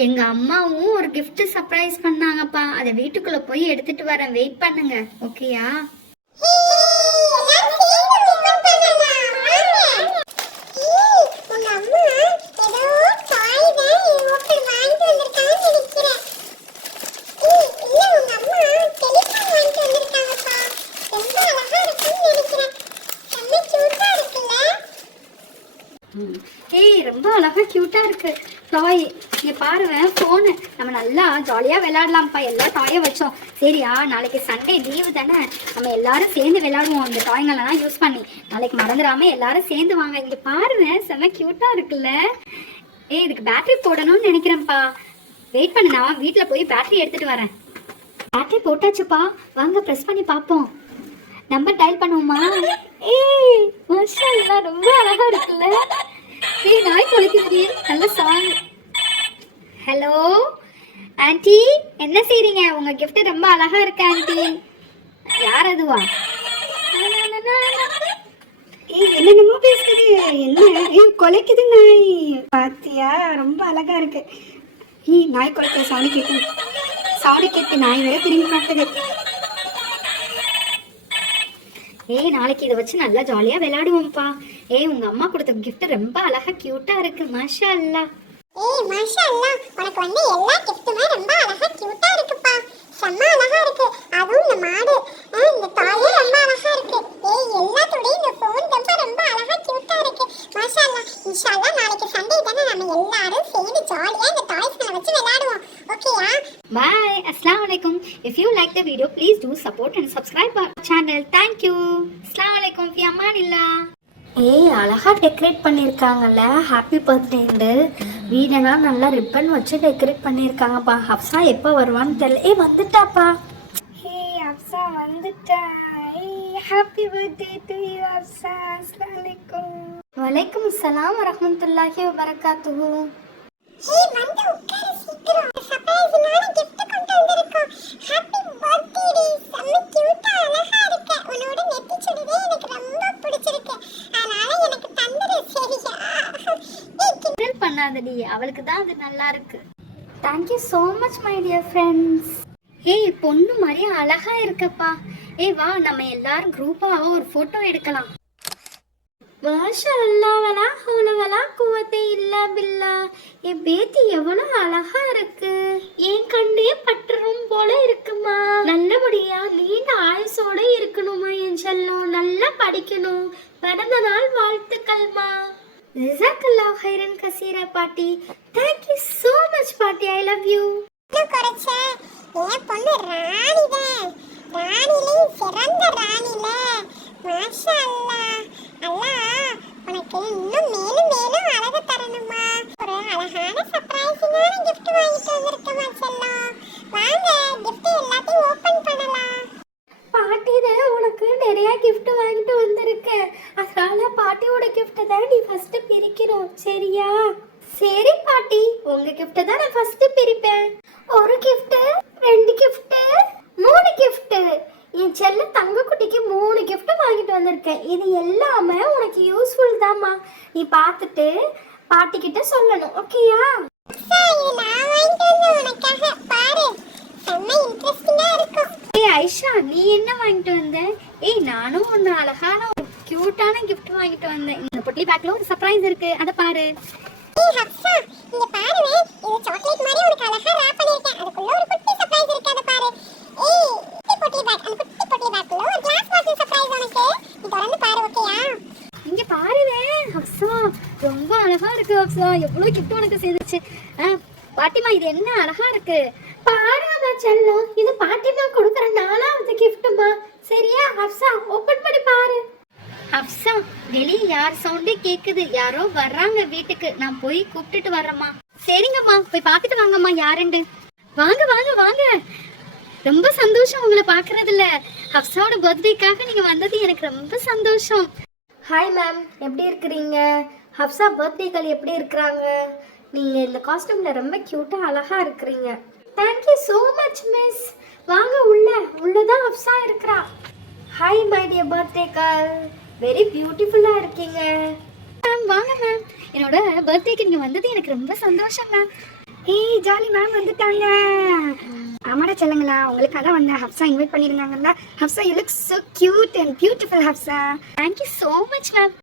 எங்க அம்மாவும் ஒரு gift சர்ப்ரைஸ் பண்ணாங்கப்பா. அதை வீட்டுக்குள்ள போய் எடுத்துட்டு வரேன். வெயிட் பண்ணுங்க, ஓகேயா? ரொம்ப அழகா கியூட்டா இருக்கு டாய். இங்க பாருங்க, போனு. நம்ம நல்லா ஜாலியா விளையாடலாம்ப்பா. எல்லா டாயும் வச்சோம், சரியா? நாளைக்கு சண்டே லீவு தானே, நம்ம எல்லாரும் சேர்ந்து விளையாடுவோம் இந்த டாய்ங்களெல்லாம் யூஸ் பண்ணி. நாளைக்கு மறந்துடாம எல்லாரும் சேர்ந்து வாங்க. இங்க பாருங்க, செம கியூட்டா இருக்குல்ல. இதுக்கு பேட்டரி போடணும்னு நினைக்கிறேன்ப்பா. வெயிட் பண்ணு, நான் வீட்டில் போய் பேட்டரி எடுத்துட்டு வரேன். பேட்டரி போட்டாச்சுப்பா, வாங்க ப்ரெஸ் பண்ணி பார்ப்போம். நம்பர் டயல் பண்ணுவோமா? ஏய் மாஷா அல்லாஹ், ரொம்ப அழகா இருக்குல்ல. ஏய் நாய் குலைக்குது, நல்ல சாங். ஹலோ ஆன்ட்டி, என்ன செய்றீங்க? உங்க gift ரொம்ப அழகா இருக்கு ஆன்ட்டி. யார் அதுவா? ஏய் என்னென்னமோ பேசுது, என்ன? ஏய் குலைக்குது நாய், பாத்தியா? ரொம்ப அழகா இருக்கு. ஏய் நாய் குலைக்கிற சவுண்ட் கேட்டு நாய் வேற திரும்பி பார்த்தது. ஏய் நாளைக்கு இதை வச்சு நல்லா ஜாலியா விளையாடுவோம்ப்பா. ஏய் உங்க அம்மா கொடுத்த gift ரொம்ப அழகா கியூட்டா இருக்கு, மாஷா அல்லாஹ். ஏய் மாஷா அல்லாஹ், உனக்கு வந்து எல்லா கிஃப்ட்டுமே ரொம்ப அழகா கியூட்டா இருக்குப்பா. செம்ம அழகா இருக்கு. அதுவும் இந்த மாடு, இந்த டாயும் ரொம்ப அழகா இருக்கு. ஏய் எல்லாத்தோடயும் இந்த ஃபோன் ரொம்ப அழகா கியூட்டா இருக்கு. மாஷா அல்லாஹ், இன்ஷா அல்லாஹ் நாளைக்கு சண்டே தானே, நம்ம எல்லாரும் சேர்ந்து ஜாலியா இந்த டாய்ஸ்களை வச்சு விளையாடுவோம். ஓகேயா? Bye. Assalamu alaikum. If you like the video, please do support and subscribe our channel. Thank you. Assalamu alaikum. Fi amanillah. ஏய் அழகா டெக்கரேட் பண்ணியிருக்காங்கல்ல, ஹாப்பி பர்த்டேன்னு. வீடெல்லாம் நல்லா ரிப்பன் வச்சு டெக்கரேட் பண்ணியிருக்காங்கப்பா. ஹப்சா எப்போ வருவான்னு தெரியல. ஏய் வந்துட்டாப்பா. ஏய் ஹப்சா வந்துட்டா. ஏய் happy birthday to you Hafsa. அஸ்ஸலாமு அலைக்கும். வலைக்கும் அஸ்ஸலாம் வரஹ்மத்துல்லாஹி வபரகாத்துஹு. ஏய் வந்து உட்காரு சீக்கிரம். சர்ப்ரைஸான gift கொண்டு வந்திருக்கோம். ஹாப்பி பர்த்டே டி. செம்ம கியூட்டா அழகா இருக்கு. உன்னோட நெத்தி சுடிதே எனக்கு ரொம்ப பிடிச்சிருக்கு. அதனால எனக்கு தந்துரு சரியா? கிண்டல் பண்ணாதடி, அவளுக்கு தான் அது நல்லா இருக்கு. Thank you so much my dear friends. ஏய் பொண்ணு மாதிரி அழகா இருக்கப்பா. ஏய் வா நம்ம எல்லாரும் குரூப்பா ஒரு போட்டோ எடுக்கலாம். மாஷா அல்லாஹ், வலா ஹவுல வலா குவத்தை இல்லா பில்லா. என் பேத்தி எவ்வளவு அழகா இருக்கு. என் கண்ணே பட்டுரும் போல இருக்குமா. நல்லபடியா நீண்ட ஆயுசோட இருக்கணுமா என் செல்லம். நல்லா படிக்கணும். பிறந்த நாள் வாழ்த்துக்கள்மா. ஜஸாக்கல்லாஹ் ஹைரன் கசீரா பாட்டி. Thank you so much பாட்டி. I love you. இன்னும் குறைச்ச என் பொண்ணு ராணிதான். ராணிலையும் சிறந்த ராணில. மாஷா அல்லாஹ். அல்லாஹ் உனக்கு இன்னும் மேலும் மேலும் அழகு தரணுமா. ஒரு அழகான சர்ப்ரைஸிங்கான gift வாங்கிட்டு வந்திருக்கமா செல்லம். வாங்க gift எல்லாத்தையும் ஓபன் பண்ணலாம். பாட்டி தான் உனக்கு நிறைய gift வாங்கிட்டு வந்திருக்கேன். அதனால பாட்டியோட gift தான் நீ ஃபர்ஸ்ட் பிரிக்கணும், சரியா? சரி பாட்டி, உங்க gift தான் நான் ஃபர்ஸ்ட் பிரிப்பேன். ஒரு gift, ரெண்டு gift, மூணு gift. என் செல்ல தங்க குட்டிக்கு 3 gift வாங்கிட்டு வந்திருக்கேன். இது எல்லாமே உனக்கு யூஸ்ஃபுல் தாம்மா. நீ பார்த்துட்டு பாட்டி கிட்ட சொல்லணும், ஓகேயா? இது நான் வாங்கிட்டு வந்த உனக்காக பாரு. செம்ம இன்ட்ரெஸ்டிங்கா இருக்கும். ஏய் ஐஷா, நீ என்ன வாங்கிட்டு வந்த? ஏய் நானும் ஒன்று அழகான ஒரு கியூட்டான gift வாங்கிட்டு வந்தேன். இந்த பொட்டி பேக்ல ஒரு சர்ப்ரைஸ் இருக்கு, அத பாரு. ஏய் ஹப்சா, இங்க பாருவே. இது சாக்லேட் மாதிரி உனக்கு அழகா ராப் பண்ணிருக்கேன். அதுக்குள்ள ஒரு குட்டி சர்ப்ரைஸ் இருக்கு, அத பாரு. ஏய் குட்டி பொட்டி பேக், அந்த குட்டி பொட்டி பேக்ல ஒரு கிளாஸ் பாட்டில் சர்ப்ரைஸ் உனக்கு. நீ திறந்து பாரு, ஓகேயா? இங்க பாருவே ஹப்சா, ரொம்ப அழகா இருக்கு ஹப்சா. எவ்வளவு gift உனக்கு சேர்ந்துச்சு. பாட்டிமா இது என்ன அழகா இருக்கு பாருமா செல்லம். இது பாட்டிமா கொடுக்குற 4வது giftமா, சரியா? ஹப்சா ஓபன் பண்ணி பாரு. ஹப்சா வெளியே யார் சவுண்டே கேக்குது. யாரோ வர்றாங்க வீட்டுக்கு. நான் போய் கூப்பிட்டுட்டு வர்றேம்மா. சரிங்கம்மா, போய் பார்த்துட்டு வாங்கம்மா யாருண்டு. வாங்க வாங்க வாங்க. ரொம்ப சந்தோஷம் உங்களை பார்க்கறதுல. ஹப்சாவோட பர்த்டேக்காக நீங்க வந்தது எனக்கு ரொம்ப சந்தோஷம். ஹாய் மேம், எப்படி இருக்கிறீங்க? ஹப்சா பர்த்டேக்கள் எப்படி இருக்கிறாங்க? நீங்க இந்த காஸ்டியூம்ல ரொம்ப கியூட்டா அழகா இருக்கிறீங்க. Thank you so much miss. வாங்க உள்ளதான் ஹப்சா இருக்கிறா. ஹாய் மை டியர் பர்த்டேக்கள், வெரி பியூட்டிஃபுல்லா இருக்கீங்க. மேம் வாங்க மேம், என்னோட பர்த்டேக்கு நீங்க வந்தது எனக்கு ரொம்ப சந்தோஷம் மேம். ஏய் ஜாலி மேம் வந்துட்டாங்க. ஆமாடா செல்லுங்களா, உங்களுக்காக வந்த ஹப்சா இன்வைட் பண்ணிருந்தாங்கல்ல. Hafsa you look so cute and beautiful Hafsa. Thank you so much ma'am.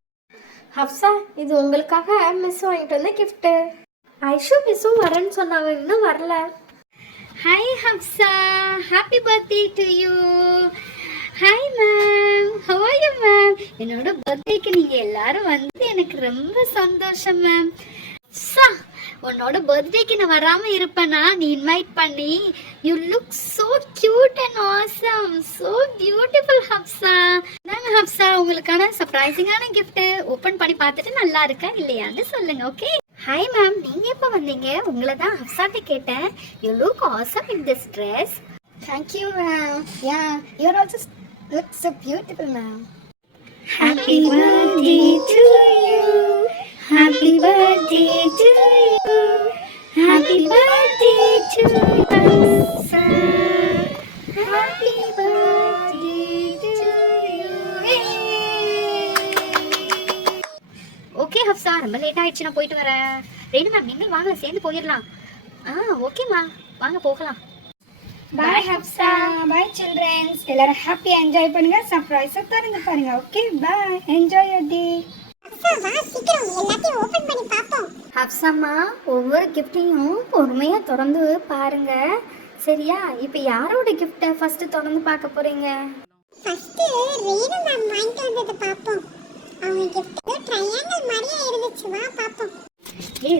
Hafsa இது உங்களுக்காக மிஸ் வாங்கிட்டு வந்த gift. ஐஷு மிஸ்ஸும் வரேன்னு சொன்னாங்க, இன்னும் வரல. Hi Hafsa, happy birthday to you. Hi ma'am, how are you ma'am? என்னோட பர்த்டேக்கு நீங்க எல்லாரும் வந்து எனக்கு ரொம்ப சந்தோஷம் மேம். உன்னோட பர்த்டேக்கு நான் வராம இருப்பேனா? நீ இன்வைட் பண்ணி. You look so cute and awesome, so beautiful Hafsa. நாங்க ஹப்சா உங்களுக்கான சர்ப்ரைசிங்கான gift ஓபன் பண்ணி பார்த்துட்டு நல்லா இருக்கா இல்லையான்னு சொல்லுங்க, ஓகே? ஹாய் மேம், நீங்க எப்போ வந்தீங்க? உங்களை தான் ஹப்சாட்ட கேட்டேன். You look awesome in this dress. Thank you, ma'am. Yeah, you're also look so beautiful, ma'am. Happy birthday to you. Happy birthday to you. Happy birthday to Hafsa. Happy birthday to you. Okay Hafsa, ரொம்ப லேட் ஆயிடுச்சு, நான் போயிட்டு வரேன். ரேணு மேம், நீங்கள் வாங்க, சேர்ந்து போயிடலாம். ஓகேம்மா, வாங்க போகலாம். Bye, Hafsa. Bye, children. எல்லாரும் ஹாப்பியா என்ஜாய் பண்ணுங்க. சர்ப்ரைஸா தருங்க பாருங்க. Okay, bye. Enjoy your day. அக்கா வா சீக்கிரம் எல்லாத்தையும் ஓபன் பண்ணி பாப்போம். ஹப்சாம்மா, ஒவ்வொரு கிஃப்டையும் பொறுமையா திறந்து பாருங்க, சரியா? இப்போ யாரோட கிஃப்ட்டை ஃபர்ஸ்ட் திறந்து பார்க்க போறீங்க? ஃபர்ஸ்ட் ரேணு மேம் வாங்கிட்டு வந்தத பாப்போம். அவங்க gift ட்ரையாங்கிள் மாதிரியே இருந்துச்சு, வா பாப்போம்.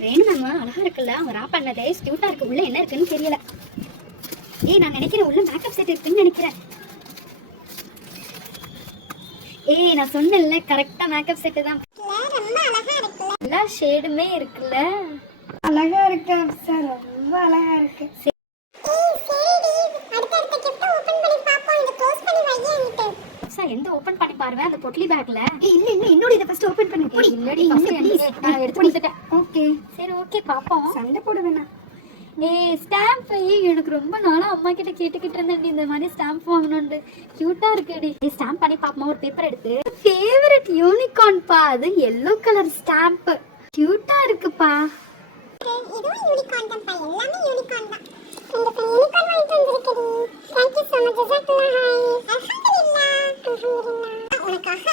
ரேணு மேம் அழகா இருக்குல்ல, அவங்க ரா பண்ணதே கியூட்டா இருக்கு. உள்ள என்ன இருக்குன்னு தெரியல. நான் நினைக்கிறேன் உள்ள மேக்கப் செட் இருக்குன்னு நினைக்கிறேன். நான் சொன்னேன்ல, கரெக்டா மேக்கப் செட் தான். ரொம்ப அழகா இருக்குல்ல, எல்லா ஷேடுமே இருக்குல்ல. அழகா இருக்கு ஹப்சா, ரொம்ப அழகா இருக்கு. சரிடி அடுத்த gift ஓபன் பண்ணி பாப்போம். இத க்ளோஸ் பண்ணி வையேன்ட்டு. ஹப்சா, எந்த ஓபன் பண்ணி பாருங்க அந்த பொட்லி பேக்ல. இல்ல இன்னொரு இத ஃபர்ஸ்ட் ஓபன் பண்ணி போடி. இல்லடி, நான் எடுத்து கொடுத்துட்டேன். ஓகே, சரி ஓகே, பாப்போம். சண்டை போட வேணாம். ஸ்டாம்ப் எனக்கு ரொம்ப நாளா அம்மா கிட்ட கேட்டுக்கிட்டு இருந்தேன், இந்த மாதிரி ஸ்டாம்ப் வாங்கணும்னு. கியூட்டா இருக்குடி. ஸ்டாம்ப் பண்ணி பாப்போம். ஒரு பேப்பர் எடுத்து. ஃபேவரட் யூனிகார்ன் பா, அது yellow கலர் ஸ்டாம்ப். கியூட்டா இருக்குப்பா. இதுவும் யூனிகார்ன் தான் பா, எல்லாமே யூனிகார்ன் தான். இந்த யூனிகார்ன் வாங்கிட்டு வந்திருக்கடி. Thank you so much. ஜஸாக்கல்லாஹ். அல்ஹம்துலில்லாஹ். உனக்காக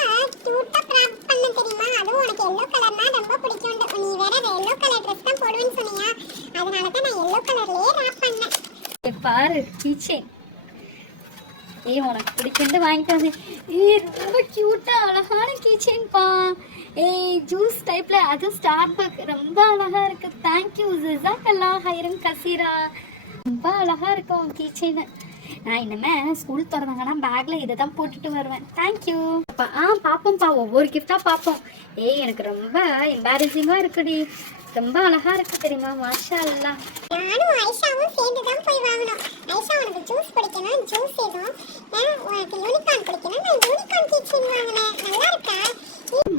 கியூட்டா பிராப் பண்ண தெரியுமா? அதுவும் உனக்கு yellow கலர்னா ரொம்ப பிடிக்கும். நீ வேற yellow கலர் Dress தான் போடுவேன்னு சொன்னியா, அதனால தான் நான் yellow கலர்லயே ராப் பண்ணேன். பாரு கீச்சேன். உனக்கு பிடிக்குன்னு வாங்கிட்டு வந்தேன். ரொம்ப கியூட்டா அழகான கீச்சேன் பா. ஜூஸ் டைப்ல, அது ஸ்டார்பக், ரொம்ப அழகா இருக்கு. தேங்க்யூ ஜஸாக்கல்லாஹ் ஹைரன் கசீரா. ரொம்ப அழகா இருக்கு உன் கீச்சேன். நான் இனிமே ஸ்கூல் திறந்தாங்கன்னா பேக்ல இதை தான் போட்டுட்டு வருவேன். தேங்க்யூ. பாப்போம்ப்பா, ஒவ்வொரு கிஃப்டா பாப்போம். எனக்கு ரொம்ப எம்பாரசிங்கா இருக்குடி. ரொம்ப அழகா இருக்கு தெரியுமா? மாஷா அல்லாஹ். நானும் ஐஷாவும் சேர்ந்து தான் போய் வாங்கணும். ஐஷா உனக்கு ஜூஸ் பிடிக்கணும், ஜூஸ் ஏதும். உனக்கு யூனிகார்ன் பிடிக்கணும், நான் யூனிகார்ன் கீச்செயின் வாங்கினேன். நல்லா இருக்கா?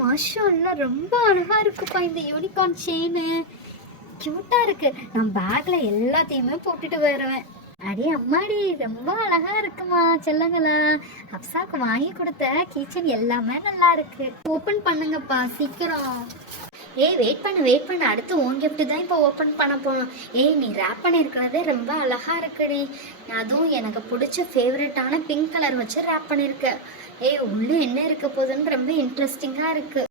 மாஷா அல்லாஹ், ரொம்ப அழகா இருக்குப்பா இந்த யூனிகார்ன் செயின். கியூட்டா இருக்கு. நான் பேக்ல எல்லாத்தையுமே போட்டுட்டு வருவேன். அடே அம்மாடி, ரொம்ப அழகா இருக்குமா செல்லங்களா. ஹப்சாக்கு வாங்கி கொடுத்த கிச்சன் எல்லாமே நல்லா இருக்கு. ஓபன் பண்ணுங்கப்பா சீக்கிரம். வெயிட் பண்ணு. அடுத்து உன் கிஃப்ட் தான் இப்போ ஓப்பன் பண்ண போகணும். நீ ரேப் பண்ணியிருக்கிறதே ரொம்ப அழகா இருக்குடி. அதுவும் எனக்கு பிடிச்ச ஃபேவரட்டான பிங்க் கலர் வச்சு ரேப் பண்ணியிருக்க. உள்ள என்ன இருக்க போகுதுன்னு ரொம்ப இன்ட்ரெஸ்டிங்கா இருக்கு.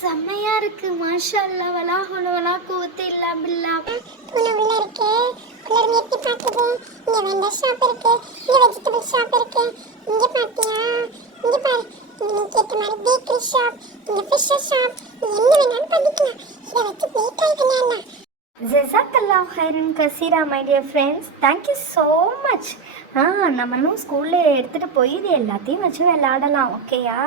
செம்மையா இருக்கு. மாஷா அல்லாஹ், வலா ஹவுல வலா குவத்த இல்லா பில்லாஹ். உள்ள இருக்கு. குளர் எட்டி பாக்குது. இங்க வெண்டர் ஷாப் இருக்கு, இங்க வெஜிடபிள் ஷாப் இருக்கு. இங்க பாத்தியா? இங்க பாரு. நீ கேட்ட மாதிரி பேக்கரி ஷாப், இங்க ஃபிஷர் ஷாப். நீ என்ன வேணாலும் பண்ணிக்கலாம். இத வச்சு பிளேட் ட்ரை பண்ணலாம். ஜஸாக்கல்லாஹ் ஹைரன் கசீரா my dear friends. Thank you so much. நம்மளும் ஸ்கூலில் எடுத்துகிட்டு போய் இது எல்லாத்தையும் வச்சு விளையாடலாம். ஓகேயா?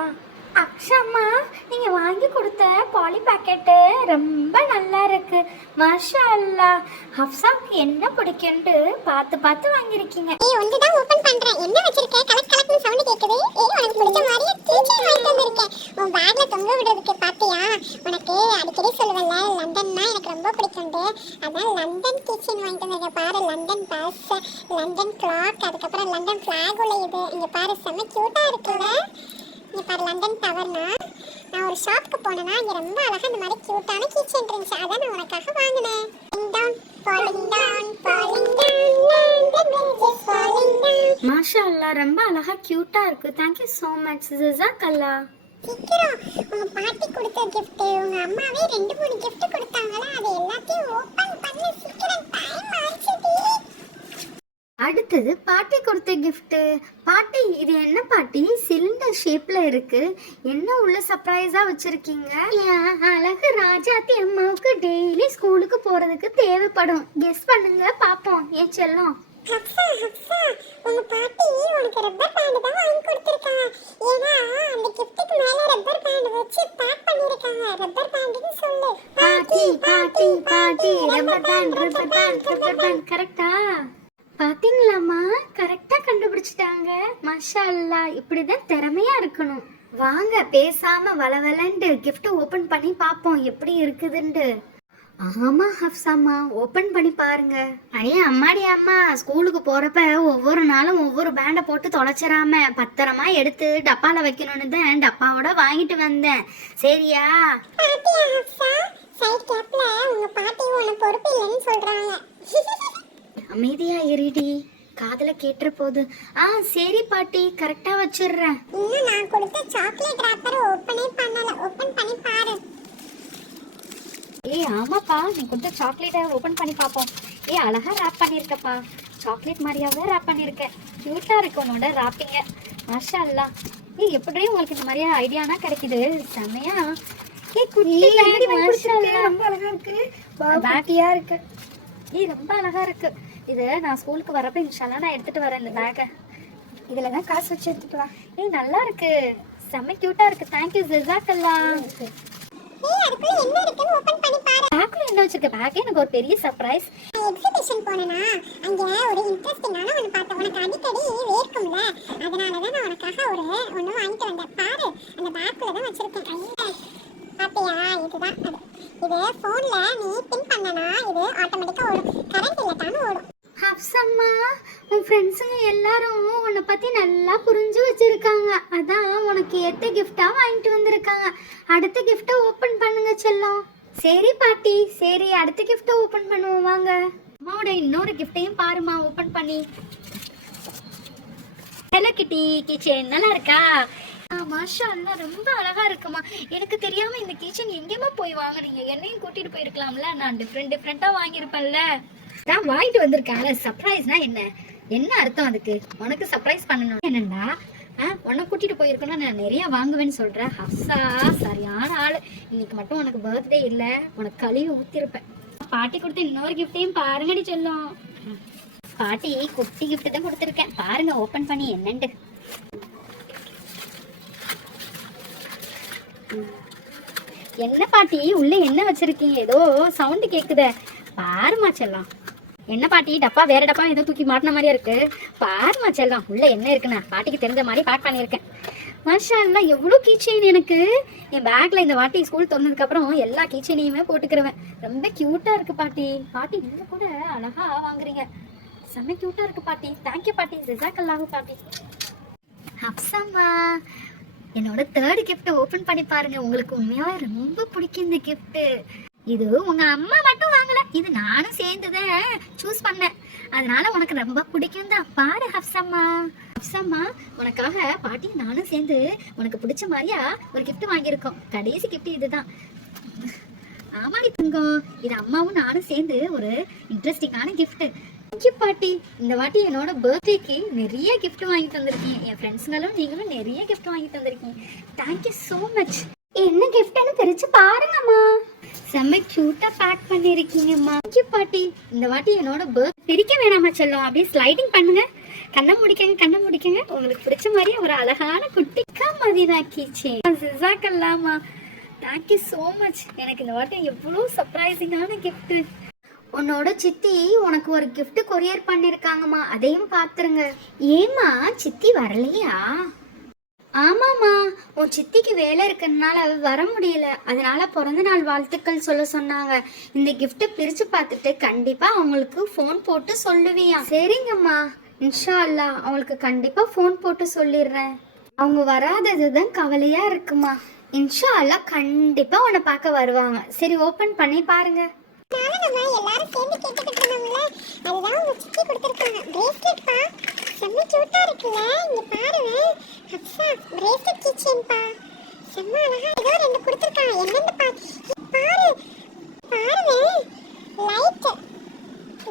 அக்ஷாம்மா, நீங்கள் வாங்கி கொடுத்த பாலி பேக்கெட்டு ரொம்ப நல்லா இருக்கு. மாஷா அல்லாஹ். ஹப்சாவுக்கு என்ன பிடிக்கும்னு பார்த்து வாங்கியிருக்கீங்க. ஒன்று தான் ஓபன் பண்றேன். என்ன வச்சிருக்க? கலக்கலன்னு சவுண்ட் கேக்குது. உனக்கு பிடிச்ச மாதிரி கீச்செயின் வாங்கிட்டு வந்திருக்கேன். உன் பேக்ல தொங்க விடுறதுக்கு பாத்தியா? உனக்கு அடிக்கடி சொல்லுவல்ல, லண்டன்னா எனக்கு ரொம்ப பிடிக்கும்னு. அதான் லண்டன் கீச்செயின் வாங்கிட்டு வந்திருக்கேன். பாரு, லண்டன் பஸ், லண்டன் கிளாக், அதுக்கப்புறம் லண்டன் ஃபிளாக் உள்ள இது. இங்க பாரு, செம்ம கியூட்டா இருக்குல்ல. இங்க பாரு, லண்டன் டவர்னா. நான் ஒரு ஷாப்க்கு போனேன்னா இங்க ரொம்ப அழகா இந்த மாதிரி கியூட்டான கீச்செயின் இருந்துச்சு. அதான் நான் உனக்காக வாங்கினேன். மாஷா அல்லாஹ், ரொம்ப அழகா கியூட்டா இருக்கு. தேங்க்யூ ஸோ மச் ஜஸாக்கல்லாஹ். சீக்கிரம் உங்க பாட்டி கொடுத்த gift, உங்க அம்மாவே 2-3 gift கொடுத்தாங்களா, அது எல்லாத்தையும் ஓபன் பண்ணி சீக்கிரம், டைம் ஆயிடுச்சுடி. அடுத்தது பாட்டி கொடுத்த gift. பாட்டி, இது என்ன பாட்டி? சிலிண்டர் ஷேப்ல இருக்கு. என்ன உள்ள சர்ப்ரைஸா வச்சிருக்கீங்க? அழகு ராஜாத்தி அம்மாவுக்கு டெய்லி ஸ்கூலுக்கு போறதுக்கு தேவைப்படும். கெஸ் பண்ணுங்க பாப்போம். ஏன் செல்லம்? ஹப்சா ஹப்சா உங்க பாட்டி உனக்கு ரப்பர் பேண்ட் தான் வாங்கி கொடுத்திருக்காங்க. ஏன்னா அந்த கிஃப்ட்டுக்கு மேல ரப்பர் பேண்ட் வச்சு பேக் பண்ணிருக்காங்க. ரப்பர் பேண்ட்னு சொல்லு. பாட்டி பாட்டி பாட்டி rubber band rubber band rubber band. கரெக்டா? பாத்தீங்களாம்மா, கரெக்டா கண்டுபிடிச்சிட்டாங்க. மாஷா அல்லாஹ், இப்படிதான் திறமையா இருக்கணும். வாங்க பேசாம வளவலண்டு gift ஓபன் பண்ணி பாப்போம் எப்படி இருக்குதுன்னு. ஆமா ஹப்சாம்மா, ஓபன் பண்ணி பாருங்க. அடே அம்மாடி அம்மா, ஸ்கூலுக்கு போறப்ப ஒவ்வொரு நாளும் ஒவ்வொரு பேண்டை போட்டு தொலைச்சிடாம பத்திரமா எடுத்து டப்பால வைக்கணும்னு தான் டப்பாவோட வாங்கிட்டு வந்தேன். சரியா? பாட்டியா ஹப்சா, சைட் கேப்ல உங்க பாட்டி உன பொறுப்பு இல்லைன்னு சொல்றாங்க. அமைதியா இருடி, காதுல கேட்டுற போது. சரி பாட்டி, கரெக்டா வச்சிடுறேன். இன்னும் நான் கொடுத்த சாக்லேட் ராப்பர் ஓபனே பண்ணல. ஓபன் பண்ணி பாரு. ஆமாப்பா, நீ கொடுத்த சாக்லேட்டை ஓபன் பண்ணி பார்ப்போம். அழகா ரேப் பண்ணியிருக்கப்பா. சாக்லேட் மாதிரியாவே ரேப் பண்ணியிருக்க. கியூட்டா இருக்கு உன்னோட ராப்பிங்க. மாஷா அல்லாஹ். எப்படி உங்களுக்கு இந்த மாதிரியா ஐடியானா கிடைக்குது? செமையா. ரொம்ப அழகா இருக்கு. பேக்கியா இருக்கு. ரொம்ப அழகா இருக்கு. இது நான் ஸ்கூலுக்கு வரப்ப இன்ஷால்லா நான் எடுத்துட்டு வரேன் இந்த பேக்கை. இதுல தான் காசு வச்சு எடுத்துக்கலாம். நல்லா இருக்கு, செம்ம கியூட்டா இருக்கு. தேங்க்யூ ஜிசாக்கல்லா. அதுக்குள்ள என்ன இருக்குன்னு ஓபன் பண்ணி பாரு. பேக்ல என்ன வச்சிருக்க? பேக்கே எனக்கு ஒரு பெரிய சர்ப்ரைஸ். எக்ஸிபிஷன் போனேனா, அங்க ஒரு இன்ட்ரெஸ்டிங்கான ஒன்னு பார்த்தேன். உனக்கு அடிக்கடி வேர்க்கும்ல, அதனால தான் நான் உனக்காக ஒன்னு வாங்கிட்டு வந்தேன். பாரு, அந்த பேக்குள்ள தான் வச்சிருக்கேன். பாத்தியா, இதுதான் அது. இது போன்ல நீ பின் பண்ணனா இது ஆட்டோமேட்டிக்கா ஓடும். கரண்ட் இல்லட்டானு ஓடும். ஹப்சம்மா, உன் ஃப்ரெண்ட்ஸுங்க எல்லாரும் உன்னை பத்தி நல்லா புரிஞ்சு வச்சிருக்காங்க. அதான் உனக்கு ஏத்த கிஃப்டா வாங்கிட்டு வந்திருக்காங்க. அடுத்த கிஃப்டை ஓபன் பண்ணுங்க செல்லம். சரி பாட்டி, சரி அடுத்த கிஃப்டை ஓபன் பண்ணுவோம் வாங்க. அம்மாவோட இன்னொரு கிஃப்டையும் பாருமா ஓபன் பண்ணி. ஹலோ கிட்டி கிச்சன் நல்லா இருக்கா? மாஷா அல்லாஹ், ரொம்ப அழகா இருக்குமா. எனக்கு தெரியாம இந்த கிச்சன் எங்கேயுமா போய் வாங்குனீங்க? என்னையும் கூட்டிட்டு போயிருக்கலாம்ல. நான் டிஃப்ரெண்டா வாங்கியிருப்பேன்ல. நான் வாங்கிட்டு வந்திருக்காங்க. சர்ப்ரைஸ்னா என்ன அர்த்தம் அதுக்கு? உனக்கு சர்ப்ரைஸ் பண்ணணும் என்னண்டா? உன்னை கூட்டிட்டு போயிருக்கணும். நான் நிறைய வாங்குவேன்னு சொல்றேன். ஹப்சா சரியான ஆளு. இன்னைக்கு மட்டும் உனக்கு பர்த்டே இல்ல, உனக்கு கழுவி ஊத்திருப்பேன். பாட்டி கொடுத்த இன்னொரு கிஃப்டையும் பாருங்கடி சொல்லும். பாட்டி குட்டி கிஃப்ட் தான் கொடுத்துருக்கேன். பாருங்க ஓபன் பண்ணி என்னண்டு. என்ன பாட்டி உள்ள என்ன வச்சிருக்கீங்க? ஏதோ சவுண்ட் கேக்குதே. பாருமா செல்லம். என்ன பாட்டி, டப்பா வேற டப்பா ஏதோ தூக்கி மாட்டின மாதிரியா இருக்கு. பாருமா செல்லம், உள்ள என்ன இருக்குண்ணா பாட்டிக்கு தெரிஞ்ச மாதிரி பேக் பண்ணியிருக்கேன். மாஷா அல்லாஹ், எவ்வளோ கீச்செயின் எனக்கு. என் பேக்ல இந்த வாட்டி ஸ்கூல் திறந்ததுக்கு அப்புறம் எல்லா கீச்செயினையுமே போட்டுக்கிருவேன். ரொம்ப கியூட்டா இருக்கு பாட்டி. பாட்டி நீங்க கூட அழகா வாங்குறீங்க. செம்ம கியூட்டா இருக்கு பாட்டி. தேங்க்யூ பாட்டி, ஜிசாக்கல்லாஹு பாட்டி. ஹப்சம்மா, என்னோட தேர்ட் கிஃப்ட் ஓபன் பண்ணி பாருங்க. உங்களுக்கு உண்மையாவே ரொம்ப பிடிக்கும் இந்த கிஃப்ட். இது உங்க அம்மா மட்டும் வாங்கல, இது நானும் சேர்ந்துதான் சூஸ் பண்ணேன். அதனால உனக்கு ரொம்ப பிடிக்கும் தான். பாரு ஹப்சம்மா. ஹப்சம்மா, உனக்காக பாட்டி நானும் சேர்ந்து உனக்கு பிடிச்ச மாதிரியா ஒரு கிஃப்ட் வாங்கியிருக்கோம். கடைசி கிஃப்ட் இதுதான். ஆமாடி தங்கம், இது அம்மாவும் நானும் சேர்ந்து ஒரு இன்ட்ரெஸ்டிங்கான கிஃப்ட். தேங்க்யூ பாட்டி. இந்த வாட்டி என்னோட பர்த்டேக்கு நிறைய கிஃப்ட் வாங்கி தந்திருக்கீங்க. என் ஃப்ரெண்ட்ஸுங்களும் நீங்களும் நிறைய கிஃப்ட் வாங்கி தந்திருக்கீங்க. Thank you so much. என்ன கிஃப்ட்னு பிரிச்சு பாருங்கம்மா. செம்ம கியூட்டா பேக் பண்ணிருக்கீங்கம்மா. தேங்க்யூ பாட்டி. இந்த வாட்டி என்னோட பிரிக்க வேணாமா செல்லம், அப்படியே ஸ்லைடிங் பண்ணுங்க. கண்ணை முடிக்கங்க. உங்களுக்கு பிடிச்ச மாதிரி ஒரு அழகான குட்டிக்கா மதினா கீச்சேன். ஜிசாக்கல்லாமா, thank you so much. எனக்கு இந்த வாட்டி எவ்வளோ சர்ப்ரைசிங்கான கிஃப்ட். உன்னோட சித்தி உனக்கு ஒரு கிஃப்ட் கொரியர் பண்ணிருக்காங்கம்மா, அதையும் பாத்துருங்க. ஏமா சித்தி வரலையா? ஆமாம்மா, உன் சித்திக்கு வேலை இருக்கிறதுனால வர முடியல. அதனால பிறந்த நாள் வாழ்த்துக்கள் சொல்ல சொன்னாங்க. இந்த கிஃப்ட்டை பிரிச்சு பார்த்துட்டு கண்டிப்பா அவங்களுக்கு ஃபோன் போட்டு சொல்லுவியா? சரிங்கம்மா, இன்ஷா அல்லாஹ் அவங்களுக்கு கண்டிப்பா ஃபோன் போட்டு சொல்லிடுறேன். அவங்க வராததுதான் கவலையா இருக்குமா. இன்ஷா அல்லாஹ் கண்டிப்பா உன்னை பார்க்க வருவாங்க. சரி ஓபன் பண்ணி பாருங்க. நம்ம எல்லாரும் சேர்ந்து கேட்டுக்கிட்டு இருந்தோம்ல, அதுதான் உங்க சித்தி கொடுத்திருக்காங்க. பிரேஸ்லெட் பா, செம்ம கியூட்டா இருக்குல்ல. இங்க பாருங்க ஹப்சா, பிரேஸ்லெட் கீச்செயின் பா, செம்ம அழகா ஏதோ ரெண்டு கொடுத்திருக்காங்க. என்னன்னு பாரு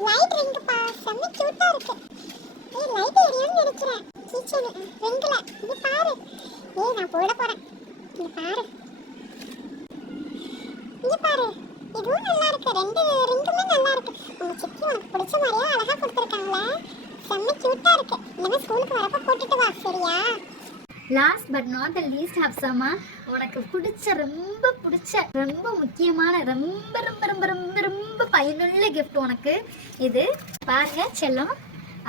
லைட் ரிங் பா, செம்ம கியூட்டா இருக்கு. லைட் எரியும்னு நினைக்கிறேன். கீச்செயின் ரிங்ல இது பாரு. நான் போட போறேன். இங்க பாரு இதுவும் நல்லா இருக்கு. ரெண்டு ரிங்குமே நல்லா இருக்கு. உங்க சித்தி உனக்கு பிடிச்ச மாதிரியா அழகா கொடுத்துருக்காங்களே. செம்ம கியூட்டா இருக்கு. இனிமே ஸ்கூலுக்கு வரப்ப போட்டுட்டு வா சரியா? Last but not the least ஹப்சாமா, உனக்கு ரொம்ப முக்கியமான ரொம்ப ரொம்ப ரொம்ப ரொம்ப ரொம்ப பயனுள்ள gift உனக்கு இது. பாருங்க செல்லம்,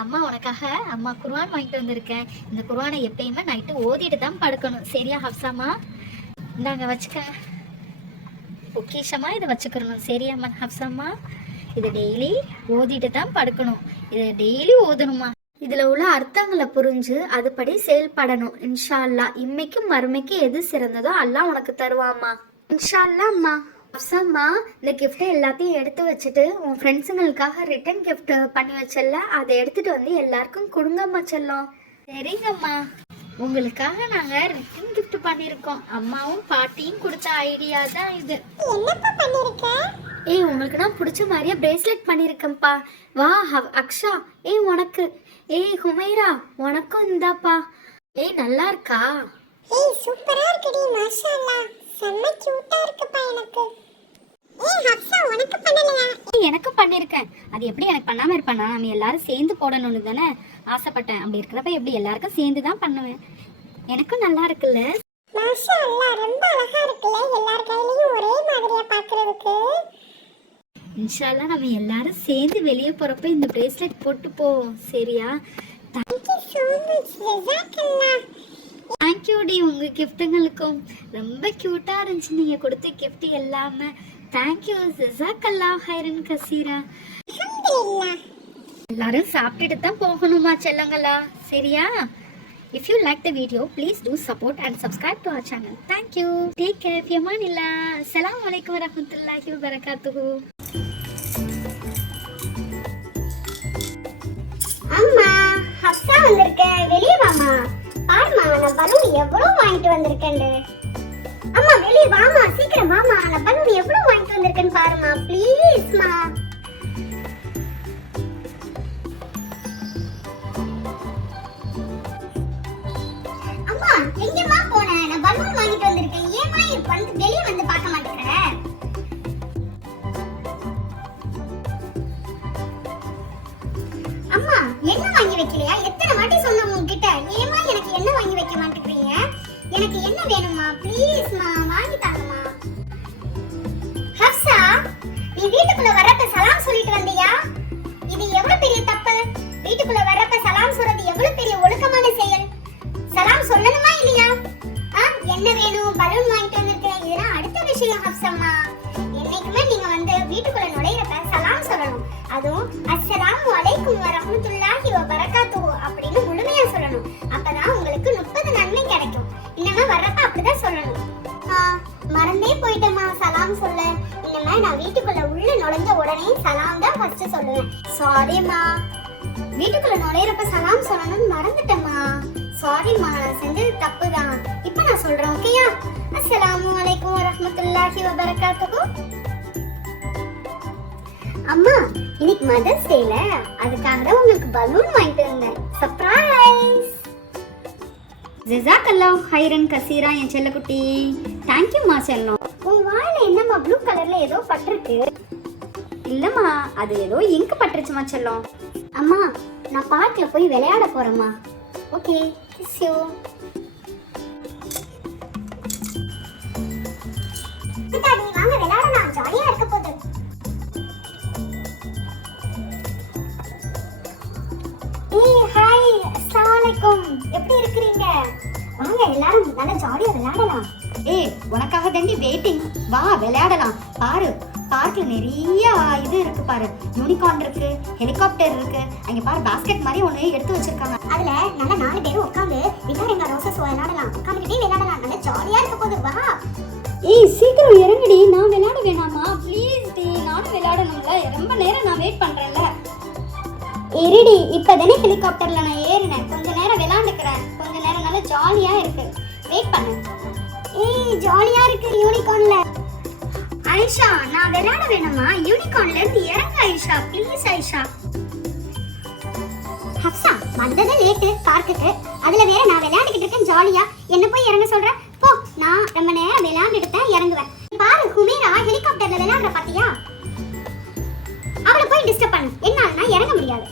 அம்மா உனக்காக அம்மா குர்ஆன் வாங்கிட்டு வந்திருக்கேன். இந்த குர்ஆனை எப்பயுமே நைட்டு ஓதிட்டு தான் படுக்கணும் சரியா ஹப்சாமா? இந்தாங்க வச்சுக்க, பொக்கிஷமா இதை வச்சுக்கிறணும் சரியா ஹப்சாமா? இதை டெய்லி ஓதிட்டு தான் படுக்கணும், இதை டெய்லி ஓதணுமா. இதில் உள்ள அர்த்தங்களை புரிஞ்சு அதுபடி செயல்படணும் இன்ஷா அல்லாஹ். இம்மைக்கும் மறுமைக்கு எது சிறந்ததோ அல்லாஹ் உனக்கு தருவாம்மா இன்ஷா அல்லாஹ். அம்மா ஹப்சாம்மா, இந்த கிஃப்ட்டை எல்லாத்தையும் எடுத்து வச்சுட்டு உன் ஃப்ரெண்ட்ஸுங்களுக்காக ரிட்டன் கிஃப்ட் பண்ணி வச்சல, அதை எடுத்துட்டு வந்து எல்லாருக்கும் கொடுங்கம்மா செல்லம். சரிங்கம்மா, உங்களுக்காக நாங்கள் ரிட்டன் கிஃப்ட் பண்ணியிருக்கோம். அம்மாவும் பாட்டியும் கொடுத்த ஐடியா தான் இது. என்னப்பா பண்ணிருக்க? ஏய், உங்களுக்கு நான் பிடிச்ச மாதிரியே பிரேஸ்லெட் பண்ணியிருக்கேன்ப்பா. வா அக்ஷா, ஏய் உனக்கு, ஏய் ஹுமைரா உனக்கும் இந்தாப்பா. ஏய் நல்லா இருக்கா? ஏய் சூப்பரா இருக்குடி, மாஷாஅல்லாஹ். செம்ம கியூட்டா இருக்குப்பா எனக்கு. ஏய் ஹப்சா உனக்கு பண்ணலையா? ஏய் எனக்கு பண்ணியிருக்கேன். அது எப்படி எனக்கு பண்ணாமல் இருப்பானா? நம்ம எல்லாரும் சேர்ந்து போடணும்னு தானே ஆசைப்பட்டேன். அப்படி இருக்கிறப்ப எப்படி எல்லாருக்கும் சேர்ந்து தான் பண்ணுவேன். எனக்கும் நல்லா இருக்குல்ல? மாஷாஅல்லாஹ் ரொம்ப அழகா இருக்குல்ல, எல்லார் கையிலயும் ஒரே மாதிரியா பார்க்கிறதுக்கு. இன்ஷால்லா நம்ம எல்லாரும் சேர்ந்து வெளியே போகிறப்ப இந்த பிரேஸ்லெட் போட்டு போவோம் சரியா? Thank you so much. ஜஸாக்கல்லாஹ். தேங்க்யூ டி, உங்கள் கிஃப்ட்டுங்களுக்கும் ரொம்ப க்யூட்டாக இருந்துச்சு நீங்கள் கொடுத்த கிஃப்ட் எல்லாமே. தேங்க்யூ, ஜஸாக்கல்லாஹ் ஹைரன் கசீரா. அல்ஹம்துலில்லாஹ். எல்லாரும் சாப்பிட்டுட்டு தான் போகணுமா செல்லங்களா சரியா? If you like the video, please do support and subscribe to our channel. Thank you. Take care. Fi amanillah. Assalamu alaikum warahmatullahi wabarakatuh. அம்மா ஹப்சா வந்திருக்க, வெளியே வாமா. பாருமா நான் பலூன் எவ்வளவு வாங்கிட்டு வந்திருக்கேன்னு. அம்மா வெளியே வாமா, சீக்கிரம் வாமா. நான் பலூன் எவ்வளவு வாங்கிட்டு வந்திருக்கேன்னு பாருமா ப்ளீஸ்மா. அம்மா எங்கம்மா போன? நான் பலூன் வாங்கிட்டு வந்திருக்கேன். ஏமா வந்து வெளியே வந்து பார்க்க மாட்டேங்கிற? அம்மா என்ன வாங்கி வைக்கலையா? எத்தனை வாட்டி சொன்ன உங்ககிட்ட, ஏமா எனக்கு என்ன வாங்கி வைக்க மாட்டேங்கிறீங்க? எனக்கு என்ன வேணுமா ப்ளீஸ்மா, வாங்கி தாங்கம்மா. ஹப்சா, நீ வீட்டுக்குள்ள வரப்ப சலாம் சொல்லிட்டு வந்தியா? இது எவ்வளவு பெரிய தப்பு. வீட்டுக்குள்ள வரப்ப சலாம் சொல்றது எவ்வளவு பெரிய ஒழுக்கமான செயல். சலாம் சொல்லணுமா இல்லையா? என்ன வேணும்? பலூன் வாங்கிட்டு வந்திருக்கேன், இதெல்லாம் அடுத்த விஷயம் ஹப்சம்மா. என்னைக்குமே நீங்க வந்து வீட்டுக்குள்ள நுழையிறப்ப சலாம் சொல்லணும். அதுவும் அஸ்ஸலாமு அலைக்கும் வரஹ்மத்துல்லாஹி வபரகாத்துஹு அப்படின்னு முழுமையா சொல்லணும். அப்பதான் உங்களுக்கு 30 நன்மை கிடைக்கும். இன்னமே வர்றப்ப அப்படிதான் சொல்லணும். மறந்தே போயிட்டேம்மா சலாம் சொல்ல. இன்னமே நான் வீட்டுக்குள்ள உள்ள நுழைஞ்ச உடனே சலாம் தான் ஃபர்ஸ்ட் சொல்லுவேன். சாரிம்மா, வீட்டுக்குள்ள நுழையிறப்ப சலாம் சொல்லணும்னு மறந்துட்டேம்மா. சாரிம்மா, நான் செஞ்சது தப்பு தான். இப்போ நான் சொல்றேன் ஓகேயா? அஸ்ஸலாமு அலைக்கும் வரஹ்மத்துல்லாஹி வபரகாத்துஹு. அம்மா இன்னைக்கு மதர்ஸ் டேல, அதுக்காக தான் உங்களுக்கு பலூன் வாங்கிட்டு வந்தேன். சர்ப்ரைஸ். ஜஸாக்கல்லாஹ் ஹைரன் கசீரா என் செல்லக்குட்டி. தேங்க்யூ மா செல்லம். உன் வாயில என்னம்மா ப்ளூ கலர்ல ஏதோ பட்டிருக்கு? இல்லம்மா, அது ஏதோ இங்கு பட்டுருச்சுமா செல்லம். அம்மா நான் பார்க்ல போய் விளையாட போறேம்மா. Okay, kiss you. டாடி வாங்க விளையாடலாம், ஜாலியா இருக்க போகுது. ஏய் ஹாய், அஸ்ஸலாமு அலைக்கும். எப்படி இருக்கீங்க? வாங்க எல்லாரும் நல்லா ஜாலியா விளையாடலாம். ஏய் உனக்காக தாண்டி வெயிட்டிங், வா விளையாடலாம். பாரு பார்க்ல நிறைய இது இருக்கு பாரு. யூனிகார்ன் இருக்கு, ஹெலிகாப்டர் இருக்கு. அங்க பாரு பாஸ்கெட் மாதிரி ஒண்ணு எடுத்து வச்சிருக்காங்க. அதுல நல்லா 4 பேரும் உட்கார்ந்து விகாரங்க ரோசஸ் விளையாடலாம். உட்கார்ந்துட்டே விளையாடலாம், நல்லா ஜாலியா இருக்க போகுது. வா. ஏய் சீக்கிரம் இறங்குடி, நான் விளையாட வேணாமா? ப்ளீஸ் டி, நானும் விளையாடணும்ல. ரொம்ப நேரம் நான் வெயிட் பண்றேன்ல. இருடி, இப்பதானே ஹெலிகாப்டர்ல நான் ஏறினேன். கொஞ்ச நேரம் விளையாண்டுக்கிறேன். கொஞ்ச நேரம் நல்லா ஜாலியா இருக்கு. வெயிட் பண்ணு. ஏய் ஜாலியா இருக்கு யூனிகார்ன்ல. ஐஷா, நான் விளையாட வேணுமா? யூனிகார்ன்ல இருந்து இறங்க ஐஷா, ப்ளீஸ் ஐஷா. ஹப்சா வந்தது லேட்டு பார்க்குக்கு. அதுல வேற நான் விளையாண்டுக்கிட்டு இருக்கேன் ஜாலியா. என்ன போய் இறங்க சொல்ற? போ, நான் ரொம்ப நேரம் விளையாண்டுட்டு தான் இறங்குவேன். பாரு ஹுமேரா ஹெலிகாப்டர்ல விளையாடுற பாத்தியா? அவளை போய் டிஸ்டர்ப் பண்ணு. என்னாலனா இறங்க முடியாது.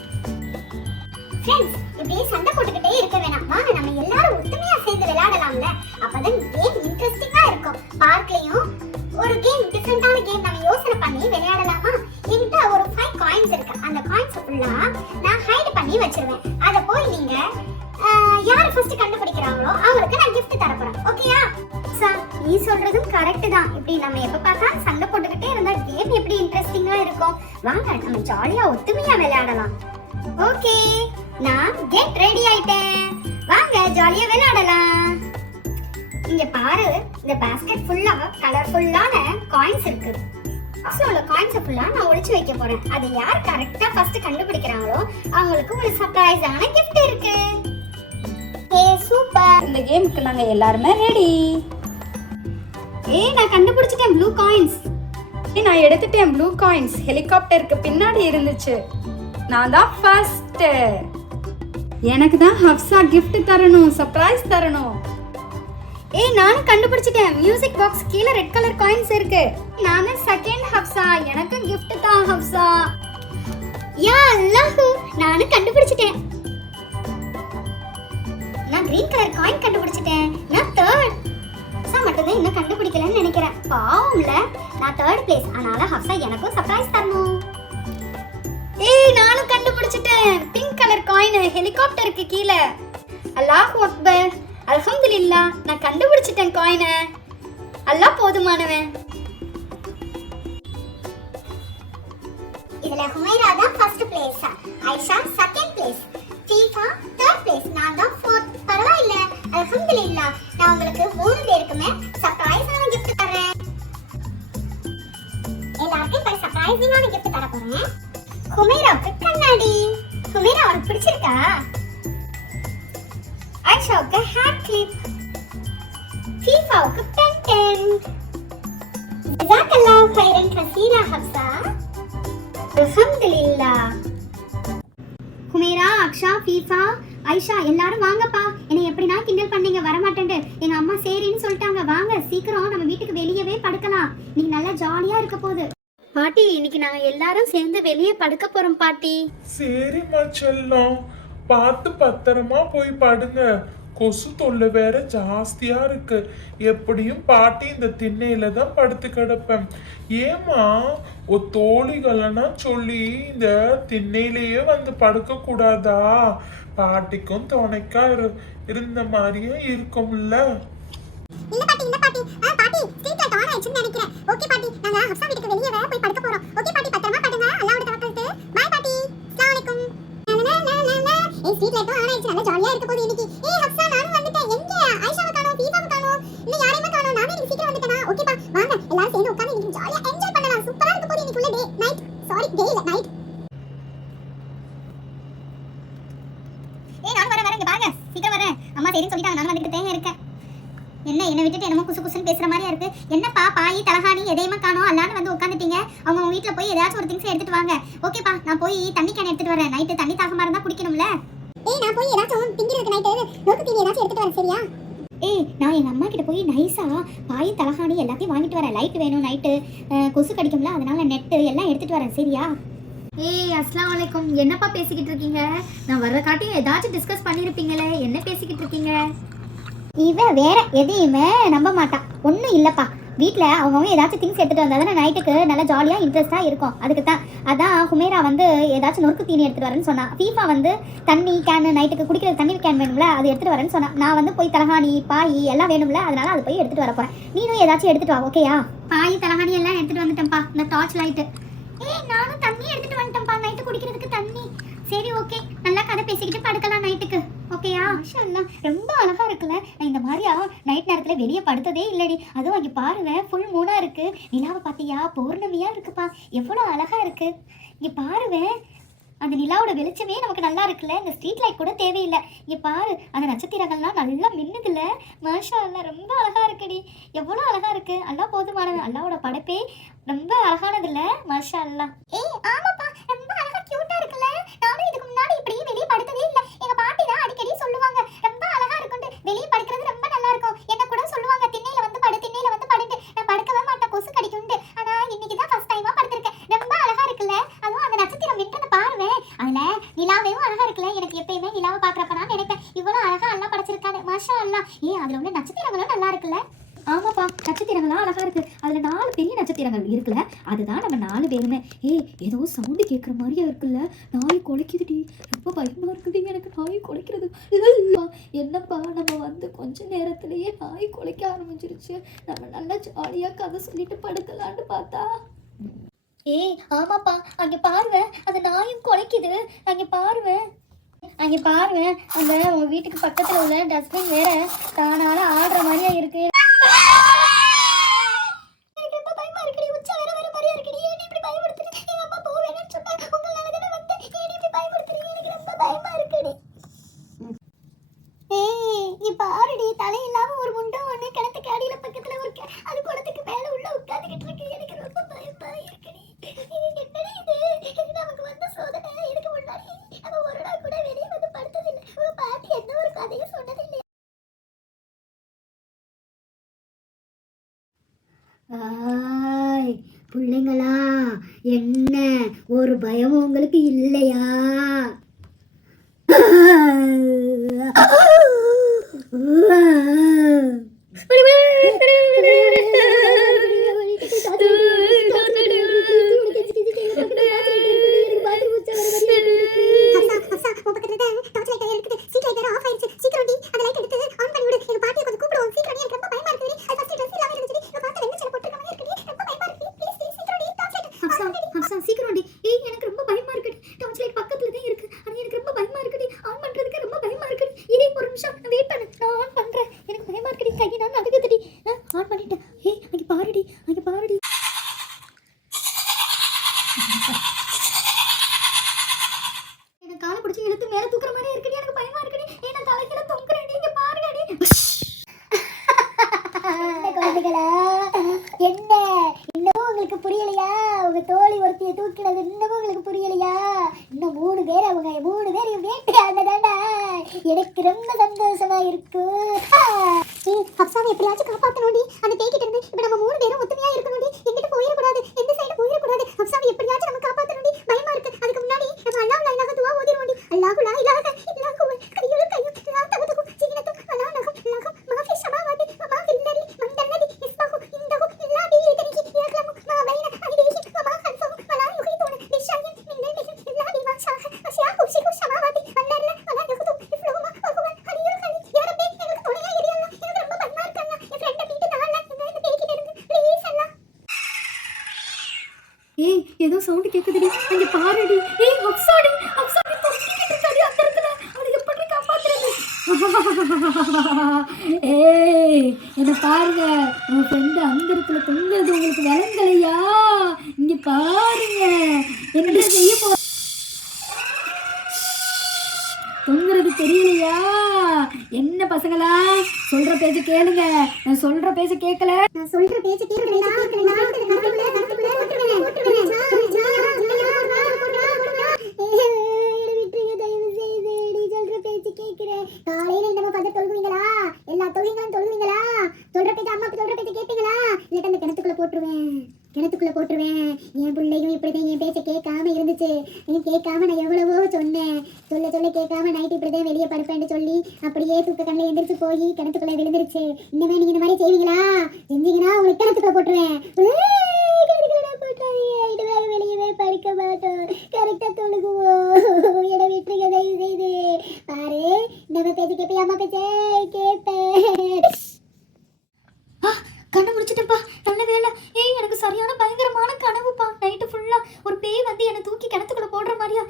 ஃப்ரெண்ட்ஸ் இப்படியே சண்டை போட்டுக்கிட்டே இருக்க வேணாம். வாங்க நம்ம எல்லாரும் ஒத்துமையா சேர்ந்து விளையாடலாம்ல. அப்பதான் கேம் இன்ட்ரெஸ்டிங்கா இருக்கும். பார்க்லயும் ஒரு கேம் டிஃபரெண்டான கேம் நம்ம யோசனை பண்ணி விளையாடலாமா? என்கிட்ட ஒரு 5 காயின்ஸ் இருக்கு. அந்த காயின்ஸ் ஃபுல்லா நான் ஹைட் பண்ணி வச்சிருவேன். அத போய் நீங்க யார் ஃபர்ஸ்ட் கண்டுபிடிக்கிறாங்களோ அவங்களுக்கு நான் gift தர போறேன். ஓகேயா? சார் நீ சொல்றதும் கரெக்ட் தான். இப்படி நம்ம எப்ப பார்த்தா சண்டை போட்டுக்கிட்டே இருந்தா கேம் எப்படி இன்ட்ரெஸ்டிங்கா இருக்கும். வாங்க நம்ம ஜாலியா ஒத்துமையா விளையாடலாம். ஓகே நான் கெட் ரெடி ஆயிட்டேன். வாங்க ஜாலியா விளையாடலாம். இங்க பாரு, இந்த பாஸ்கெட் ஃபுல்லா கலர்ஃபுல்லான காயின்ஸ் இருக்கு. பாக்ஸ்ல உள்ள காயின்ஸ் ஃபுல்லா நான் ஒளிச்சு வைக்க போறேன். அதை யார் கரெக்ட்டா ஃபர்ஸ்ட் கண்டுபிடிக்கிறாங்களோ அவங்களுக்கு ஒரு சர்ப்ரைஸான gift இருக்கு. ஏ சூப்பர். இந்த கேமுக்கு நாங்க எல்லாரும் ரெடி. நான் கண்டுபிடிச்சிட்டேன் ப்ளூ காயின்ஸ். நான் எடுத்துட்டேன் ப்ளூ காயின்ஸ். ஹெலிகாப்டருக்கு பின்னாடி இருந்துச்சு. நான் தான் ஃபர்ஸ்ட். எனக்கு தான் ஹப்சா gift தரணும், சர்ப்ரைஸ் தரணும். நானும் கண்டுபிடிச்சிட்டேன். மியூசிக் பாக்ஸ் கீழ ரெட் கலர் காயின்ஸ் இருக்கு. நானும் செகண்ட் ஹப்சா. எனக்கும் gift தான் ஹப்சா. யா அல்லாஹ், நானும் கண்டுபிடிச்சிட்டேன். நான் கிரீன் கலர் காயின் கண்டுபிடிச்சிட்டேன். நான் தேர்ட். ஹப்சா மட்டும் தான் இன்னும் கண்டுபிடிக்கலன்னு நினைக்கிறேன். பாவம்ல, நான் தேர்ட் பிளேஸ். அதனால ஹப்சா எனக்கும் சர்ப்ரைஸ் தரணும். நானும் கண்டுபிடிச்சிட்டேன். பிங்க் கலர் காயின் ஹெலிகாப்டருக்கு கீழ. அல்லாஹ் அக்பர், அல்ஹம்துலில்லாஹ், நான் கண்டுபிடிச்சிட்டேன் காயினை. அல்லாஹ் போதுமானவன். இதுல ஹுமைரா தான் first place, Aisha second place, FIFA third place, நான் தான் ஃபோர்த். பரவாயில்ல, அல்ஹம்துலில்லாஹ். நான் உங்களுக்கு 3 பேருக்குமே சர்ப்ரைஸான gift தரேன். எல்லாருக்கும் இப்ப சர்ப்ரைஸிங்கான gift தர போறேன். ஹுமைராவுக்கு கண்ணாடி. ஹுமைரா உனக்கு பிடிச்சிருக்கா? ஐஷாவுக்கு ஹேர் கிளிப். ஃபீஃபாவுக்கு பென்டன். ஜஸாக்கல்லாஹு கைரன் கஸீரா ஹப்சா. அல்ஹம்துலில்லாஹ். ஹுமைரா, அக்ஷா, ஃபீஃபா, ஐஷா எல்லாரும் வாங்கப்பா. என்னை எப்படினா கிண்டல் பண்ணீங்க, வர மாட்டேன்ட்டு. எங்க அம்மா சரின்னு சொல்லிட்டாங்க. வாங்க சீக்கிரம் நம்ம வீட்டுக்கு வெளியவே படுக்கலாம். நீங்க நல்லா ஜாலியா இருக்க போகுது. பாட்டி, இன்னைக்கு நாங்க எல்லாரும் சேர்ந்து வெளியே படுக்க போறோம் பாட்டி. சரிம்மா செல்லம், பார்த்து பத்திரமா போய் படுங்க. கொசு தொல்லை வேற ஜாஸ்தியா இருக்கு. எப்படியும் பாட்டி இந்த திண்ணையில தான் படுத்து கிடப்பேன். ஏமா தோழிகளனா சொல்லி இந்த திண்ணையிலேயே வந்து படுக்க கூடாதா? பாட்டிக்கும் துணைக்கா இருந்த மாதிரியே இருக்கும்ல. இல்ல பாட்டி, இல்ல பாட்டி. பாட்டி ஸ்ட்ரீட் லைட் ஆன் ஆயிடுச்சுன்னு நினைக்கிறேன். ஓகே பாட்டி, நாங்க ஹப்சா வீட்டுக்கு வெளியே வேற போய் படுக்க போறோம். ஓகே பாட்டி, பத்திரமா படுங்க. அல்லாஹ்வோட தவக்கல்து. பை பாட்டி. அஸ்ஸலாமு அலைக்கும். ஸ்ட்ரீட் லைட் ஆன் ஆயிடுச்சு. நல்லா ஜாலியா இருக்க போகுது இன்னைக்கு. ஹப்சா நானும் வந்துட்டேன். எங்க ஐஷாவை காணோம், ஃபீஃபாவை காணோம், இன்னும் யாரையுமே காணோம். நானே இன்னைக்கு சீக்கிரம் வந்துட்டேனா? ஓகேப்பா வாங்க எல்லாரும் சேர்ந்து உட்கார்ந்து இன்னைக்கு ஜாலியா என்ஜாய் பண்ணலாம். சூப்பரா இருக்க போகுது இன்னைக்கு. டே நைட், சாரி டே இல்ல நைட். நானும் வரேன். இங்க பாருங்க, சீக்கிரம் வரேன். அம்மா சரின்னு சொல்லிட்டாங்க. நானும் வந்துட்டே இருக்கேன். என்ன விட்டுட்டு என்னமோ குசு குசுன்னு பேசுற மாதிரியா இருக்கு. என்னப்பா பாய் தலகாணி எதையுமே காணோம். எல்லாரும் வந்து உட்காந்துட்டீங்க. அவங்க உங்க வீட்டுல போய் ஏதாச்சும் ஒரு திங்ஸ் எடுத்துட்டு வாங்க. ஓகேப்பா, நான் போய் தண்ணி கேன் எடுத்துட்டு வரேன். நைட்டு தண்ணி தாகமா இருந்தா குடிக்கணும்ல. நான் போய் ஏதாச்சும் திங்கிறதுக்கு நைட்டு நோக்கு தீனி ஏதாச்சும் எடுத்துட்டு வரேன். சரியா? நான் எங்க அம்மா கிட்ட போய் நைஸா பாய் தலகாணி எல்லாத்தையும் வாங்கிட்டு வரேன். லைட் வேணும், நைட்டு கொசு கடிக்கும்ல, அதனால நெட்டு எல்லாம் எடுத்துட்டு வரேன். சரியா? அஸ்ஸலாமு அலைக்கும். என்னப்பா பேசிக்கிட்டு இருக்கீங்க? நான் வர்ற காட்டியும் ஏதாச்சும் டிஸ்கஸ் பண்ணிருப்பீங்களே, என்ன பேசிக்கிட்டு இருக்கீங்க? இவ வேற எதையுமே நம்ப மாட்டான். ஒன்றும் இல்லைப்பா, வீட்டில் அவங்கவுங்க ஏதாச்சும் திங்ஸ் எடுத்துகிட்டு வந்தால் தானே நைட்டுக்கு நல்லா ஜாலியாக இன்ட்ரெஸ்ட்டாக இருக்கும். அதுக்கு தான் அதான் ஹுமைரா வந்து ஏதாச்சும் நொறுக்கு தீனி எடுத்துகிட்டு வரேன்னு சொன்னான். ஃபீஃபா வந்து தண்ணி கேனு, நைட்டுக்கு குடிக்கிற தண்ணி கேன் வேணும்ல, அது எடுத்துகிட்டு வரேன்னு சொன்னான். நான் வந்து போய் தலகாணி பாய் எல்லாம் வேணும்ல, அதனால அது போய் எடுத்துகிட்டு வர போகிறேன். நீனும் ஏதாச்சும் எடுத்துகிட்டு வா. ஓகேயா? பாய் தலகாணி எல்லாம் எடுத்துகிட்டு வந்துட்டேன்ப்பா. இந்த டார்ச் லைட்டு. நானும் தண்ணி எடுத்துகிட்டு வந்துட்டேன்ப்பா, நைட்டு குடிக்கிறதுக்கு தண்ணி. சரி ஓகே, நல்லா கதை பேசிக்கிட்டு படுக்கலாம் நைட்டுக்கு. ஓகேயா? ரொம்ப அழகா இருக்குல்ல. நான் இந்த மாதிரியா நைட் நேரத்தில் வெளியே படுத்ததே இல்லடி. அதுவும் அங்கே பாருங்க, ஃபுல் மூணா இருக்கு. நிலாவை பார்த்தியா? பௌர்ணமியா இருக்குப்பா. எவ்வளோ அழகா இருக்கு. இங்கே பாருங்க, அந்த நிலாவோட வெளிச்சமே நமக்கு நல்லா இருக்குல்ல. இந்த ஸ்ட்ரீட் லைட் கூட தேவையில்லை. இங்கே பாரு, அந்த நட்சத்திரங்கள்லாம் நல்லா மின்னுதுல. மாஷா அல்லா, ரொம்ப அழகா இருக்குடி. எவ்வளோ அழகா இருக்கு. அல்லாஹ் போதுமானவன். அல்லாவோட படைப்பே ரொம்ப அழகானதுல்ல. மாஷா அல்லா. ஆமாப்பா, ரொம்ப அழகா கியூட்டா இருக்குல்ல. நானும் இதுக்கு முன்னாடி இப்படி வெளியே படுத்ததே இல்லை. எங்க பாட்டி தான் அடிக்கடி சொல்லுவாங்க ரொம்ப அழகா இருக்கும்னு. வெளியே படுக்கிறது ரொம்ப நல்லா இருக்கும். என்ன கூட சொல்லுவாங்க, திண்ணையில வந்து படு, திண்ணையில வந்து படுன்னு. நான் படுக்கவே மாட்டேன், கொசு கடிக்கும்னு. ஆனா இன்னைக்கு தான் ஃபர்ஸ்ட் டைமா படுத்திருக்கேன். ரொம்ப அழகா இருக்குல்ல. அதுவும் அந்த நட்சத்திரம் விட்டுன்னு பாருவேன். அதுல நிலாவையும் அழகா இருக்குல்ல. எனக்கு எப்பயுமே எப்பயுமே நிலாவை பாக்குறப்ப நான் நினைப்பேன் இவ்வளவு அழகா அல்லா படைச்சிருக்காரு மாஷா அல்லா. அதுல உள்ள நட்சத்திரங்களும் நல்லா இருக்குல்ல. ஆமாப்பா, நட்சத்திரங்கள்லாம் அழகா இருக்கு. அதுல 4 பெரிய நட்சத்திரங்கள் இருக்குல்ல, அதுதான் நம்ம 4 பேருமே. ஏதோ சவுண்டு கேட்குற மாதிரியா இருக்குல்ல, நாய் குலைக்குதுடி, ரொம்ப பயமா இருக்குடி எனக்கு நாய் குலைக்கிறது. என்னப்பா, நம்ம வந்து கொஞ்ச நேரத்திலேயே நாய் குலைக்க ஆரம்பிச்சிருச்சு. நம்ம நல்லா ஜாலியா கதை சொல்லிட்டு படுக்கலான்னு பார்த்தா ஆமாப்பா, அங்க பாருங்க அந்த நாயும் குலைக்குது. அங்க பாருங்க அந்த உங்க வீட்டுக்கு பக்கத்துல உள்ள டஸ்ட்பின் வேற தானால ஆடுற மாதிரியா இருக்கு. எனக்கு ரொம்ப பயமா இருக்குடி, உச்சா வேற மாதிரியா இருக்குடி. ஏன் இப்படி பயப்படுத்துறீங்க? எங்க அம்மா போக வேணும்னு சொன்னா உங்களால தானே வந்து ஏன் இப்படி பயப்படுத்துறீங்க? எனக்கு ரொம்ப பயமா இருக்குடி. இங்க பாருடி, தலை இல்லாம ஒரு முண்டை ஒண்ணு கிணத்துக்கு அடியில பக்கத்துல இருக்கு. அது குளத்துக்கு மேல உள்ள உட்காந்துக்கிட்டு இருக்கு. எனக்கு ரொம்ப பயமா இருக்குடி. என்னடி இது நமக்கு வந்த சோதனை. இதுக்கு முன்னாடி நம்ம ஒரு நாள் கூட வெளியே வந்து படுத்ததில்லை. உங்க பாட்டி எந்த ஒரு கதையும் சொன்னதில்லை. பிள்ளைங்களா, என்ன ஒரு பயம் உங்களுக்கு இல்லையா? என்ன இன்னமும் உங்களுக்கு புரியலையா? உங்க தோழி ஒருத்தியை தூக்கினது இன்னமும் உங்களுக்கு புரியலையா? இன்னும் 3 பேர் அவங்க 3 பேர் வேட்டையாடதாண்டா. எனக்கு ரொம்ப சந்தோஷமா இருக்கு. ஹப்சாவை எப்படியாச்சும் காப்பாற்றணும்டி. அந்த பேய்கிட்ட இருந்து இப்ப நம்ம 3 பேரும் ஒத்துமையா இருக்கணும்டி. எங்கிட்ட போயிடக்கூடாது, எந்த சைடு போயிடக்கூடாது. ஹப்சாவை எப்படியாச்சும் நம்ம காப்பாற்றணும்டி. பயமா இருக்கு. அதுக்கு முன்னாடி நம்ம அல்லாஹ் லா இலாஹ துவா ஓதிரோண்டி. அல்லாஹ் லா இலாஹ இல்லல்லாஹு கய்யுல் கய்யூம் லா தகுதுகு ஜினத்து வலா நகும் லகும் மாஃபி ஸமாவாதி வ மாஃபி அல்லதி மந்தல்லதி யஸ்பஹு இந்தஹு இல்லா பிஇذنஹி யக்லமு மா பைன ஐதிஹிம் வ மா கல்ஃபஹும் வலா யுஹீதுன பிஷைஇன் மின் இல்மிஹி இல்லா பிமா ஷாஅ வஸிஅ குர்சியுஹு ஸமாவாதி வல் அர்ض வலா யஹுது ஹிஃப்லுஹுமா வ ஹுவல் அலியுல் ஹலீம். யா ரப்பி, எனக்கு துணையா இரு அல்லாஹ். எனக்கு ரொம்ப பயமா இருக்கு அல்லாஹ். என் ஃப்ரெண்ட மீட்டு தான்ல இந்த பேய்கிட்ட இருந்து ப்ளீஸ் அல்லாஹ். ஏதோ சவுண்டு கேக்குதுடி, அங்க பாருடி. ஹப்சாடி தொங்கிட்டு இருக்காடி அந்த இடத்துல. அவளை எப்படி காப்பாத்துறது? என்ன பாருங்க, உங்க ஃப்ரெண்டு அந்த இடத்துல தொங்குறது உங்களுக்கு விளங்கலையா? இங்க பாருங்க, என்ன செய்ய போ தொங்குறது தெரியலையா? என்ன பசங்களா, சொல்ற பேச்சு கேளுங்க. நான் சொல்ற பேச்சு கேட்கல. நான் சொல்ற பேச்சு கேட்கலனா காலையில நம்ம பத தொழுவீங்களா? எல்லா தொழுவீங்களும் தொழுவீங்களா? சொல்ற பேச்சு அம்மா சொல்ற பேச்சு கேட்பீங்களா? இல்ல அந்த கிணத்துக்குள்ள போட்டுருவேன். என் பிள்ளையும் இப்படிதான் என் பேச்சை கேட்காம இருந்துச்சு. கேட்காம நான் எவ்வளவோ சொன்னேன். சொல்ல கேட்காம நைட் இப்படிதான் வெளியே படுப்பேன்னு சொல்லி அப்படியே தூக்க கண்ணில் எந்திரிச்சு போய் கிணத்துக்குள்ள விழுந்துருச்சு. இனிமே நீங்க இந்த மாதிரி செய்வீங்களா? செஞ்சீங்கன்னா உங்களுக்கு கிணத்துக்குள்ள போட்டுருவேன். வெளியவே படிக்க மாட்டோம், கரெக்டா தொழுகுவோம். என விட்டுருங்க தயவு செய்து. பாரு, நம்ம பேச்சு கேட்பேன், அம்மா பேச்சே கேட்பேன். கண்ணை முடிச்சிட்டேன்ப்பா, நல்ல வேலை. எனக்கு சரியான பயங்கரமான கனவுப்பா. நைட்டு ஃபுல்லா ஒரு பேய் வந்து என்னை தூக்கி கிணத்துக்குள்ள போடுற மாதிரியா.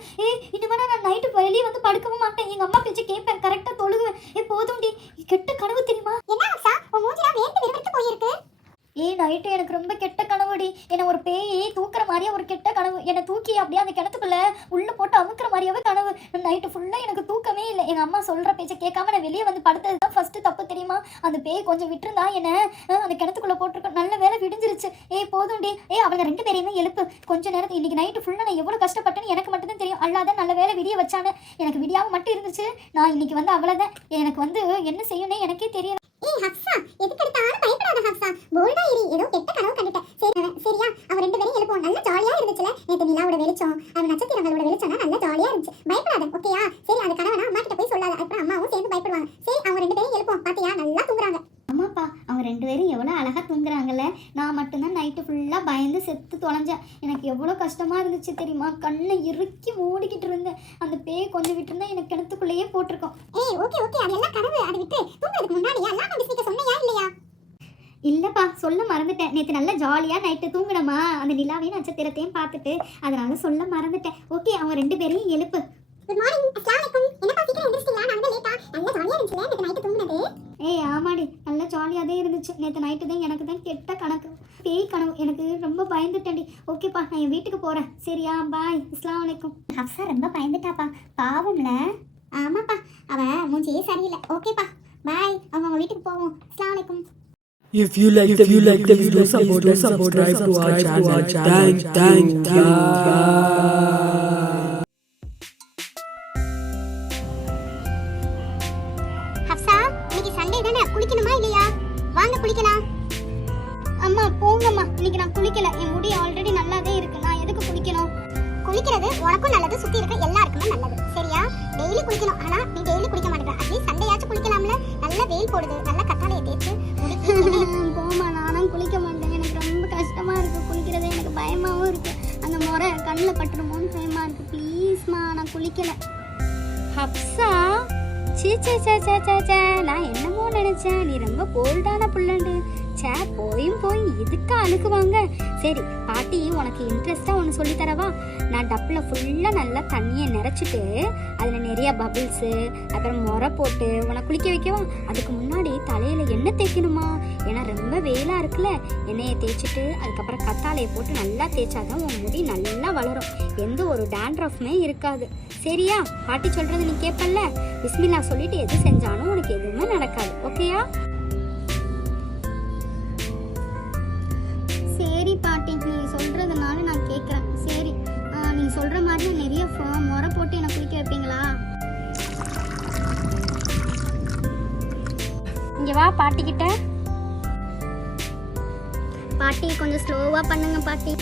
இனிமே நான் நைட்டு வெளியே வந்து படுக்கவும் மாட்டேன். எங்க அம்மா பேச்சு கேட்பேன், கரெக்டா தொழுகுவேன். போதும்டி, கெட்ட கனவு தெரியுமா? என்ன அப்சா, உன் மூஞ்சில வேர்த்து விறுவிறுத்து போயிருக்கு. நைட்டு எனக்கு ரொம்ப கெட்ட கனவுடி. என்னை ஒரு பேய் தூக்குற மாதிரியா ஒரு கெட்ட கனவு. என்னை தூக்கி அப்படியே அந்த கிணத்துக்குள்ள உள்ள போட்டு அமுக்குற மாதிரியாவே கனவு. நைட்டு ஃபுல்லா எனக்கு தூக்கமே இல்லை. எங்க அம்மா சொல்ற பேச்சை கேட்காம நான் வெளியே வந்து படுத்ததுதான் ஃபர்ஸ்ட் தப்பு தெரியுமா? அந்த பேய் கொஞ்சம் விட்டுருந்தா என்ன அந்த கிணத்துக்குள்ள போட்டிருக்க. நல்ல வேலை விடிஞ்சிருச்சு. போதும்டி. அவங்க 2 பேரையுமே எழுப்பு. கொஞ்ச நேரம் இன்னைக்கு நைட்டு ஃபுல்லா நான் எவ்வளவு கஷ்டப்பட்டேன்னு எனக்கு மட்டும் தான் தெரியும். அல்லாத நல்ல வேலை விடிய வச்சானு. எனக்கு விடியாம மட்டும் இருந்துச்சு. நான் இன்னைக்கு வந்து அவ்வளவுதான். எனக்கு வந்து என்ன செய்யணும்னு எனக்கே தெரியல. ஹப்சா, எதுக்கு எடுத்தாலும் பயப்படாத ஹப்சா. போல்டா இரு. ஏதோ கெட்ட கனவு கண்டுட்டேன். சரியா அவ ரெண்டு பேரும் எழுப்போம். நல்ல ஜாலியா இருந்துச்சுல நேத்து நிலாவோட வெளிச்சம், அவ நட்சத்திரங்களோட வெளிச்சம்னா நல்ல ஜாலியா இருந்துச்சு. பயப்படாத ஓகேயா? சரி அது கனவனா அம்மா கிட்ட போய் சொல்லாத, அப்புறம் அம்மாவும் சேர்ந்து பயப்படுவாங்க. சரி அவங்க ரெண்டு பேரும் எழுப்போம். பாத்தியா நல்லா தூங்குறாங்க. ஆமாப்பா, அவங்க ரெண்டு பேரும் எவ்வளோ அழகாக தூங்குறாங்கல்ல. நான் மட்டும்தான் நைட்டு ஃபுல்லாக பயந்து செத்து தொலைஞ்சேன். எனக்கு எவ்வளோ கஷ்டமாக இருந்துச்சு தெரியுமா? கண்ணை இறுக்கி மூடிக்கிட்டு இருந்தேன். அந்த பேய் கொஞ்சம் விட்டுருந்தா எனக்கு கிணத்துக்குள்ளேயே போட்டிருக்கோம். ஏய் ஓகே அதெல்லாம் கனவு. அது விட்டு தூங்குறதுக்கு முன்னாடி எல்லாம் பிஸ்மிக்கு சொன்னையா இல்லையா? இல்லைப்பா, சொல்ல மறந்துட்டேன். நேற்று நல்லா ஜாலியாக நைட்டு தூங்கினமா, அந்த நிலாவையும் நட்சத்திரத்தையும் பார்த்துட்டு, அதனால சொல்ல மறந்துட்டேன். ஓகே, அவங்க ரெண்டு பேரையும் எழுப்பு. Good morning. அஸ்ஸலாமு அலைக்கும். என்னப்பா சீக்கிரம் எந்திரிச்சிட்டீங்களா? நான் வந்து லேட்டா. நல்ல ஜாலியா இருந்துச்சுல நேத்து நைட்டு தூங்குனது. ஏய் ஆமாடி, நல்லா ஜாலியாகவே இருந்துச்சு. நேற்று நைட்டு தான் எனக்கு தான் கெட்ட கணக்கு, பேய் கனவு. எனக்கு ரொம்ப பயந்துட்டேன்டி. ஓகேப்பா, நான் என் வீட்டுக்கு போகிறேன். சரியா? பாய். அஸ்ஸலாமு அலைக்கும். ஹப்சா ரொம்ப பயந்துட்டாப்பா, பாவம்ல. ஆமாப்பா, அவ மூஞ்சியே சரியில்லை. ஓகேப்பா பாய், அவங்க வீட்டுக்கு போவோம். அஸ்ஸலாமு அலைக்கும். If you like the video, please do subscribe to our channel. Thank you. Hafsa, இன்னைக்கு சண்டே தானே, குளிக்கணுமா இல்லையா? வாங்க குளிக்கலாம். அம்மா போங்கம்மா, இன்னைக்கு நான் குளிக்கல. என் முடி ஆல்ரெடி நல்லாவே இருக்கு. நான் எதுக்கு குளிக்கணும்? குளிக்கிறது உனக்கும் நல்லது, சுத்தி இருக்க எல்லாருக்குமே நல்லது. சரியா? டெய்லி குளிக்கணும். ஆனா நீ டெய்லி குளிக்க மாட்டேங்கிற. அட்லீஸ்ட் சண்டையாச்சும் குளிக்கலாம்ல. நல்ல வெயில் போடுது, நல்ல கத்தாழையை தேய்ச்சு போமா, நானும் குளிக்க மாட்டேன். எனக்கு ரொம்ப கஷ்டமா இருக்கு குளிக்கிறதே. எனக்கு பயமாவும் இருக்கு. அந்த முறை கண்ணில் பட்டுருமோன்னு பயமா இருக்கு. ப்ளீஸ்மா, நான் குளிக்கல. ஹப்சா, சே சே சே சே சே சே, நான் என்னமோ நினைச்சேன். நீ ரொம்ப போல்டான புள்ளண்டு. சே, போய் இதுக்கு அழுக்குவாங்க. சரி பாட்டி, உனக்கு இன்ட்ரெஸ்டா ஒன்று சொல்லி தரவா? நான் டப்பில் ஃபுல்லாக நல்லா தண்ணியை நிறச்சிட்டு அதில் நிறைய பபிள்ஸு அப்புறம் முறை போட்டு உனக்கு குளிக்க வைக்கவா? அதுக்கு முன்னாடி தலையில் எண்ணெய் தேய்க்கணுமா? ஏன்னா ரொம்ப வெயிலாக இருக்குல்ல. எண்ணெயை தேய்ச்சிட்டு அதுக்கப்புறம் கத்தாழையை போட்டு நல்லா தேய்ச்சாதான் உன் முடி நல்லா வளரும். எந்த ஒரு டேண்ட்ரஃப்மே இருக்காது. சரியா? பாட்டி சொல்கிறது நீ கேட்பல்ல. பிஸ்மில்லா சொல்லிட்டு எது செஞ்சாலும் உனக்கு எதுவுமே நடக்காது. ஓகேயா? சரி பாட்டி, நீ சொல்றதுனால நான் கேட்குறேன். சரி, நீ சொல்ற மாதிரி நிறைய முறை போட்டு என்னை குளிக்க வைப்பீங்களா? இங்க வா பாட்டி கிட்ட. பாட்டி கொஞ்சம் ஸ்லோவா பண்ணுங்க பாட்டி.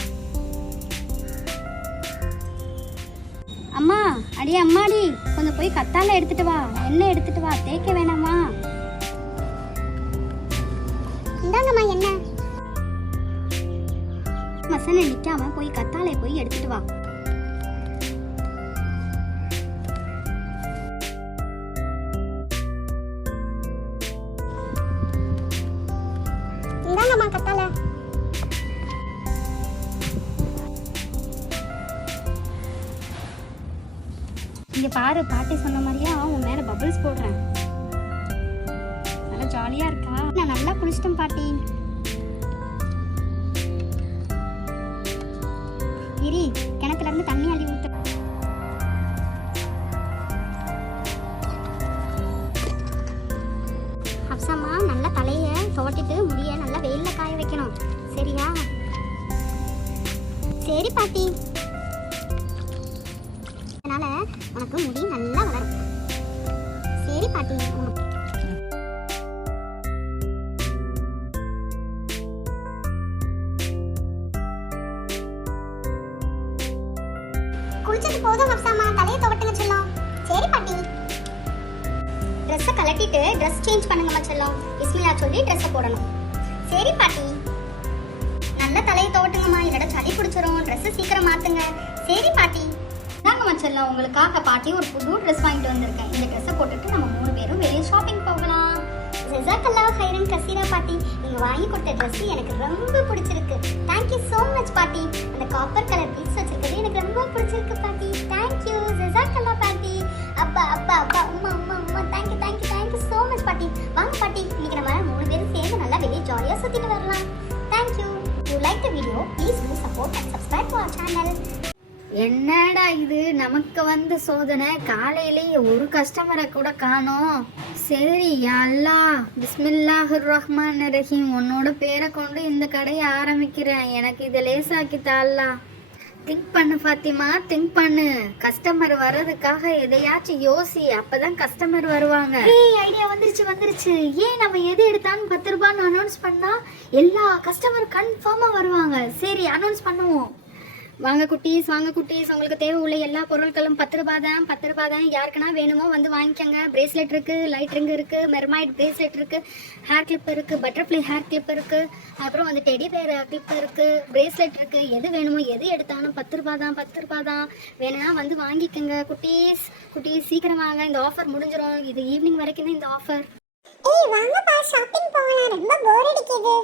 அம்மா, அடியே அம்மாடி, கொஞ்சம் போய் கத்தாழை எடுத்துட்டு வா, எண்ணெய் எடுத்துட்டு வா. தேய்க்க வேணாமா? இந்தாங்கம்மா என்ன. மசனை நிக்காம போய் கத்தாழை போய் எடுத்துட்டு வா. இந்தாங்கம்மா கத்தாழை. இங்க பாரு, பாட்டி சொன்ன மாதிரியா உன் மேல பபிள்ஸ் போடுறேன். நல்லா ஜாலியா இருக்கா? நான் நல்லா குளிச்சிட்டேன் பாட்டி. இரி, கிணத்துல இருந்து தண்ணி அள்ளி ஊத்து. ஹப்சாம்மா, நல்லா தலைய துவட்டிட்டு முடிய நல்லா வெயில்ல காய வைக்கணும். சரியா? சரி பாட்டி. அதனால உனக்கு முடி நல்லா வளரும். சரி பாட்டி. குளிச்சது போதும் ஹப்சாம்மா, தலையை துவட்டுங்க செல்லம். சரி பாட்டி. ட்ரெஸ்ஸை கலட்டிட்டு ட்ரெஸ் சேஞ்ச் பண்ணுங்கம்மா செல்லம். பிஸ்மில்லா சொல்லி ட்ரெஸ்ஸை போடணும். சரி பாட்டி. நல்ல தலையை துவட்டுங்கம்மா, இல்லைடா சளி பிடிச்சிரும். ட்ரெஸ்ஸை சீக்கிரம் மாத்துங்க. சரி பாட்டி. இந்தாங்கம்மா செல்லம், உங்களுக்காக பாட்டி ஒரு புது ட்ரெஸ் வாங்கிட்டு வந்திருக்கேன். இந்த ட்ரெஸ்ஸை போட்டுட்டு நம்ம 3 பேரும் வெளியே ஷாப்பிங் போகலாம். ஜஸாக்கல்லாஹ் ஹைரன் கசீரா பாட்டி. நீங்க வாங்கி கொடுத்த ட்ரெஸ் எனக்கு ரொம்ப பிடிச்சிருக்கு. தேங்க்யூ ஸோ மச் பாட்டி. அந்த காப்பர் கலர் பீட்ஸ் வச்சிருக்கிறது எனக்கு ரொம்ப பிடிச்சிருக்கு பாட்டி. தேங்க்யூ. ஜஸாக்கல்லாஹ் பாட்டி. அப்பா அப்பா அப்பா அம்மா அம்மா அம்மா. தேங்க்யூ ஸோ மச் பாட்டி. வாங்க பாட்டி, இன்னைக்கு நம்ம 3 பேரும் சேர்ந்து நல்லா வெளியே ஜாலியாக சுற்றிட்டு வரலாம். Thank you. You like the video, please do support and subscribe to our channel. என்னடா இது நமக்கு வந்த சோதனை? காலையிலேயே ஒரு கஸ்டமரை கூட காணோம். சரி அல்லாஹ், பிஸ்மில்லாஹிர் ரஹ்மானிர் ரஹீம், உன்னோட பேரை கொண்டு இந்த கடையை ஆரம்பிக்கிறேன். எனக்கு இதை லேசாக்கித்தா அல்லாஹ். திங்க் பண்ணு ஃபாத்திமா, திங்க் பண்ணு. கஸ்டமர் வர்றதுக்காக எதையாச்சும் யோசி, அப்பதான் கஸ்டமர் வருவாங்க. ஏய், ஐடியா வந்துருச்சு. ஏன் நம்ம எது எடுத்தாலும் 10 ரூபான்னு அனௌன்ஸ் பண்ணா எல்லா கஸ்டமர் கன்ஃபார்மா வருவாங்க. சரி, அனௌன்ஸ் பண்ணுவோம். வாங்க குட்டீஸ், உங்களுக்கு தேவை உள்ள எல்லா பொருட்களும் 10 ரூபாய் தான். யாருக்குன்னா வேணுமோ வந்து வாங்கிக்கோங்க. பிரேஸ்லெட் இருக்கு, லைட் ரிங் இருக்கு, மெர்மைட் பிரேஸ்லெட் இருக்கு, ஹேர் கிளிப் இருக்கு, பட்டர்ஃப்ளை ஹேர் கிளிப் இருக்கு, அப்புறம் வந்து டெடி பேர் கிளிப் இருக்கு, பிரேஸ்லெட் இருக்கு. எது வேணுமோ எது எடுத்தாலும் 10 ரூபாய் தான். வேணும்னா வந்து வாங்கிக்கோங்க குட்டீஸ். சீக்கிரம் வாங்க, இந்த ஆஃபர் முடிஞ்சிடும். இது ஈவினிங் வரைக்கும் தான் இந்த ஆஃபர். ஏய் வாங்கப்பா ஷாப்பிங் போகலாம், ரொம்ப போர் அடிக்குது.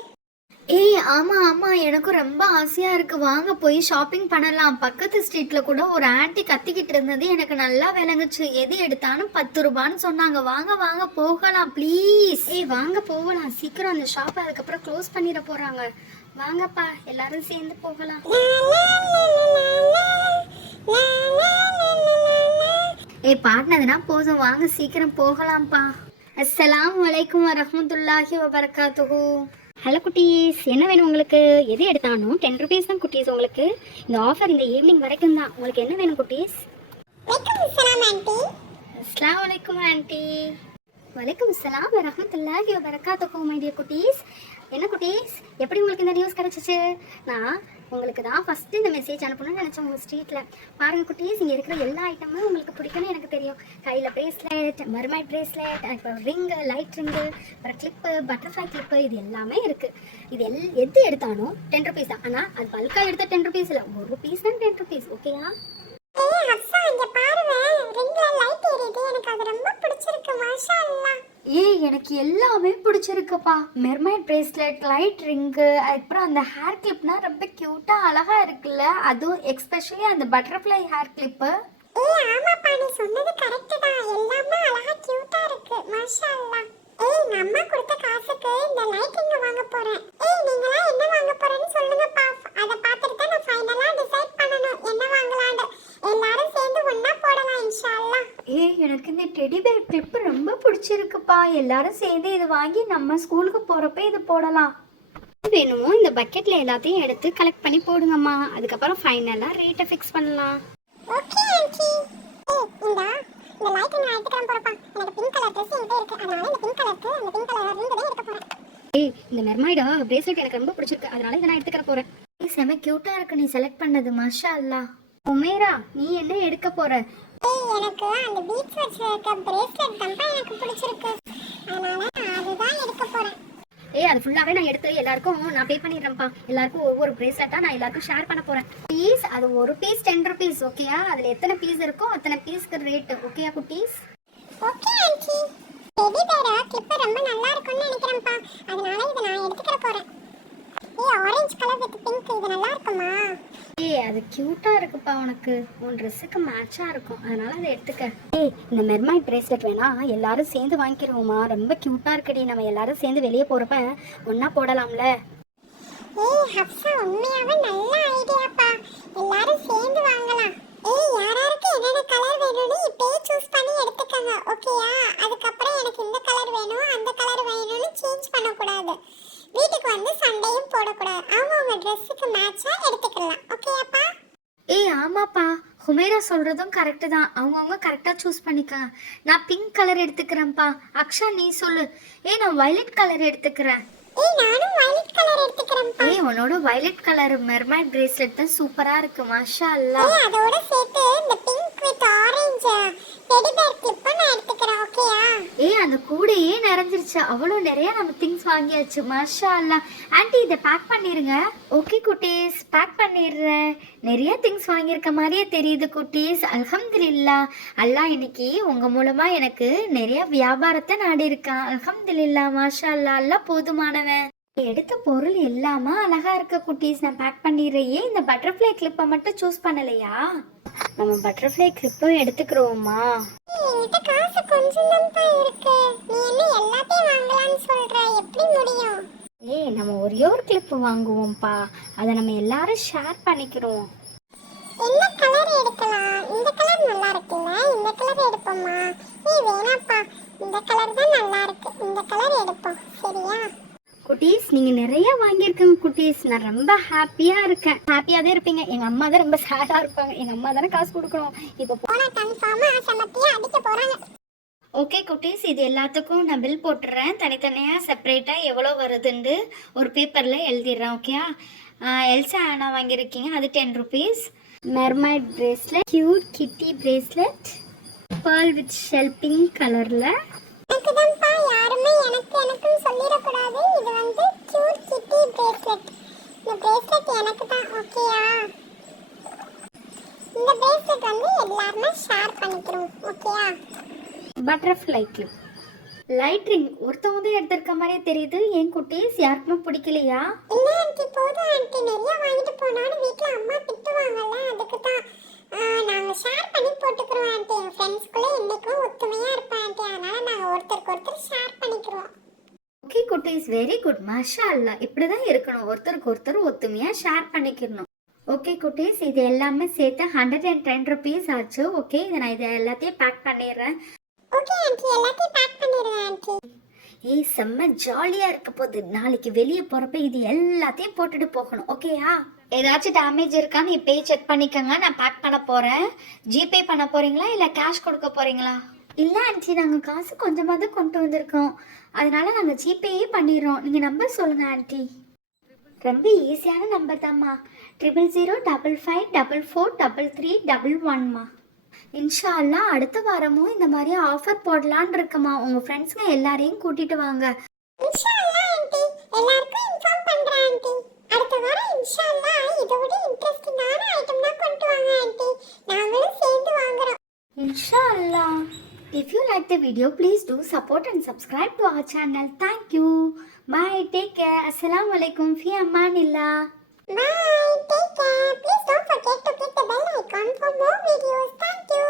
ஏய் ஆமா, எனக்கும் ரொம்ப ஆசையா இருக்கு. வாங்க போய் ஷாப்பிங் பண்ணலாம். பக்கத்து ஸ்ட்ரீட்ல கூட ஒரு ஆன்ட்டி கத்திக்கிட்டு இருந்தது எனக்கு நல்லா விளங்குச்சு. எது எடுத்தாலும் 10 ரூபான்னு சொன்னாங்க. வாங்க போகலாம் ப்ளீஸ். ஏய் வாங்க போகலாம் சீக்கிரம். அந்த ஷாப்பை அதுக்கப்புறம் க்ளோஸ் பண்ணிட போறாங்க. வாங்கப்பா, எல்லாரும் சேர்ந்து போகலாம். ஏய் பாடினதுனா போதும், வாங்க சீக்கிரம் போகலாம்ப்பா. அஸ்ஸலாமு அலைக்கும் வரஹ்மத்துல்லாஹி வபரகாத்துஹு. ஹலோ குட்டீஸ், என்ன வேணும் உங்களுக்கு? எது எடுத்தாலும் 10 ருபீஸ் தான் குட்டீஸ். உங்களுக்கு இந்த ஆஃபர் இந்த ஈவினிங் வரைக்கும் தான். உங்களுக்கு என்ன வேணும் குட்டீஸ்? அஸ்ஸலாமு அலைக்கும் ஆண்டி. வலைக்கும் அஸ்ஸலாம் வரஹ்மத்துல்லாஹி வபரகாத்துஹு மை டியர் குட்டீஸ். என்ன குட்டீஸ், எப்படி உங்களுக்கு இந்த நியூஸ் கிடைச்சிச்சு? நான் உங்களுக்கு தான் ஃபஸ்ட்டு இந்த மெசேஜ் அனுப்பணும்னு நினச்சேன் உங்கள் ஸ்ட்ரீட்டில். பாருங்கள் குட்டீஸ், இங்கே இருக்கிற எல்லா ஐட்டமும் உங்களுக்கு பிடிக்கும்னு எனக்கு தெரியும். கையில் பிரேஸ்லெட், மர்மைட் பிரேஸ்லெட், இப்போ ரிங்கு, லைட் ரிங்கு, அப்புறம் கிளிப்பு, பட்டர்ஃப்ளை கிளிப்பு, இது எல்லாமே இருக்குது. இது எது எடுத்தாலும் 10 ருபீஸ் தான். ஆனால் அது பல்காக எடுத்தால் 10 ருபீஸ் இல்லை, 1 ருபீஸ் தான் 10 ருபீஸ். ஓகேயா? ஏய் ஹப்சா, இங்க பாருங்க, ரிங்ல லைட் எரியுது. எனக்கு அது ரொம்ப பிடிச்சிருக்கு. மாஷா அல்லாஹ். ஏய் எனக்கு எல்லாமே பிடிச்சிருக்குப்பா. மெர்மைட் பிரேஸ்லெட், லைட் ரிங்கு, அப்புறம் அந்த ஹேர் கிளிப்னா ரொம்ப க்யூட்டாக அழகாக இருக்குல்ல. அதுவும் எக்ஸ்பெஷலி அந்த பட்டர்ஃப்ளை ஹேர் கிளிப்பு. ஏய் ஆமாப்பா, நீ சொன்னது கரெக்ட் தான். எல்லாமே அழகா கியூட்டா இருக்கு. மாஷா அல்லாஹ். ஏய், எங்க அம்மா கொடுத்த காசுக்கு இந்த லைட் ரிங் வாங்க போறேன். ஏய், நீங்கலாம் என்ன வாங்க போறேன்னு சொல்லுங்கப்பா. அத பார்த்துட்டு தான் நான் ஃபைனலா டிசைட் பண்ணனும் என்ன வாங்கலாம்னு. எல்லாரும் சேர்ந்து ஒண்ணா போடலாம் இன்ஷா அல்லாஹ். ஏய் எனக்கு இந்த டெடி பேர் கிளிப்பு ரொம்ப பிடிச்சிருக்குப்பா. எல்லாரும் சேர்ந்து இது வாங்கி நம்ம ஸ்கூலுக்கு போகிறப்ப இது போடலாம். வேணுமோ இந்த பக்கெட்டில் எல்லாத்தையும் எடுத்து கலெக்ட் பண்ணி போடுங்கம்மா. அதுக்கப்புறம் ஃபைனலாக ரேட்டை ஃபிக்ஸ் பண்ணலாம். Okay aunty. ஏய் இந்த லைட் நான் எடுத்துக்கறேன் போறப்பா. எனக்கு பிங்க் கலர் Dress என்கிட்ட இருக்கு. அதனால இந்த பிங்க் கலர் ரிங் தான் எடுக்க போறேன். ஏய் இந்த மெர்மைடா பிரேஸ்லெட் எனக்கு ரொம்ப பிடிச்சிருக்கு, அதனால இதை நான் எடுத்துக்கிற போகிறேன். செம க்யூட்டாக இருக்கு நீ செலக்ட் பண்ணது. மாஷா அல்லாஹ். உமேரா, நீ என்ன எடுக்க போற? ஏய், எனக்கு அந்த பீட்ஸ் வச்சிருக்க பிரேஸ்லெட் தான் எனக்கு பிடிச்சிருக்கு. அதனால நான் அதுதான் எடுக்க போறேன். ஏய் அது ஃபுல்லாவே நான் எடுத்து எல்லாருக்கும் நான் பே பண்ணிடுறேன்ப்பா. எல்லாருக்கும் ஒவ்வொரு பிரேஸ்லெட்டா நான் எல்லாருக்கும் ஷேர் பண்ண போறேன். பீஸ் அது ஒரு பீஸ் 10 ருபீஸ். ஓகேயா? அதுல எத்தனை பீஸ் இருக்கோ அத்தனை பீஸ்க்கு ரேட். ஓகேயா குட்டீஸ்? Okay aunty. Teddy bear clip ரொம்ப நல்லா இருக்கும்னு நினைக்கிறேன்ப்பா. அதனால இத நான் எடுத்துக்கற போறேன். ஏய் ஆரஞ்சு கலர் வித் பிங்க், இது நல்லா இருக்குமா? ஏய் அது கியூட்டா இருக்குப்பா. உனக்கு உன் ட்ரெஸ்ஸுக்கு மேட்சா இருக்கும், அதனால அதை எடுத்துக்க. ஏய் இந்த மெர்மைட் பிரேஸ்லெட் வேணா எல்லாரும் சேர்ந்து வாங்கிக்கிறோமா? ரொம்ப கியூட்டா இருக்குடி. நம்ம எல்லாரும் சேர்ந்து வெளியே போறப்ப ஒண்ணா போடலாம்ல. ஏய் ஹப்சா, உண்மையாவே நல்ல ஐடியாப்பா. எல்லாரும் சேர்ந்து வாங்கலாம். ஏய் யாராருக்கு என்னென்ன கலர் வேணும்னு இப்பவே சூஸ் பண்ணி எடுத்துக்கங்க. ஓகேயா? அதுக்கப்புறம் எனக்கு இந்த கலர் வேணும் அந்த கலர் வேணும்னு சேஞ்ச் பண்ண கூடாது. வீட்டுக்கு வந்து சண்டையும் போடக்கூடாது. அவங்க ட்ரெஸ்ஸுக்கு மேட்சா எடுத்துக்கலாம். ஓகேயாப்பா? ஏய் ஆமாப்பா, ஹுமேரா சொல்றதும் கரெக்டு தான். அவங்கவுங்க கரெக்டாக சூஸ் பண்ணிக்க. நான் பிங்க் கலர் எடுத்துக்கிறேன்ப்பா. அக்ஷா நீ சொல்லு. ஏய் நான் வயலட் கலர் எடுத்துக்கிறேன். ஏய் நானும் வயலட் கலர் எடுத்துக்கிறேன்ப்பா. ஏய் உன்னோட வயலட் கலர் மெர்மைட் பிரேஸ்லெட் தான் சூப்பரா இருக்கு. மாஷா அல்லாஹ். ஏய் அதோட சேர்த்து இந்த pink with orange teddy bear clip நான் எடுத்துக்கிறேன். ஓகேயா? ஏய் அந்த கூடையே நிறைஞ்சிருச்சு. அவ்வளோ நிறைய நம்ம திங்ஸ் வாங்கியாச்சு. மாஷா அல்லாஹ். ஆன்ட்டி இதை பேக் பண்ணிருங்க. ஓகே குட்டீஸ், பேக் பண்ணிடுறேன். நிறைய திங்ஸ் வாங்கியிருக்க மாதிரியே தெரியுது குட்டீஸ். அல்ஹம்துலில்லாஹ். அல்லாஹ் இன்னைக்கு உங்க மூலமா எனக்கு நிறைய வியாபாரத்தை நாடி இருக்கான். அல்ஹம்துலில்லாஹ். மாஷா அல்லாஹ். அல்லாஹ் போதுமானவன். எடுத்த பொருள் எல்லாமே அழகா இருக்க குட்டீஸ். நான் பேக் பண்ணிடுறேன். ஏன் இந்த பட்டர்ஃப்ளை கிளிப்பை மட்டும் சூஸ் பண்ணலையா? நம்ம பட்டர்ஃப்ளை கிளிப்பும் எடுத்துக்கிறோமா? என்கிட்ட காசு கொஞ்சம் தான் இருக்கு. நீ என்ன எல்லாத்தையும் வாங்கலாம்னு சொல்ற? எப்படி முடியும்? ஏய் நம்ம ஒரே ஒரு கிளிப்பு வாங்குவோம்ப்பா. அதை நம்ம எல்லாரும் ஷேர் பண்ணிக்கிறோம். என்ன கலர் எடுக்கலாம்? இந்த கலர் நல்லா இருக்குல்ல, இந்த கலர் எடுப்போமா? ஏய் வேணாப்பா, இந்த கலர் தான் நல்லா இருக்கு. இந்த கலர் எடுப்போம். சரியா? குட்டீஸ் நீங்க நிறைய வாங்கியிருக்கீங்க குட்டீஸ், நான் ரொம்ப ஹாப்பியா இருக்கேன். ஹாப்பியா தான் இருப்பீங்க, எங்க அம்மா தான் ரொம்ப சேடா இருப்பாங்க. எங்க அம்மா தானே காசு கொடுக்கணும். இப்போ போனா கன்ஃபார்மா சமத்தியா அடிக்க போறாங்க. ஓகே குட்டீஸ், இது எல்லாத்துக்கும் நான் பில் போட்டுறேன். தனித்தனியாக செப்பரேட்டாக எவ்வளோ வருதுன்னு ஒரு பேப்பரில் எழுதிடுறேன். ஓகேயா? எல்சா ஆனா வாங்கியிருக்கீங்க, அது 10 ருபீஸ். மெர்மைட் பிரேஸ்லெட், கியூட் கிட்டி bracelet, pearl with shell pink கலரில். எனக்குதான்ப்பா, யாருமே எனக்குன்னு சொல்லிடக்கூடாது. இது வந்து கியூட் கிட்டி பிரேஸ்லெட். இந்த பிரேஸ்லெட் எனக்கு தான். ஓகேயா? இந்த பிரேஸ்லெட் வந்து எல்லாருமே ஷேர் பண்ணிக்கிறோம். ஓகேயா? பட்டர்ஃப்ளை கிளிப், லைட் ரிங் ஒருத்தவங்க தான் எடுத்திருக்க மாதிரியே தெரியுது. ஏன் குட்டீஸ் யாருக்குமே பிடிக்கலையா? இல்ல ஆண்டி, போதும் ஆண்டி. நிறைய வாங்கிட்டு போனாலும் வீட்ல அம்மா திட்டுவாங்கல்ல, அதுக்கு தான் நாங்க ஷேர் பண்ணி போட்டுக்கிறோம் ஆண்டி. என் ஃப்ரெண்ட்ஸ்குள்ள என்னைக்கும் ஒத்துமையா இருப்பேன் ஆண்டி. அதனால நாங்க ஒருத்தருக்கு ஒருத்தர் ஷேர் பண்ணிக்கிறோம். ஓகே குட்டீஸ், வெரி குட், மாஷா அல்லா. இப்படி தான் இருக்கணும், ஒருத்தருக்கு ஒருத்தர் ஒத்துமையாக ஷேர் பண்ணிக்கணும். ஓகே குட்டீஸ், இது எல்லாமே சேர்த்து 110 ருபீஸ் ஆச்சு. ஓகே, இதை நான் இதை எல்லாத்தையும் பேக் பண்ணிடுறேன். ஓகே ஆண்டி, எல்லாத்தையும் பேக் பண்ணிடுறேன் ஆண்டி. ஏய், செம்ம ஜாலியாக இருக்க போகுது. நாளைக்கு வெளியே போகிறப்ப இது எல்லாத்தையும் போட்டுட்டு போகணும். ஓகேயா? ஏதாச்சும் டேமேஜ் இருக்கான்னு இப்போயே செக் பண்ணிக்கோங்க. நான் பேக் பண்ண போகிறேன். ஜிபே பண்ண போகிறீங்களா இல்லை கேஷ் கொடுக்க போகிறீங்களா? இல்லை ஆண்டி, நாங்கள் காசு கொஞ்சமாக தான் கொண்டு வந்திருக்கோம், அதனால நாங்கள் ஜிபேயே பண்ணிடுறோம். நீங்கள் நம்பர் சொல்லுங்கள் ஆண்டி. ரொம்ப ஈஸியான நம்பர் தாம்மா, 000555443311மா. இன்ஷா அல்லாஹ் அடுத்த வாரமும் இந்த மாதிரி ஆஃபர் போடலான்னு இருக்குமா. உங்கள் ஃப்ரெண்ட்ஸுங்க எல்லாரையும் கூட்டிட்டு வாங்க. இன்ஷா அல்லாஹ் ஆண்டி, எல்லாருக்கும் இன்ஃபார்ம் பண்றேன் ஆண்டி. அடுத்த வாரம் இன்ஷா அல்லாஹ் இதோட இன்ட்ரெஸ்டிங்கான ஐட்டம் தான் கொண்டு வாங்க ஆண்டி. நாங்களும் சேர்ந்து வாங்குறோம். இன்ஷா அல்லாஹ். If you like the video, please do support and subscribe to our channel. Thank you. Bye. Take care. Assalamu alaikum. Fi amanillah. Bye, take care. Please don't forget to click the bell icon for more videos. Thank you.